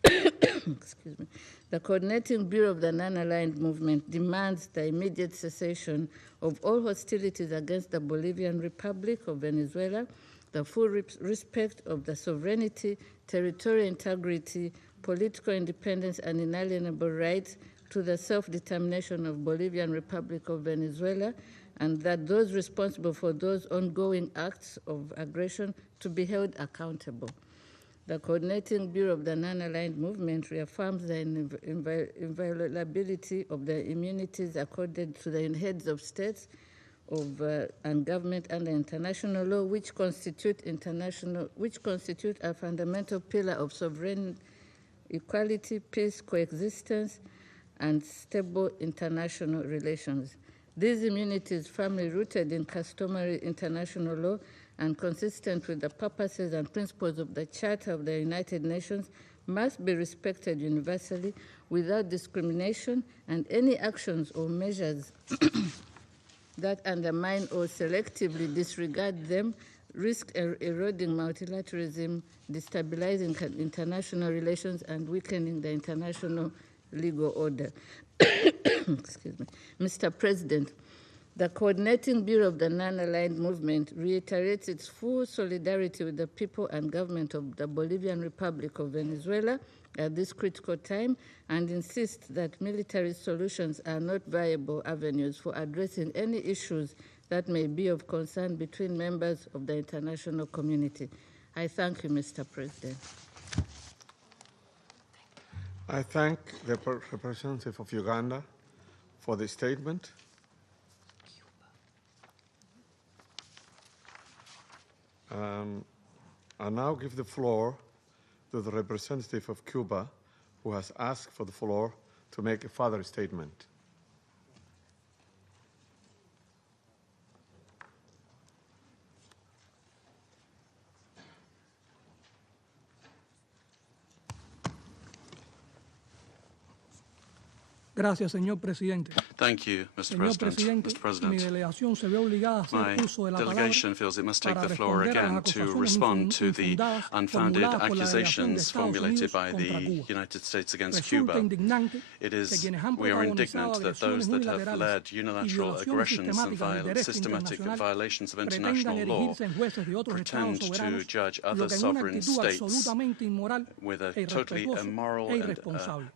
Excuse me. The Coordinating Bureau of the Non-Aligned Movement demands the immediate cessation of all hostilities against the Bolivian Republic of Venezuela, the full respect of the sovereignty, territorial integrity, political independence, and inalienable rights to the self-determination of Bolivian Republic of Venezuela, and that those responsible for those ongoing acts of aggression to be held accountable. The Coordinating Bureau of the Non-Aligned Movement reaffirms the inviolability of the immunities accorded to the heads of states and government under international law, which constitute a fundamental pillar of sovereign equality, peace, coexistence, and stable international relations. These immunities, firmly rooted in customary international law and consistent with the purposes and principles of the Charter of the United Nations, must be respected universally without discrimination, and any actions or measures that undermine or selectively disregard them risk eroding multilateralism, destabilizing international relations, and weakening the international legal order. Excuse me. Mr. President, the Coordinating Bureau of the Non-Aligned Movement reiterates its full solidarity with the people and government of the Bolivian Republic of Venezuela at this critical time, and insists that military solutions are not viable avenues for addressing any issues that may be of concern between members of the international community. I thank you, Mr. President. I thank the representative of Uganda for the statement. I now give the floor to the representative of Cuba, who has asked for the floor to make a further statement. Gracias, señor presidente. Thank you, Mr. Señor President. presidente, Mr. President, mi delegación se ve obligada a hacer my uso de la delegation palabra feels it must take para the floor responder a again las to acusaciones respond to the infundadas unfounded formuladas por la delegación de accusations Estados formulated Unidos by contra the Cuba. United States against Resulta Cuba. indignante It que is, quienes han we are protagonizado indignant that those agresiones that have unilaterales led y unilateral violaciones aggressions and sistemáticas del derecho systematic internacional violations of pretendan international law erigirse en jueces de otros estados pretend to soberanos, judge lo other que en una sovereign actitud states absolutamente inmoral with a e totally irrespetuoso immoral e and irresponsable.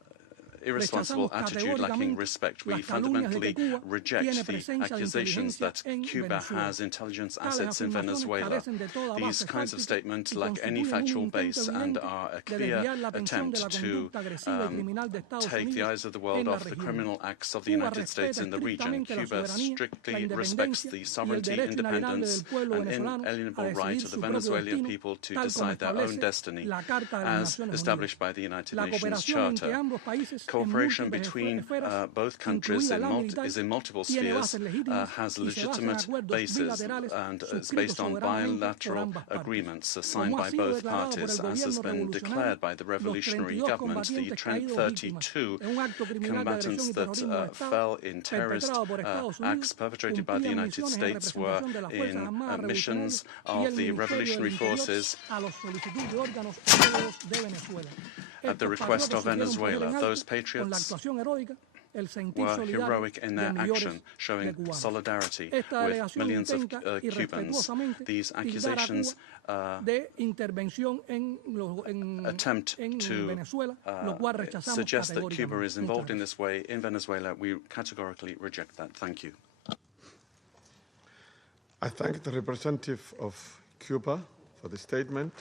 irresponsible Rechazamos attitude lacking categóricamente respect. We las calumnias de fundamentally que Cuba reject tiene the presencia de accusations inteligencia that en Cuba Venezuela. has intelligence Tales assets in afirmaciones Venezuela. carecen de toda These base kinds of fáctica statements y lack any constituyen un factual intento base and evidente are a de clear desviar la atención de la attempt to conducta agresiva y criminal de Estados take the Unidos eyes of the world en la off the región. criminal acts of the Cuba United States respeta in the region. estrictamente la Cuba soberanía, la strictly respects independencia the y el sovereignty, derecho inalienable independence, del pueblo and venezolano a inalienable decidir right of the su propio Venezuelan destino, people to tal como decide their own establece destiny la Carta de las as Naciones established Unidas. by the United La Nations cooperación entre Charter. ambos países en Cooperation múltiples between esferas, both countries incluida la militar, is in multiple tiene spheres, bases legítimas has y se basa en legitimate acuerdos bases bilaterales and is suscritos based on soberanamente por bilateral ambas partes. agreements signed Como ha by sido both declarado por parties, el as has gobierno been revolucionario, declared by the los revolutionary 32 government, the combatientes caídos víctimas 32 en un acto criminal de agresión combatants y that terrorismo de Estado fell in terrorist perpetrado por Estados acts Unidos perpetrated by the cumplían United misiones en States were representación de las Fuerzas in Armadas missions Revolucionarias y of el the Ministerio del revolutionary Interior forces a la solicitud de órganos homólogos de Venezuela. at the Estos request of patriotas supieron poner Venezuela. en Those alto, con la patriots actuación heroica, el sentir were solidario heroic in de their millones action, showing de cubanos. solidarity Esta with delegación millions of intenta Cubans. irrespetuosamente These tildar a accusations Cuba de intervención en attempt to Venezuela, lo cual rechazamos suggest that Cuba categóricamente. is involved in this way in Venezuela. We categorically reject that. Thank you. I thank the representative of Cuba for the statement.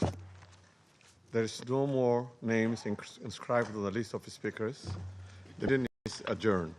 There is no more names inscribed on the list of speakers. The meeting is adjourned.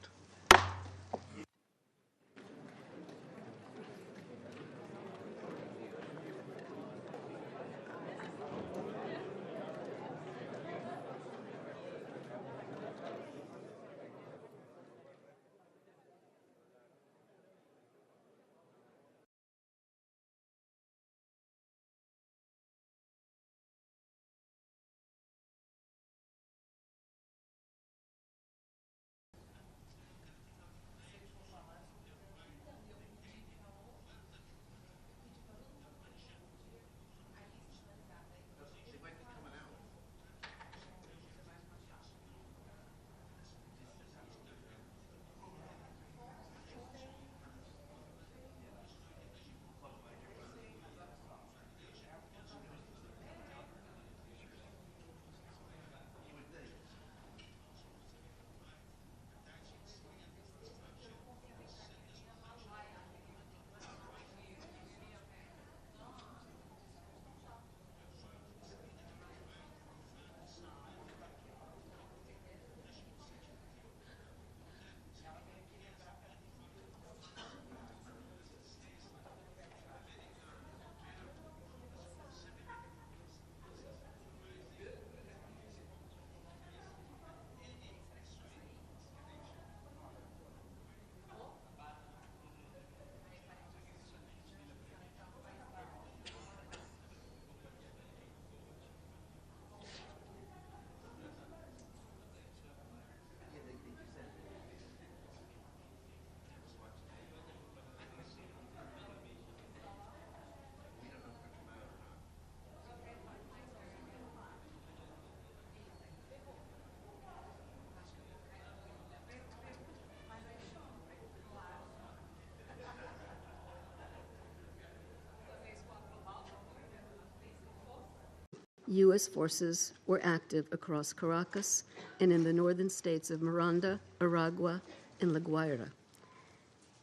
U.S. forces were active across Caracas and in the northern states of Miranda, Aragua, and La Guaira.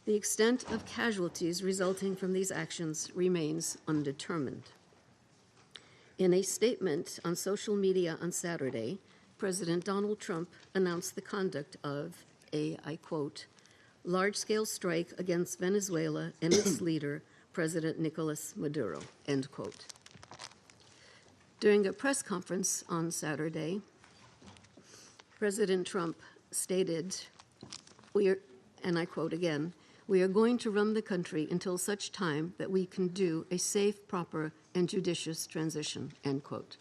The extent of casualties resulting from these actions remains undetermined. In a statement on social media on Saturday, President Donald Trump announced the conduct of a, I quote, large-scale strike against Venezuela and its leader, President Nicolas Maduro, end quote. During a press conference on Saturday, President Trump stated, and I quote again, "We are going to run the country until such time that we can do a safe, proper, and judicious transition," end quote.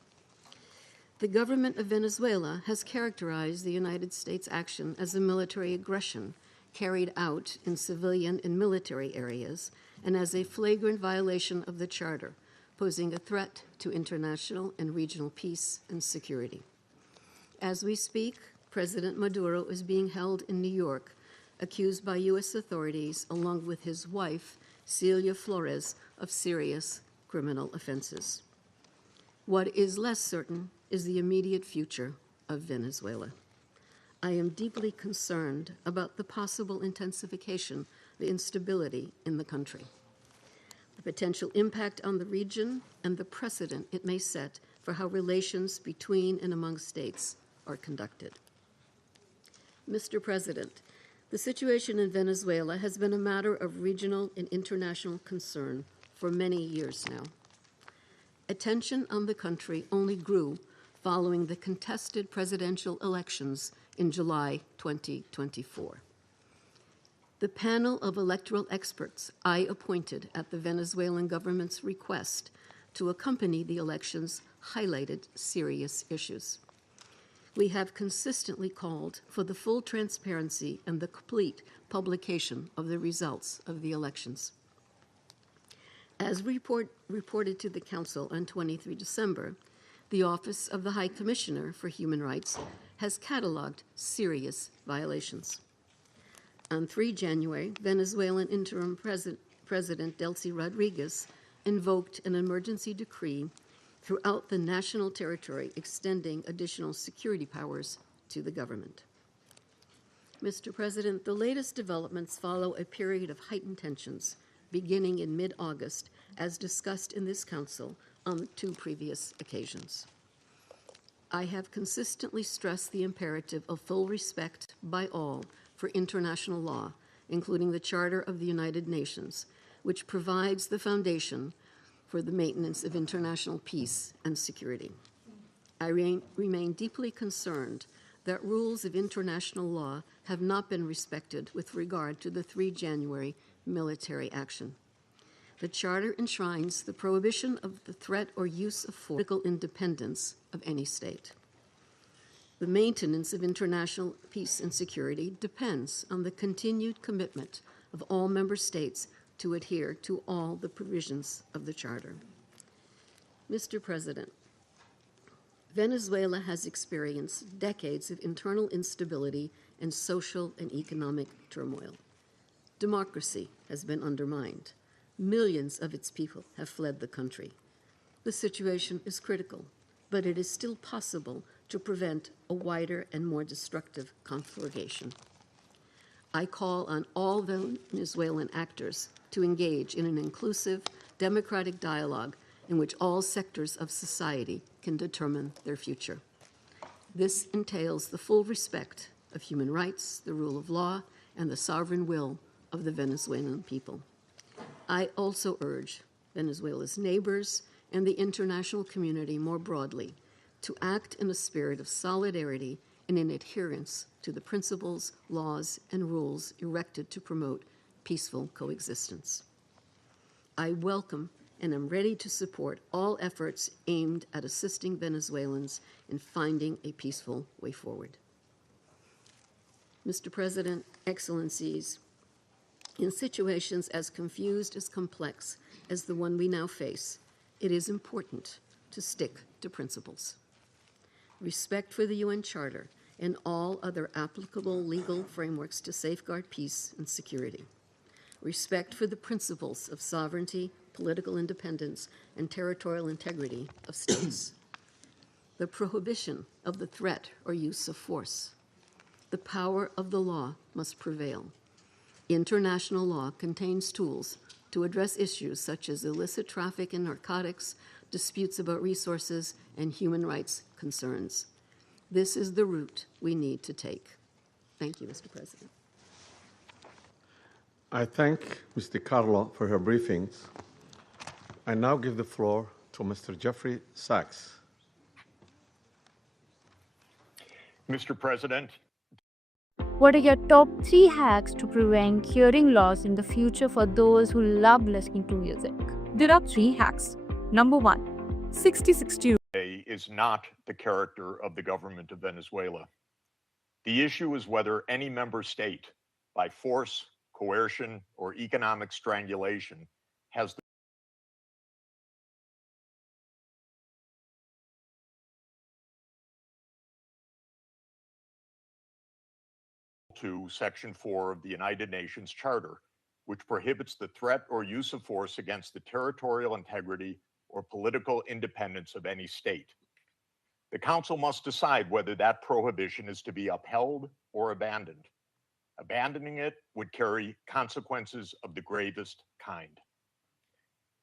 The government of Venezuela has characterized the United States' action as a military aggression carried out in civilian and military areas and as a flagrant violation of the Charter, posing a threat to international and regional peace and security. As we speak, President Maduro is being held in New York, accused by U.S. authorities, along with his wife, Celia Flores, of serious criminal offenses. What is less certain is the immediate future of Venezuela. I am deeply concerned about the possible intensification of the instability in the country, the potential impact on the region, and the precedent it may set for how relations between and among states are conducted. Mr. President, the situation in Venezuela has been a matter of regional and international concern for many years now. Attention on the country only grew following the contested presidential elections in July 2024. The panel of electoral experts I appointed at the Venezuelan government's request to accompany the elections highlighted serious issues. We have consistently called for the full transparency and the complete publication of the results of the elections. As reported to the Council on 23 December, the Office of the High Commissioner for Human Rights has cataloged serious violations. On 3 January, Venezuelan interim President Delcy Rodriguez invoked an emergency decree throughout the national territory, extending additional security powers to the government. Mr. President, the latest developments follow a period of heightened tensions beginning in mid-August, as discussed in this Council on 2 previous occasions. I have consistently stressed the imperative of full respect by all for international law, including the Charter of the United Nations, which provides the foundation for the maintenance of international peace and security. I remain deeply concerned that rules of international law have not been respected with regard to the 3 January military action. The Charter enshrines the prohibition of the threat or use of force, political independence of any state. The maintenance of international peace and security depends on the continued commitment of all member states to adhere to all the provisions of the Charter. Mr. President, Venezuela has experienced decades of internal instability and social and economic turmoil. Democracy has been undermined. Millions of its people have fled the country. The situation is critical, but it is still possible to prevent a wider and more destructive conflagration. I call on all Venezuelan actors to engage in an inclusive, democratic dialogue in which all sectors of society can determine their future. This entails the full respect of human rights, the rule of law, and the sovereign will of the Venezuelan people. I also urge Venezuela's neighbors and the international community more broadly to act in a spirit of solidarity and in adherence to the principles, laws, and rules erected to promote peaceful coexistence. I welcome and am ready to support all efforts aimed at assisting Venezuelans in finding a peaceful way forward. Mr. President, Excellencies, in situations as confused as complex as the one we now face, it is important to stick to principles. Respect for the UN Charter and all other applicable legal frameworks to safeguard peace and security. Respect for the principles of sovereignty, political independence, and territorial integrity of states. The prohibition of the threat or use of force. The power of the law must prevail. International law contains tools to address issues such as illicit traffic in narcotics, disputes about resources, and human rights concerns. This is the route we need to take. Thank you, Mr. President. I thank Ms. DiCarlo for her briefings. I now give the floor to Mr. Jeffrey Sachs. Mr. President. What are your top 3 hacks to prevent hearing loss in the future for those who love listening to music? There are 3 hacks. Number 1, 60-60 is not the character of the government of Venezuela. The issue is whether any member state, by force, coercion, or economic strangulation, has the to Section 4 of the United Nations Charter, which prohibits the threat or use of force against the territorial integrity or political independence of any state. The Council must decide whether that prohibition is to be upheld or abandoned. Abandoning it would carry consequences of the gravest kind.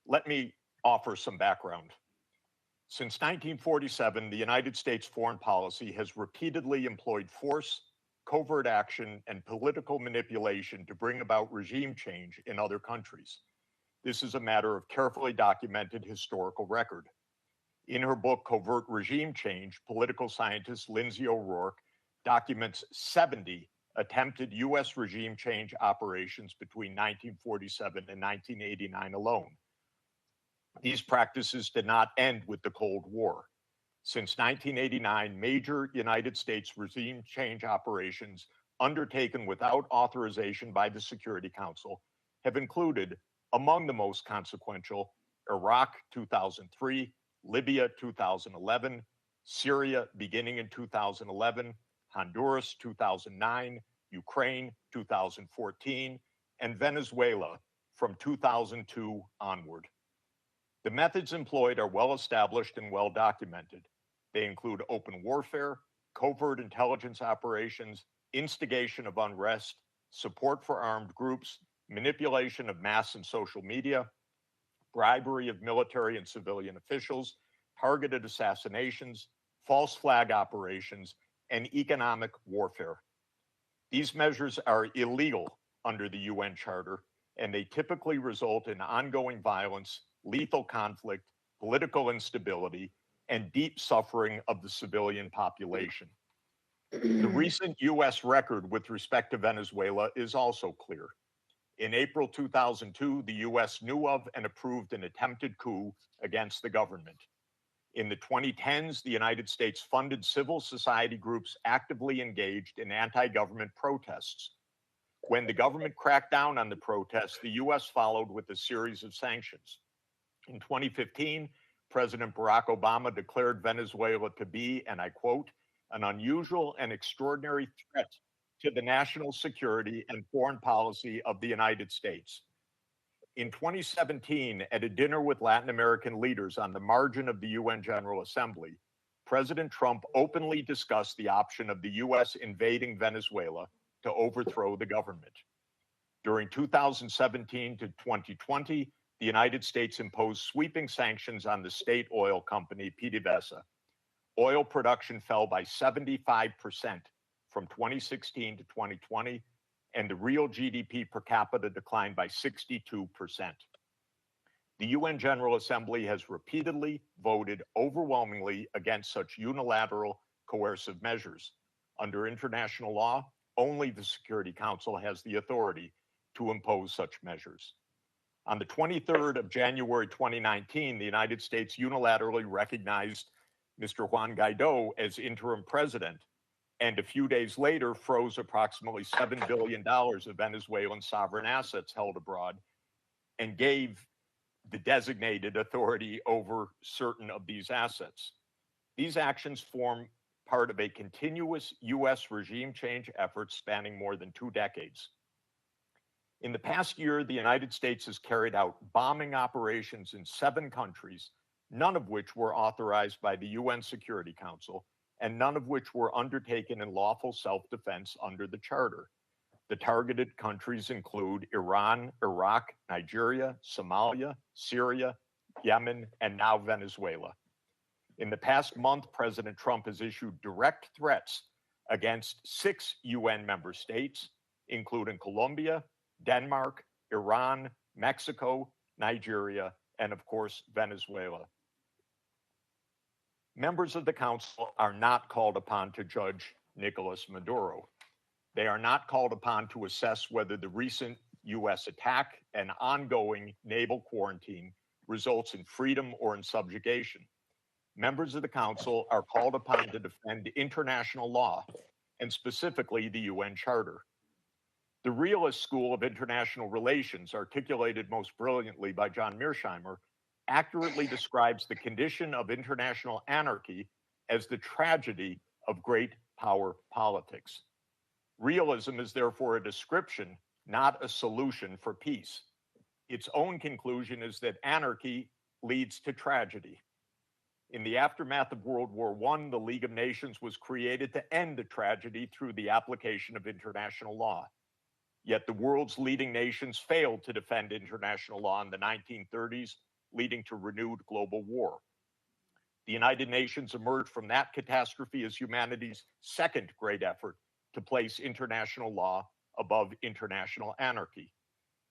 Let me offer some background. Since 1947, the United States foreign policy has repeatedly employed force, covert action, and political manipulation to bring about regime change in other countries. This is a matter of carefully documented historical record. In her book, Covert Regime Change, political scientist Lindsay O'Rourke documents 70 attempted U.S. regime change operations between 1947 and 1989 alone. These practices did not end with the Cold War. Since 1989, major United States regime change operations undertaken without authorization by the Security Council have included, among the most consequential, Iraq 2003, Libya 2011, Syria beginning in 2011, Honduras 2009, Ukraine 2014, and Venezuela from 2002 onward. The methods employed are well established and well documented. They include open warfare, covert intelligence operations, instigation of unrest, support for armed groups, manipulation of mass and social media, bribery of military and civilian officials, targeted assassinations, false flag operations, and economic warfare. These measures are illegal under the UN Charter, and they typically result in ongoing violence, lethal conflict, political instability, and deep suffering of the civilian population. The recent U.S. record with respect to Venezuela is also clear. In April 2002, the U.S. knew of and approved an attempted coup against the government. In the 2010s, the United States funded civil society groups actively engaged in anti-government protests. When the government cracked down on the protests, the U.S. followed with a series of sanctions. In 2015, President Barack Obama declared Venezuela to be, and I quote, an unusual and extraordinary threat to the national security and foreign policy of the United States. In 2017, at a dinner with Latin American leaders on the margin of the UN General Assembly, President Trump openly discussed the option of the U.S. invading Venezuela to overthrow the government. During 2017 to 2020, the United States imposed sweeping sanctions on the state oil company PDVSA. Oil production fell by 75% from 2016 to 2020, and the real GDP per capita declined by 62%. The UN General Assembly has repeatedly voted overwhelmingly against such unilateral coercive measures. Under international law, only the Security Council has the authority to impose such measures. On the 23rd of January 2019, the United States unilaterally recognized Mr. Juan Guaido as interim president, and a few days later froze approximately $7 billion of Venezuelan sovereign assets held abroad and gave the designated authority over certain of these assets. These actions form part of a continuous U.S. regime change effort spanning more than 2 decades. In the past year, the United States has carried out bombing operations in 7 countries, none of which were authorized by the UN Security Council, and none of which were undertaken in lawful self-defense under the Charter. The targeted countries include Iran, Iraq, Nigeria, Somalia, Syria, Yemen, and now Venezuela. In the past month, President Trump has issued direct threats against 6 UN member states, including Colombia, Denmark, Iran, Mexico, Nigeria, and of course, Venezuela. Members of the Council are not called upon to judge Nicolas Maduro. They are not called upon to assess whether the recent US attack and ongoing naval quarantine results in freedom or in subjugation. Members of the Council are called upon to defend international law, and specifically the UN Charter. The realist school of international relations, articulated most brilliantly by John Mearsheimer, accurately describes the condition of international anarchy as the tragedy of great power politics. Realism is therefore a description, not a solution for peace. Its own conclusion is that anarchy leads to tragedy. In the aftermath of World War I, the League of Nations was created to end the tragedy through the application of international law. Yet the world's leading nations failed to defend international law in the 1930s, leading to renewed global war. The United Nations emerged from that catastrophe as humanity's second great effort to place international law above international anarchy.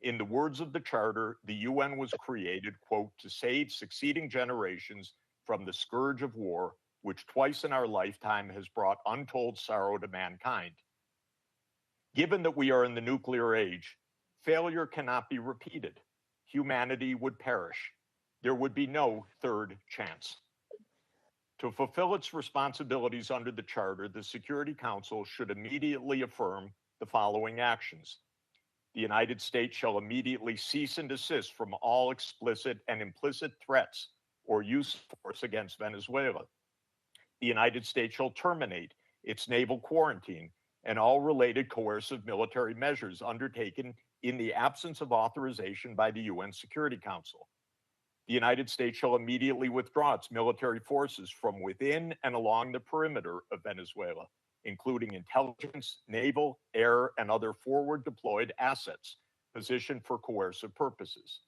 In the words of the Charter, the UN was created, quote, to save succeeding generations from the scourge of war, which twice in our lifetime has brought untold sorrow to mankind. Given that we are in the nuclear age, failure cannot be repeated. Humanity would perish. There would be no third chance. To fulfill its responsibilities under the Charter, the Security Council should immediately affirm the following actions. The United States shall immediately cease and desist from all explicit and implicit threats or use of force against Venezuela. The United States shall terminate its naval quarantine and all related coercive military measures undertaken in the absence of authorization by the UN Security Council. The United States shall immediately withdraw its military forces from within and along the perimeter of Venezuela, including intelligence, naval, air, and other forward deployed assets positioned for coercive purposes.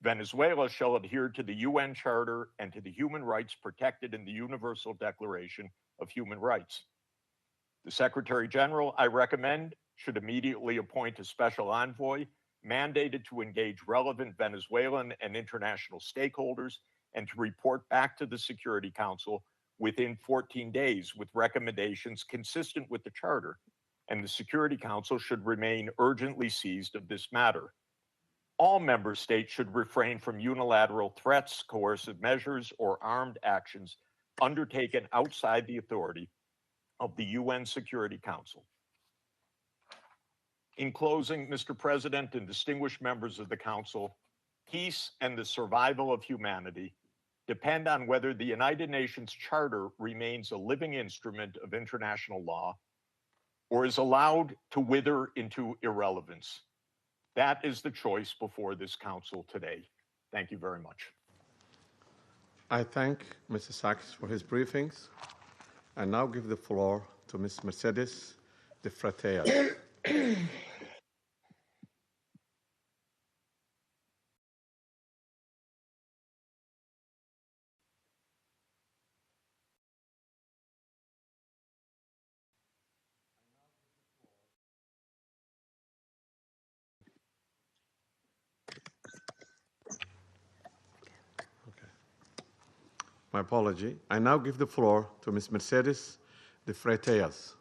Venezuela shall adhere to the UN Charter and to the human rights protected in the Universal Declaration of Human Rights. The Secretary General, I recommend, should immediately appoint a special envoy mandated to engage relevant Venezuelan and international stakeholders and to report back to the Security Council within 14 days with recommendations consistent with the Charter, and the Security Council should remain urgently seized of this matter. All member states should refrain from unilateral threats, coercive measures, or armed actions undertaken outside the authority of the UN Security Council. In closing, Mr. President and distinguished members of the Council, peace and the survival of humanity depend on whether the United Nations Charter remains a living instrument of international law or is allowed to wither into irrelevance. That is the choice before this Council today. Thank you very much. I thank Mr. Sachs for his briefings. I now give the floor to Ms. Mercedes de Freitas. My apology. I now give the floor to Ms. Mercedes de Freitas.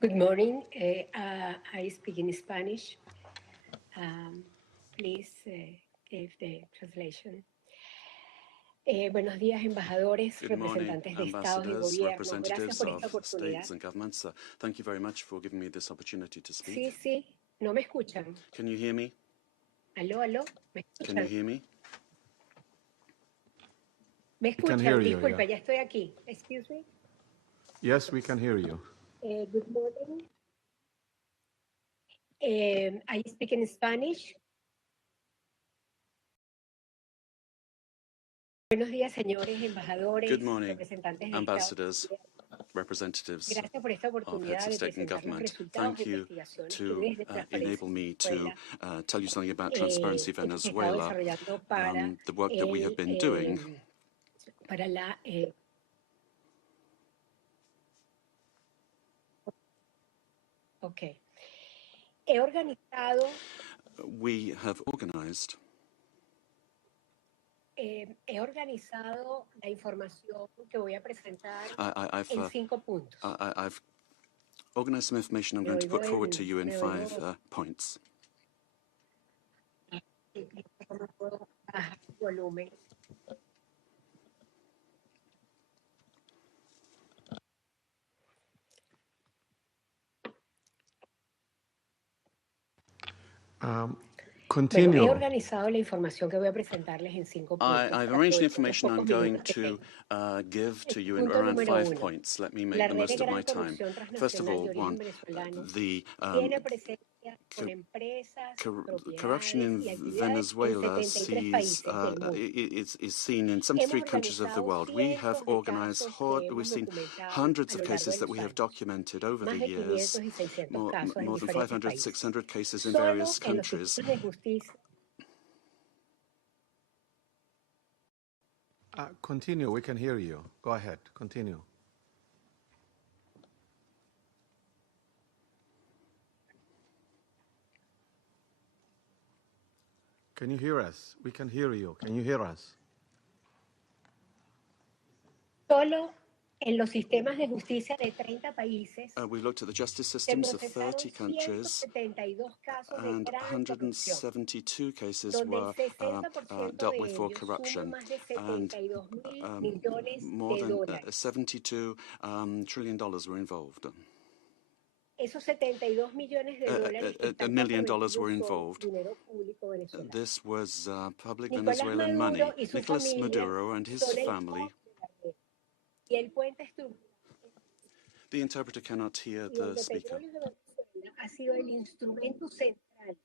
Good morning. I speak in Spanish. Please give the translation. Buenos días, embajadores, representantes de estados y gobiernos. Gracias por esta oportunidad. Thank you very much for giving me this opportunity to speak. Sí, sí. ¿No me escuchan? Can you hear me? Aló, aló. ¿Me escuchan? Can you hear me? ¿Me escuchan? Disculpa, ya estoy aquí. Excuse me. Yes, we can hear you. Good morning. I speak in Spanish. Buenos días, señores embajadores, Good morning, representantes de ambassadors, Estados representatives of heads of state and government. Thank you to enable me to tell you something about Transparency Venezuela, the work that we have been doing Okay. We have organized la información que voy a presentar I've en 5 puntos. I've organized some information I'm going to put forward to you in 5 points. Volumen. Continue. Bueno, he organizado la información que voy a presentarles en 5 puntos. I've arranged the information I'm going to give to you in around 5 points. Let me make the most of my time. First of all, one, the corruption in Venezuela is seen in 73 countries of the world. We have organized, we've seen hundreds of cases that we have documented over the years, more than 500, 600 cases in various countries. Continue, we can hear you. Go ahead, continue. Can you hear us? We can hear you. Can you hear us? Solo en los sistemas de justicia de 30 países, we've looked at the justice systems of 30 countries, and 172 cases were dealt with for corruption, and more than $72 trillion were involved. Esos $72 millones de dólares $1 million were involved. This was public Venezuelan money. Nicolas Maduro and his family. The interpreter cannot hear the speaker. Ha sido el instrumento central,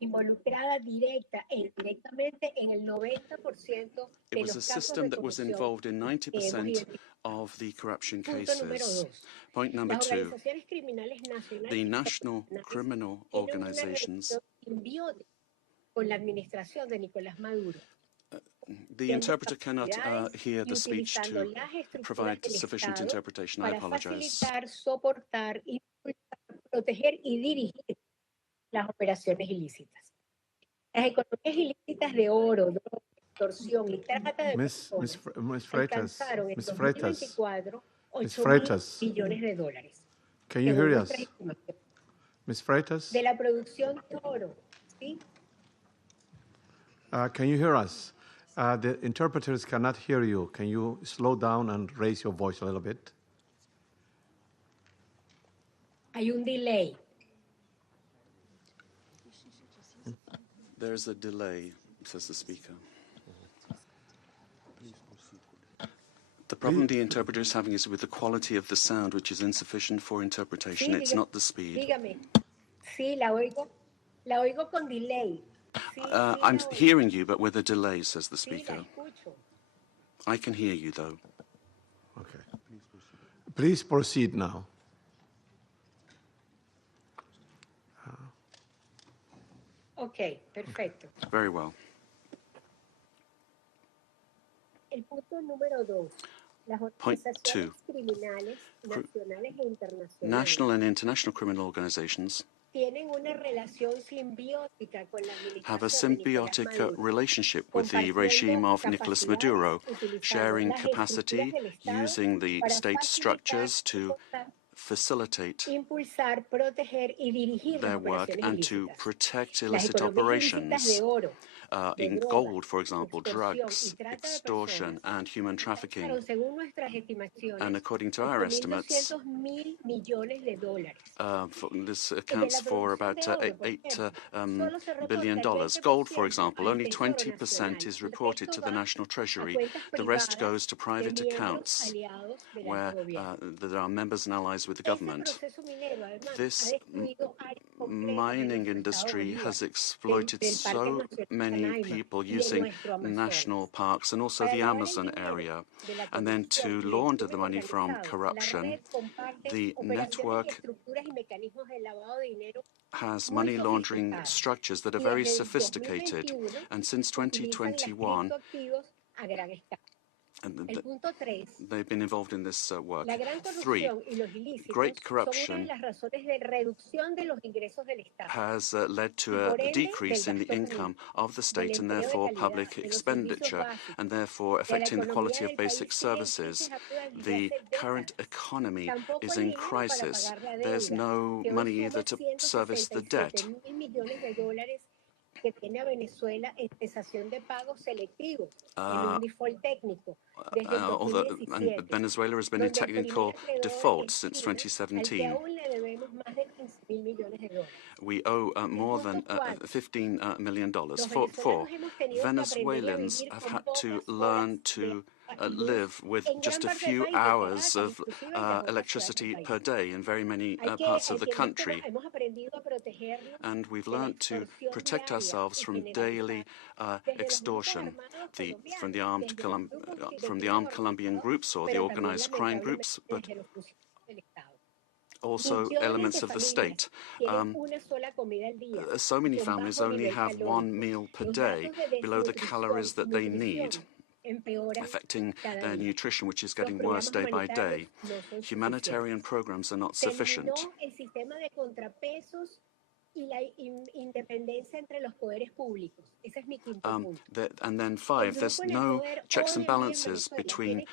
involucrada directa e indirectamente en el 90% It was a system that was involved in 90% of the corruption cases. Point number 2, the national criminal organizations. Con la administración de Nicolás Maduro. The interpreter cannot hear the speech to provide sufficient interpretation. I apologize. Soportar, proteger y dirigir las operaciones ilícitas. Las economías ilícitas de oro, droga, extorsión y trata de personas alcanzaron en 2024 $8.000 millones de dólares. Can you hear us? Ms. Freitas? De la producción de oro, ¿sí? Can you hear us? The interpreters cannot hear you. Can you slow down and raise your voice a little bit? Hay un delay. There's a delay, says the speaker. The problem the interpreter is having is with the quality of the sound, which is insufficient for interpretation. It's not the speed. Dígame. Sí, la oigo con delay. I'm hearing you, but with a delay, says the speaker. I can hear you, though. Okay. Please proceed now. Okay, perfecto. Very well. El punto número 2. Las organizaciones criminales nacionales e internacionales. National and international criminal organizations have a symbiotic relationship with the regime of Nicolas Maduro, sharing capacity, using the state structures to facilitate their work and to protect illicit operations. In gold, for example, drugs, extortion, and human trafficking. And according to our estimates, this accounts for about $8 billion. Gold, for example, only 20% is reported to the National Treasury. The rest goes to private accounts where there are members and allies with the government. This mining industry has exploited so many people using national parks and also the Amazon area. And then to launder the money from corruption, the network has money laundering structures that are very sophisticated. And since 2021, and they've been involved in this work. 3, great corruption has led to a decrease in the income of the state and therefore public expenditure, and therefore affecting the quality of basic services. The current economy is in crisis. There's no money either to service the debt. Que tiene a Venezuela en cesación de pagos selectivos, en un default técnico, desde el 2017. Venezuela has been in technical default since 2017. We owe more than $15 million. 4, Venezuelans have had to learn to live with just a few hours of electricity per day in very many parts of the country. And we've learned to protect ourselves from daily extortion from the armed Colombian groups or the organized crime groups, but also elements of the state. So many families only have one meal per day below the calories that they need, affecting their nutrition, which is getting worse day by day. Humanitarian programs are not sufficient. And then 5, there's no checks and balances between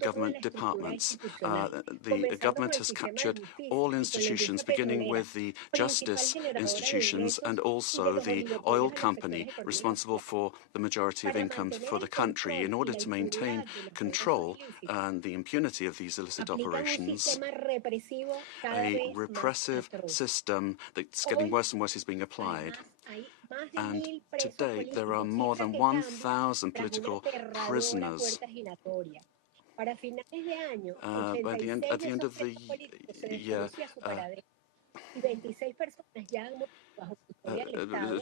government departments. The government has captured all institutions, beginning with the justice institutions and also the oil company responsible for the majority of income for the country. In order to maintain control and the impunity of these illicit operations, a repressive system that's getting worse and worse is being applied. And today there are more than 1,000 political prisoners. At the end of the year,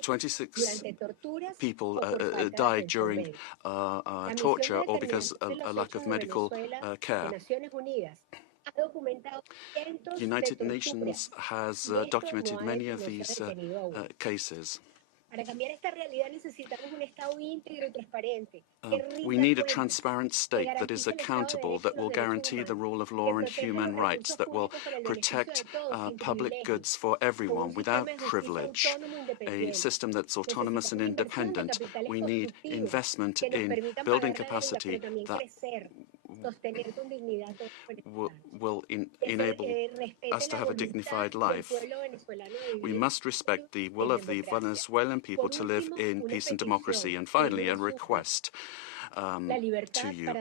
26 people died during torture or because of a lack of medical care. United Nations has documented many of these cases. We need a transparent state that is accountable, that will guarantee the rule of law and human rights, that will protect public goods for everyone without privilege, a system that's autonomous and independent. We need investment in building capacity that will enable us to have a dignified life. We must respect the will of the Venezuelan people to live in peace and democracy. And finally, a request to you.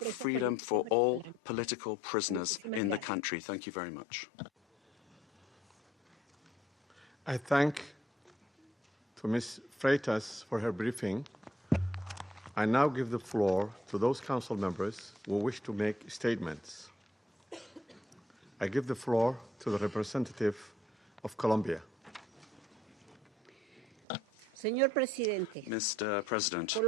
Freedom for all political prisoners in the country. Thank you very much. I thank to Ms. Freitas for her briefing. I now give the floor to those council members who wish to make statements. I give the floor to the representative of Colombia. Mr. President.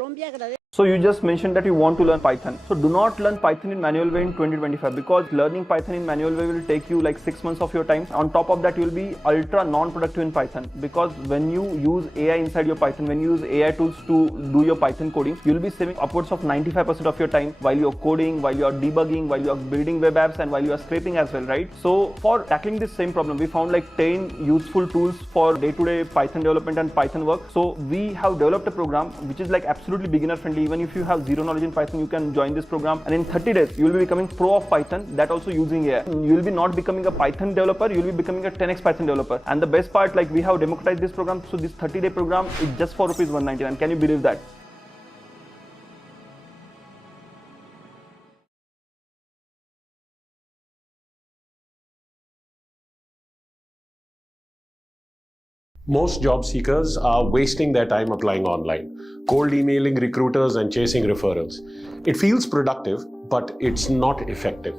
So you just mentioned that you want to learn Python. So do not learn Python in manual way in 2025, because learning Python in manual way will take you like 6 months of your time. On top of that, you will be ultra non-productive in Python, because when you use AI inside your Python, when you use AI tools to do your Python coding, you will be saving upwards of 95% of your time while you're coding, while you're debugging, while you're building web apps, and while you are scraping as well, right? So for tackling this same problem, we found like 10 useful tools for day-to-day Python development and Python work. So we have developed a program which is like absolutely beginner friendly. Even if you have zero knowledge in Python, you can join this program, and in 30 days you will be becoming pro of Python, that also using AI. You will be not becoming a Python developer, you will be becoming a 10x Python developer. And the best part, like we have democratized this program, so this 30-day program is just for ₹199. Can you believe that? Most job seekers are wasting their time applying online, cold emailing recruiters and chasing referrals. It feels productive, but it's not effective.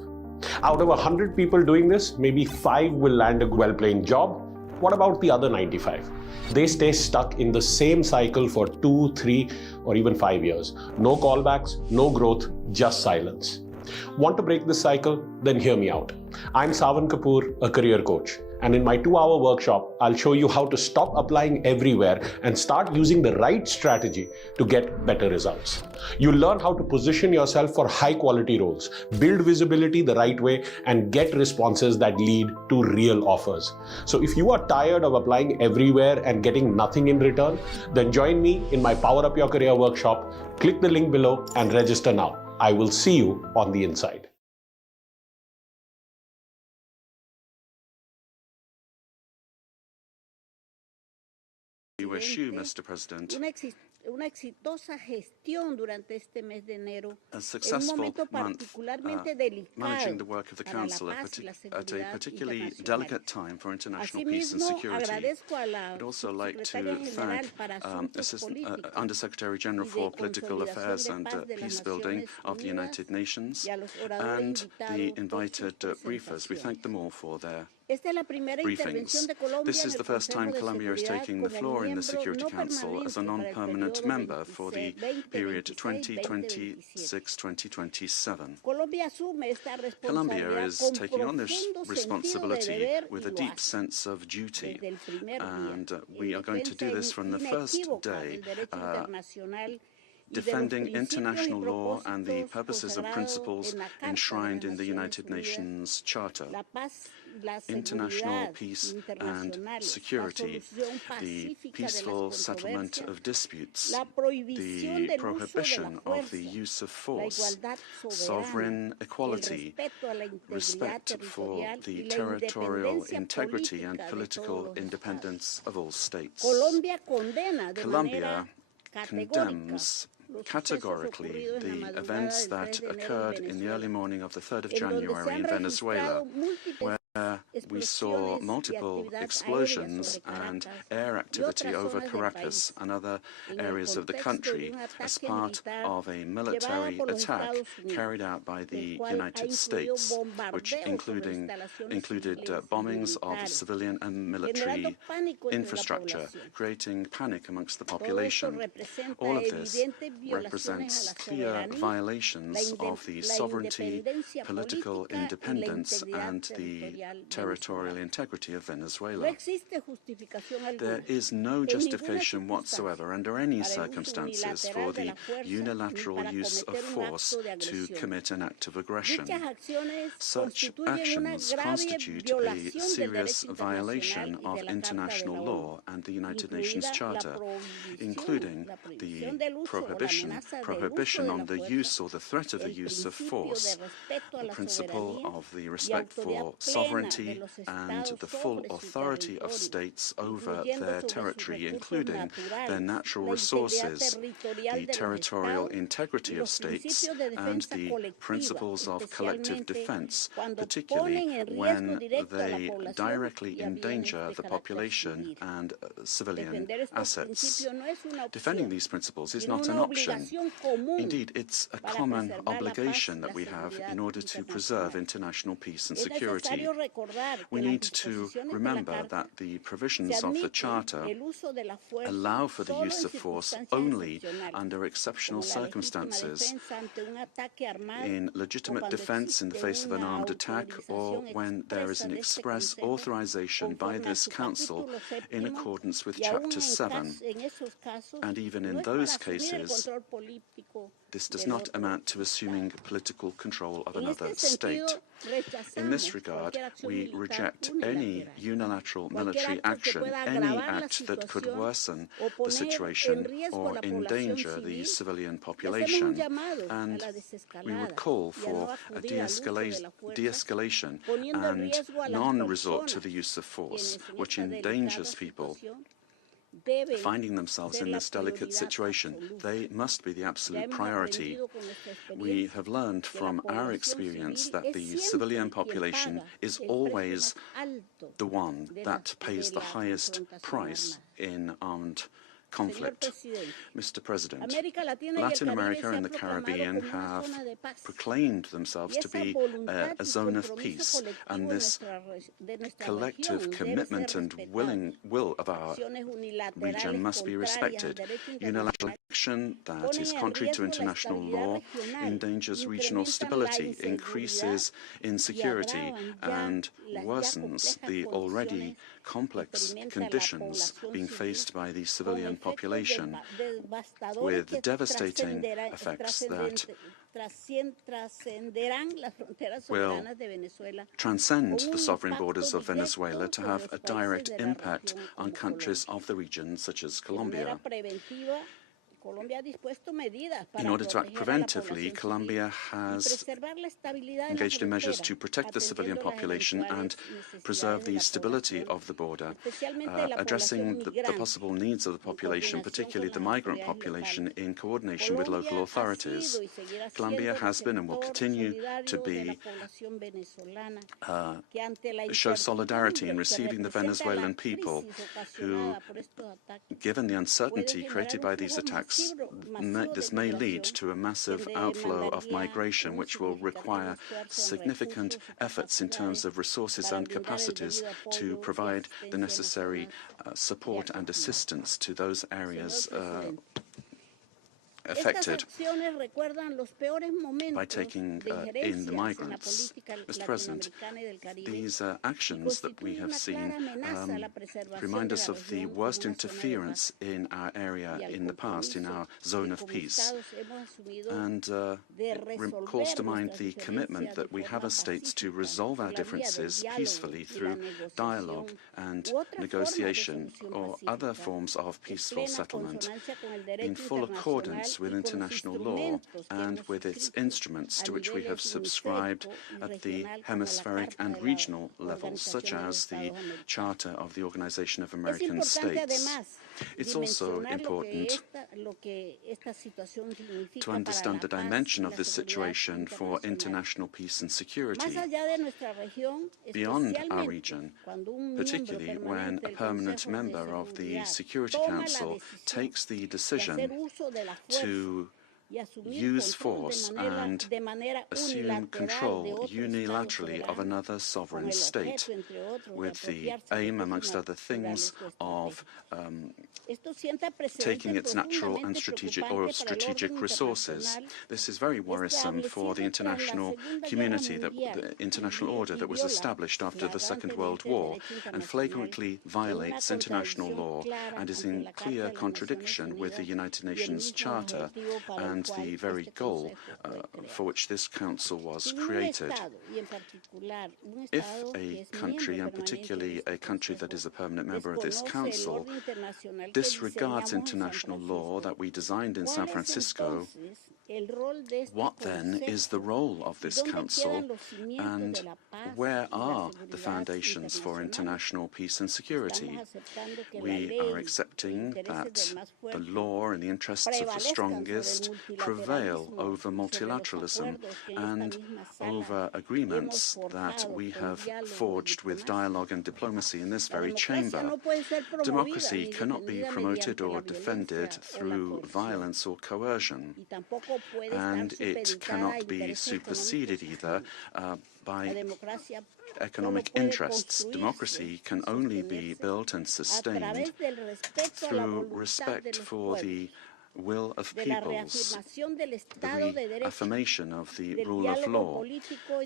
Out of 100 people doing this, maybe 5 will land a well-paying job, What about the other 95? They stay stuck in the same cycle for 2, 3, or even 5 years. No callbacks, no growth, just silence. Want to break this cycle? Then hear me out. I'm Savan Kapoor, a career coach. And in my 2-hour workshop, I'll show you how to stop applying everywhere and start using the right strategy to get better results. You'll learn how to position yourself for high-quality roles, build visibility the right way, and get responses that lead to real offers. So if you are tired of applying everywhere and getting nothing in return, then join me in my Power Up Your Career workshop. Click the link below and register now. I will see you on the inside. You wish you, Mr. President, una exitosa gestión durante este mes de enero, a successful month managing the work of the para la Council paz y la at a seguridad particularly internacional. delicate time for international peace and Asimismo, security. agradezco a la I'd also like Secretaria to General thank para Asuntos Políticos Undersecretary General y de for Political Consolidación Affairs de and Paz de las Peace Building Naciones of the United Unidas Nations y a los oradores and the invitados invited por sus briefers. We thank them all for their Esta es la primera intervención briefings. de Colombia This en is el the first Consejo time de Colombia is Seguridad taking the como floor in the miembro Security no Council as a permanente para el non-permanent periodo member for the period 2026-2027. 2026-2027. Colombia asume esta Colombia responsabilidad is con taking on this profundo sentido de responsibility deber with y a lo deep hace. sense of duty, Desde el primer and día, we are going to do this from the first inequívoca day, del derecho internacional y de los defending principios y international law and the propósitos purposes and consagrados principles en la Carta enshrined de in las the United Naciones Unidas, Nations Charter. la paz, la International seguridad peace and internacionales, security, la solución the pacífica de peaceful las settlement controversias, of disputes, la prohibición the del uso de la prohibition of the fuerza, use of la force, igualdad sovereign soberana, el equality, respeto a la integridad respect for territorial the y la territorial independencia integrity and política de political todos los estados. independence of all states. Colombia condena de Colombia manera categórica condemns los sucesos categorically ocurridos en la the madrugada events del 3 that de enero en occurred in the Venezuela, early morning of the 3rd of en donde se January han in Venezuela, registrado múltiples where we saw explosiones y multiple actividad aérea explosions sobre and Caracas air y activity otras over zonas del Caracas país, and other en el areas of the contexto de country un as ataque part militar of a llevado military por los attack Estados Unidos, carried out by el the cual ha United incluido States, which bombardeos sobre instalaciones included civiles y bombings of militares, civilian and generando military pánico entre la infrastructure, población. creating panic amongst the Todo esto population. representa All of this evidentes violaciones a represents la clear soberanía, violations of the la sovereignty, independencia political política y la independence, integridad and the territorial territorial venezolana. integrity of No Venezuela. existe justificación There alguna is no en ninguna justification whatsoever under any para el uso circumstances unilateral for de the la fuerza ni unilateral para use of cometer un force acto de to agresión. commit an act of aggression. Dichas acciones Such constituyen una actions grave constitute a violación del serious derecho violation internacional y of de la Carta de international la law ONU, and the United Nations incluida la Charter, prohibición including del the uso o la prohibition amenaza del uso de on la the fuerza, use or the threat of the el use of principio force, de respeto a the la principle soberanía of the y respect autoridad for plena de sovereignty los and estados the full sobre su authority of territorio, states over incluyendo their sobre sus territory, recursos including their naturales, natural la integridad resources, territorial the de los territorial estados integrity y of los states, principios de and defensa the colectiva, principles of collective especialmente defense, cuando particularly ponen en riesgo when directo a la they población directly y a bienes endanger de the carácter population civil. and civilian Defender estos assets. principios no es una Defending opción, these principles is sino not an una option. obligación común Indeed, it's a para common preservar la paz obligation y that la we have seguridad in order to preserve internacional. international peace and Es security. necesario recordar que We las need to disposiciones de la remember Carta that the se provisions of the admite Charter el uso de la fuerza allow for the solo use en of force circunstancias only excepcionales, under exceptional como la legítima circumstances, defensa ante un ataque armado in o legitimate cuando defense in the existe face of an una armed attack, or autorización when there is expresa an de este express Consejo authorization by conforme a this su Council capítulo in séptimo, accordance with y aún Chapter 7. en esos casos And even no in es para those asumir el cases, control político this does del not otro amount to assuming political control of En another este sentido, state. In this rechazamos regard, cualquier acción we militar reject any unilateral, unilateral cualquier military acto que action, pueda any agravar la act that could situación worsen o the poner en situation riesgo or la población endanger the civil. civilian Y hacemos un population. llamado a And la we desescalada would call y a no for a acudir al uso de la fuerza, de-escalation poniendo en and riesgo a las non-resort to personas the use of force, quienes en which esta endangers delicada people situación deben finding themselves ser in la this delicate prioridad situation. absoluta. They must be the Ya absolute hemos priority. aprendido con nuestra We experiencia have learned que la from our población experience civil that es the siempre civilian quien population paga is el precio always más alto the one de that pays de the la highest confrontación price armada. in armed conflict. Mr. President, Latin America and the Caribbean have proclaimed themselves to be a zone of peace, and this collective commitment and will of our region must be respected. Unilateral action that is contrary to international law endangers regional stability, increases insecurity, and worsens the already complex conditions being faced by the civilian population, with devastating effects that will transcend the sovereign borders of Venezuela to have a direct impact on countries of the region, such as Colombia. In order to act preventively, Colombia has engaged in measures to protect the civilian population and preserve the stability of the border, addressing the possible needs of the population, particularly the migrant population, in coordination with local authorities. Colombia has been and will continue to be show solidarity in receiving the Venezuelan people who, given the uncertainty created by these attacks, this may lead to a massive outflow of migration, which will require significant efforts in terms of resources and capacities to provide the necessary support and assistance to those areas affected by taking in the migrants. Mr. President, these actions that we have seen remind us of the worst interference in our area in the past, in our zone of peace, and calls to mind the commitment that we have as states to resolve our differences peacefully through dialogue and negotiation or other forms of peaceful settlement, in full accordance with international law and with its instruments to which we have subscribed at the hemispheric and regional levels, such as the Charter of the Organization of American States. It's also important to understand the dimension of this situation for international peace and security beyond our region, particularly when a permanent member of the Security Council takes the decision to use force and assume control unilaterally of another sovereign state, with the aim, amongst other things, of taking its natural and strategic resources. This is very worrisome for the international community, the international order that was established after the Second World War, and flagrantly violates international law and is in clear contradiction with the United Nations Charter and the very goal for which this council was created. If a country, and particularly a country that is a permanent member of this council, disregards international law that we designed in San Francisco, what then is the role of this council, and where are the foundations for international peace and security? We are accepting that the law and the interests of the strongest prevail over multilateralism and over agreements that we have forged with dialogue and diplomacy in this very chamber. Democracy cannot be promoted or defended through violence or coercion, and it cannot be superseded either by economic interests. Democracy can only be built and sustained through respect for the will of peoples, the reaffirmation of the rule of law,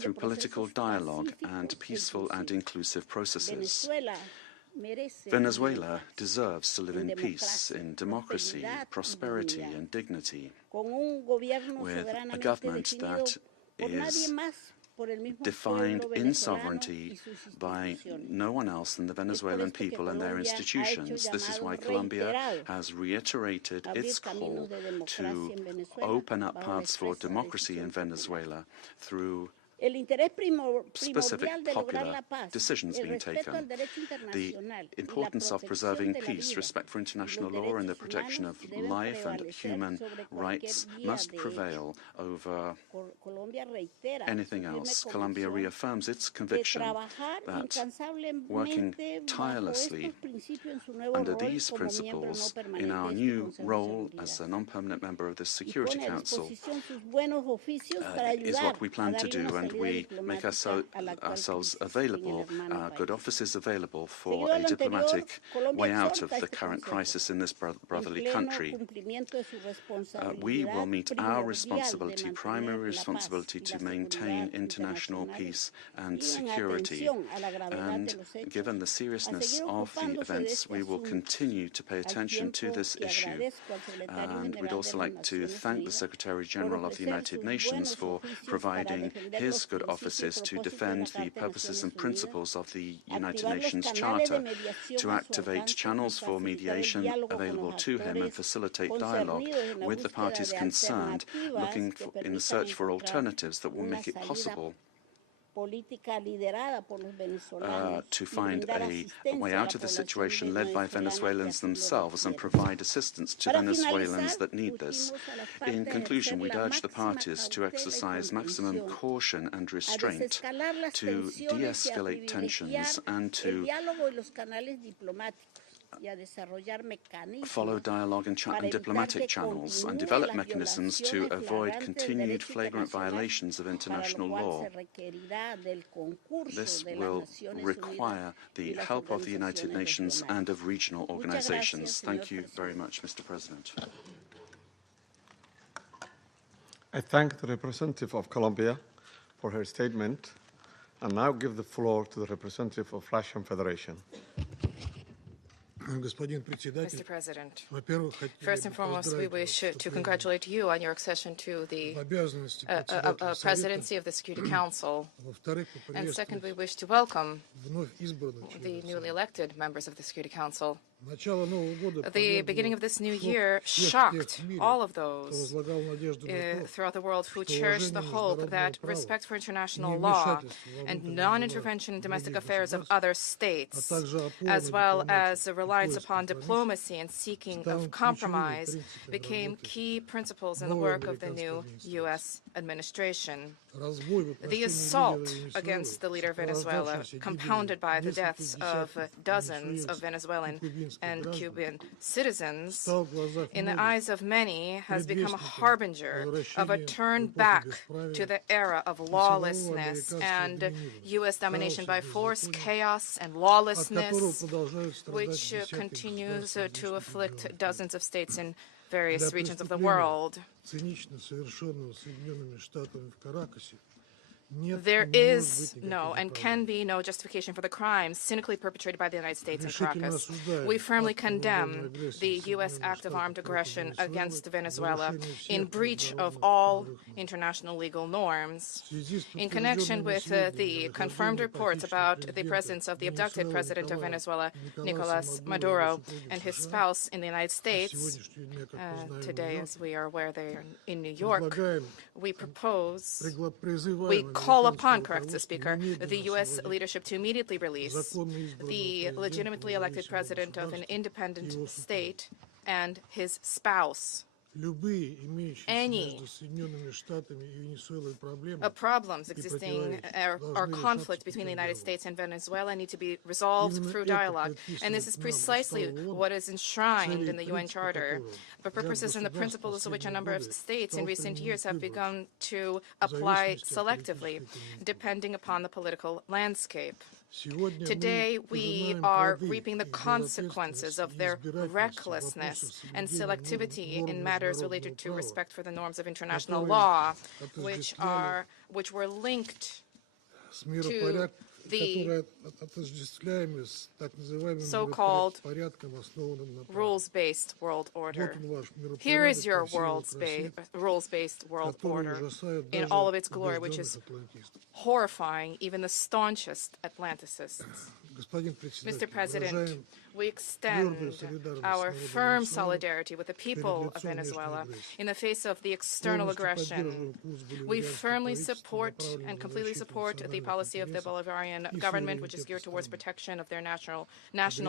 through political dialogue and peaceful and inclusive processes. Venezuela deserves to live in peace, in democracy, prosperity, and dignity, with a government that is defined in sovereignty by no one else than the Venezuelan people and their institutions. This is why Colombia has reiterated its call to open up paths for democracy in Venezuela through specific popular decisions being taken. The importance of preserving peace, respect for international law, and the protection of life and human rights must prevail over anything else. Colombia reaffirms its conviction that working tirelessly under these principles in our new role as a non-permanent member of the Security Council is what we plan to do, and we make ourselves available, our good offices available for a diplomatic way out of the current crisis in this brotherly country. We will meet our responsibility, primary responsibility, to maintain international peace and security. And given the seriousness of the events, we will continue to pay attention to this issue. And we'd also like to thank the Secretary General of the United Nations for providing his good offices to defend the purposes and principles of the United Nations Charter, to activate channels for mediation available to him and facilitate dialogue with the parties concerned, looking in the search for alternatives that will make it possible to find a way out of the situation led by Venezuelans themselves and provide assistance to Venezuelans that need this. In conclusion, we'd urge the parties to exercise maximum caution and restraint, to de-escalate tensions, and to follow dialogue and diplomatic channels, and develop mechanisms to avoid continued flagrant violations of international law. This will require the help of the United Nations and of regional organizations. Thank you very much, Mr. President. I thank the representative of Colombia for her statement, and now give the floor to the representative of Russian Federation. Mr. President, first and foremost, we wish to congratulate you on your accession to the presidency of the Security Council. And second, we wish to welcome the newly elected members of the Security Council. The beginning of this new year shocked all of those throughout the world who cherished the hope that respect for international law and non-intervention in domestic affairs of other states, as well as a reliance upon diplomacy and seeking of compromise, became key principles in the work of the new U.S. administration. The assault against the leader of Venezuela, compounded by the deaths of dozens of Venezuelan and Cuban citizens, in the eyes of many, has become a harbinger of a turn back to the era of lawlessness and U.S. domination by force, chaos, and lawlessness, which continues to afflict dozens of states in various regions of the world. There is no and can be no justification for the crimes cynically perpetrated by the United States in Caracas. We firmly condemn the U.S. act of armed aggression against Venezuela in breach of all international legal norms. In connection with the confirmed reports about the presence of the abducted president of Venezuela, Nicolas Maduro, and his spouse in the United States, today, as we are aware, they are in New York, we call upon, corrects the Speaker, the U.S. leadership to immediately release the legitimately elected president of an independent state and his spouse. Any problems existing or conflict between the United States and Venezuela need to be resolved through dialogue. And this is precisely what is enshrined in the UN Charter. The purposes and the principles of which a number of states in recent years have begun to apply selectively, depending upon the political landscape. Today, we are reaping the consequences of their recklessness and selectivity in matters related to respect for the norms of international law, which were linked to the so-called rules-based world order. Here is your rules-based world order in all of its glory, which is horrifying even the staunchest Atlanticists. Mr. President, we extend our firm solidarity with the people of Venezuela in the face of the external aggression. We firmly support and completely support the policy of the Bolivarian government, which is geared towards protection of their national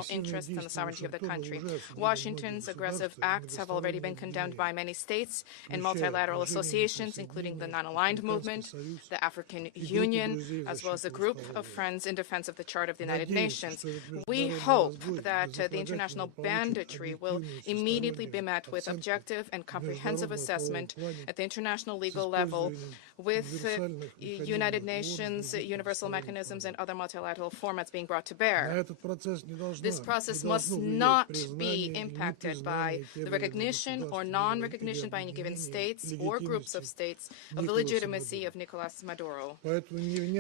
interests and the sovereignty of the country. Washington's aggressive acts have already been condemned by many states and multilateral associations, including the Non-Aligned Movement, the African Union, as well as a group of friends in defense of the Charter of the United Nations. We hope that the international banditry will immediately be met with objective and comprehensive assessment at the international legal level with United Nations, universal mechanisms, and other multilateral formats being brought to bear. This process must not be impacted by the recognition or non-recognition by any given states or groups of states of the legitimacy of Nicolas Maduro.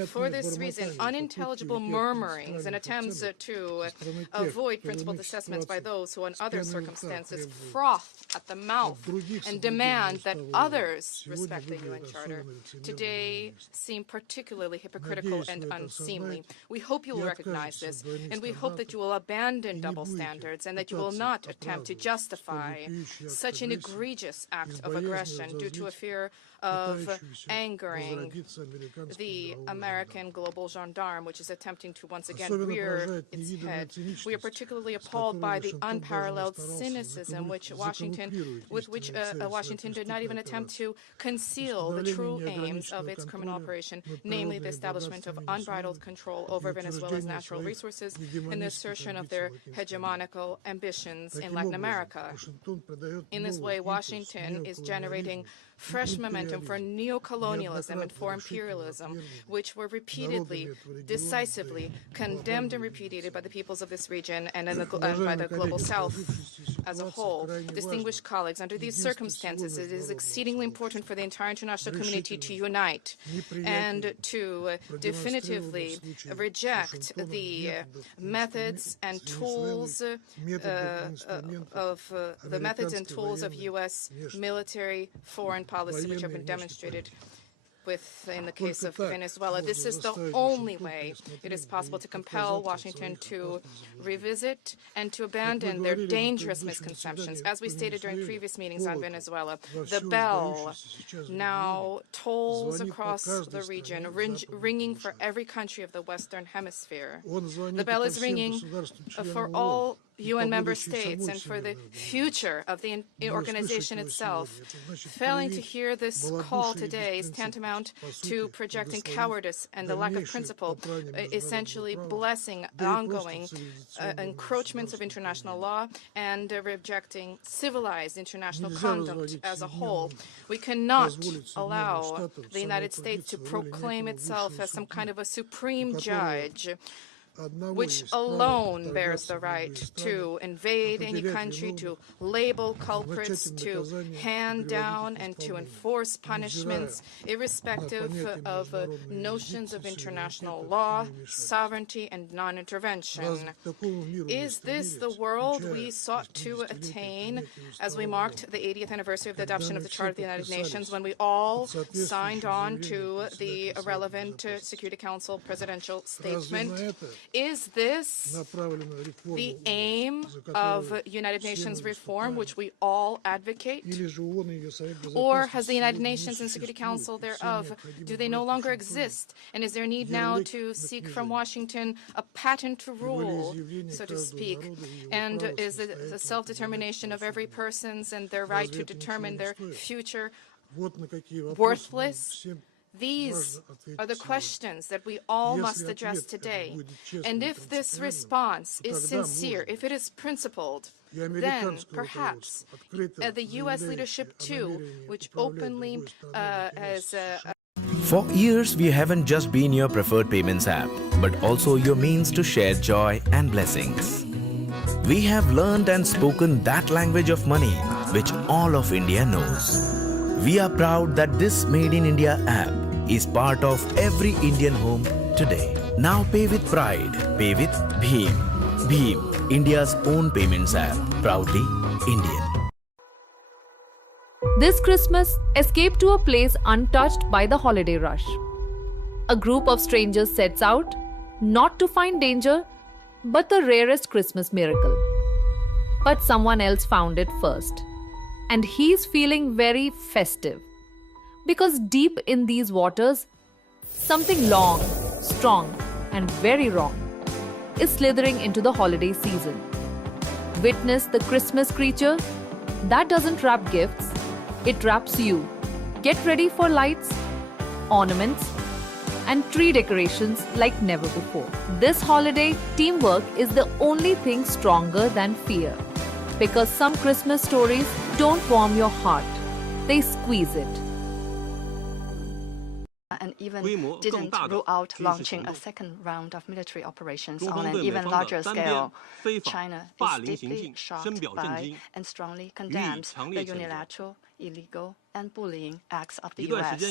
For this reason, unintelligible murmurings and attempts to avoid principled assessments by those who, in other circumstances, froth at the mouth and demand that others respect the UN Charter, today seem particularly hypocritical and unseemly. We hope you will recognize this, and we hope that you will abandon double standards and that you will not attempt to justify such an egregious act of aggression due to a fear of angering the American global gendarme, which is attempting to once again rear its head. We are particularly appalled by the unparalleled cynicism with which Washington did not even attempt to conceal the true aims of its criminal operation, namely the establishment of unbridled control over Venezuela's natural resources and the assertion of their hegemonical ambitions in Latin America. In this way, Washington is generating fresh momentum for neocolonialism and for imperialism, which were repeatedly, decisively condemned and repudiated by the peoples of this region and by the global South as a whole. Distinguished colleagues, under these circumstances, it is exceedingly important for the entire international community to unite and to definitively reject the methods and tools of U.S. military foreign policy, which have been demonstrated in the case of Venezuela. This is the only way it is possible to compel Washington to revisit and to abandon their dangerous misconceptions. As we stated during previous meetings on Venezuela, the bell now tolls across the region, ringing for every country of the Western Hemisphere. The bell is ringing for all UN member states and for the future of the organization itself. Failing to hear this call today is tantamount to projecting cowardice and the lack of principle, essentially blessing ongoing encroachments of international law and rejecting civilized international conduct as a whole. We cannot allow the United States to proclaim itself as some kind of a supreme judge which alone bears the right to invade any country, to label culprits, to hand down and to enforce punishments, irrespective of notions of international law, sovereignty, and non-intervention. Is this the world we sought to attain as we marked the 80th anniversary of the adoption of the Charter of the United Nations, when we all signed on to the relevant Security Council presidential statement? Is this the aim of United Nations reform, which we all advocate? Or has the United Nations and Security Council thereof, do they no longer exist? And is there need now to seek from Washington a patent rule, so to speak? And is the self-determination of every person's and their right to determine their future worthless? These are the questions that we all must address today. And if this response is sincere, if it is principled, then perhaps the U.S. leadership, too, which openly has... For years, we haven't just been your preferred payments app, but also your means to share joy and blessings. We have learned and spoken that language of money, which all of India knows. We are proud that this Made in India app is part of every Indian home today. Now pay with pride. Pay with Bheem. Bheem, India's own payments app. Proudly Indian. This Christmas, escape to a place untouched by the holiday rush. A group of strangers sets out, not to find danger, but the rarest Christmas miracle. But someone else found it first. And he's feeling very festive. Because deep in these waters, something long, strong, and very wrong is slithering into the holiday season. Witness the Christmas creature that doesn't wrap gifts, it wraps you. Get ready for lights, ornaments, and tree decorations like never before. This holiday, teamwork is the only thing stronger than fear. Because some Christmas stories don't warm your heart, they squeeze it. And even didn't rule out launching a second round of military operations on an even larger scale. China is deeply shocked by and strongly condemns the unilateral, illegal, and bullying acts of the U.S.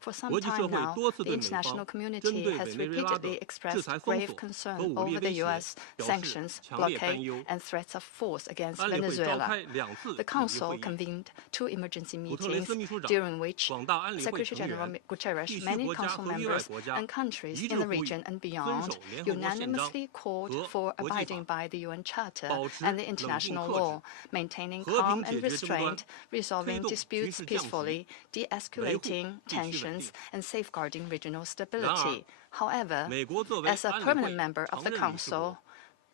For some time now, the international community has repeatedly expressed grave concern over the U.S. sanctions, blockade, and threats of force against Venezuela. The Council convened 2 emergency meetings, during which Secretary General Guterres, many Council members, and countries in the region and beyond unanimously called for abiding by the UN Charter and the international law, maintaining calm and restraint, resolving disputes peacefully, de-escalating tensions, and safeguarding regional stability. However, as a permanent member of the Council,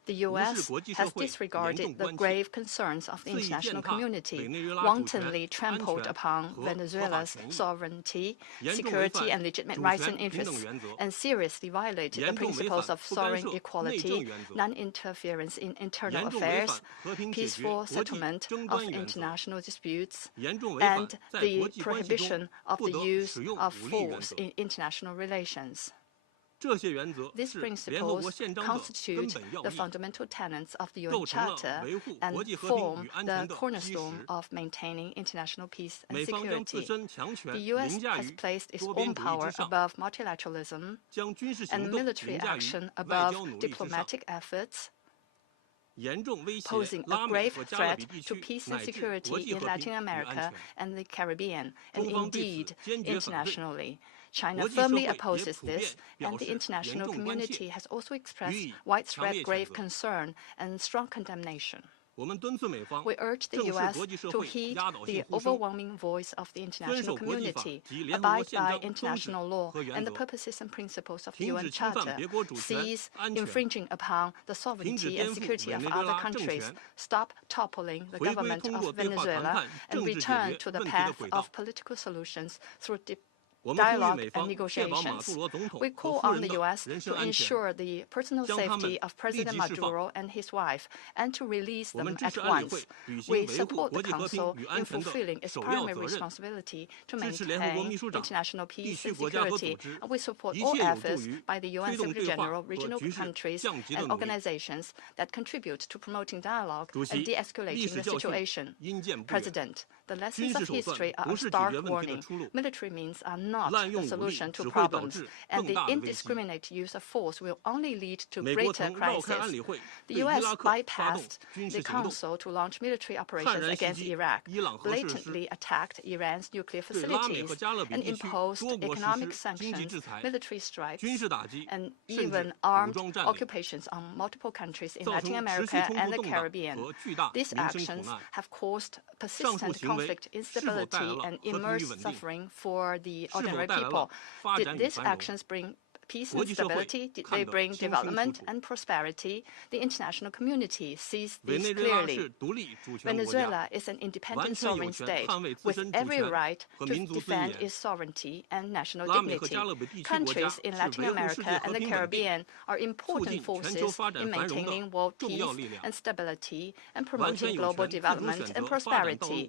the U.S. has disregarded the grave concerns of the international community, wantonly trampled upon Venezuela's sovereignty, security, and legitimate rights and interests, and seriously violated the principles of sovereign equality, non-interference in internal affairs, peaceful settlement of international disputes, and the prohibition of the use of force in international relations. These principles constitute the fundamental tenets of the UN Charter and form the cornerstone of maintaining international peace and security. The U.S. has placed its own power above multilateralism and military action above diplomatic efforts, posing a grave threat to peace and security in Latin America and the Caribbean, and indeed internationally. China firmly opposes this, and the international community has also expressed widespread grave concern and strong condemnation. We urge the U.S. to heed the overwhelming voice of the international community, abide by international law and the purposes and principles of the UN Charter, cease infringing upon the sovereignty and security of other countries, stop toppling the government of Venezuela, and return to the path of political solutions through dialogue and negotiations. We call on the U.S. to ensure the personal safety of President Maduro and his wife and to release them at once. We support the Council in fulfilling its primary responsibility to maintain international peace and security, and we support all efforts by the UN Secretary General, regional countries, and organizations that contribute to promoting dialogue and de-escalating the situation. President, the lessons of history are a stark warning. Military means are not the solution to problems, and the indiscriminate use of force will only lead to greater crisis. The U.S. bypassed the Council to launch military operations against Iraq, blatantly attacked Iran's nuclear facilities, and imposed economic sanctions, military strikes, and even armed occupations on multiple countries in Latin America and the Caribbean. These actions have caused persistent conflict, instability, and immense suffering for the ordinary people. Did these actions bring peace and stability? Did they bring development and prosperity? The international community sees this clearly. Venezuela is an independent sovereign state with every right to defend its sovereignty and national dignity. Countries in Latin America and the Caribbean are important forces in maintaining world peace and stability and promoting global development and prosperity.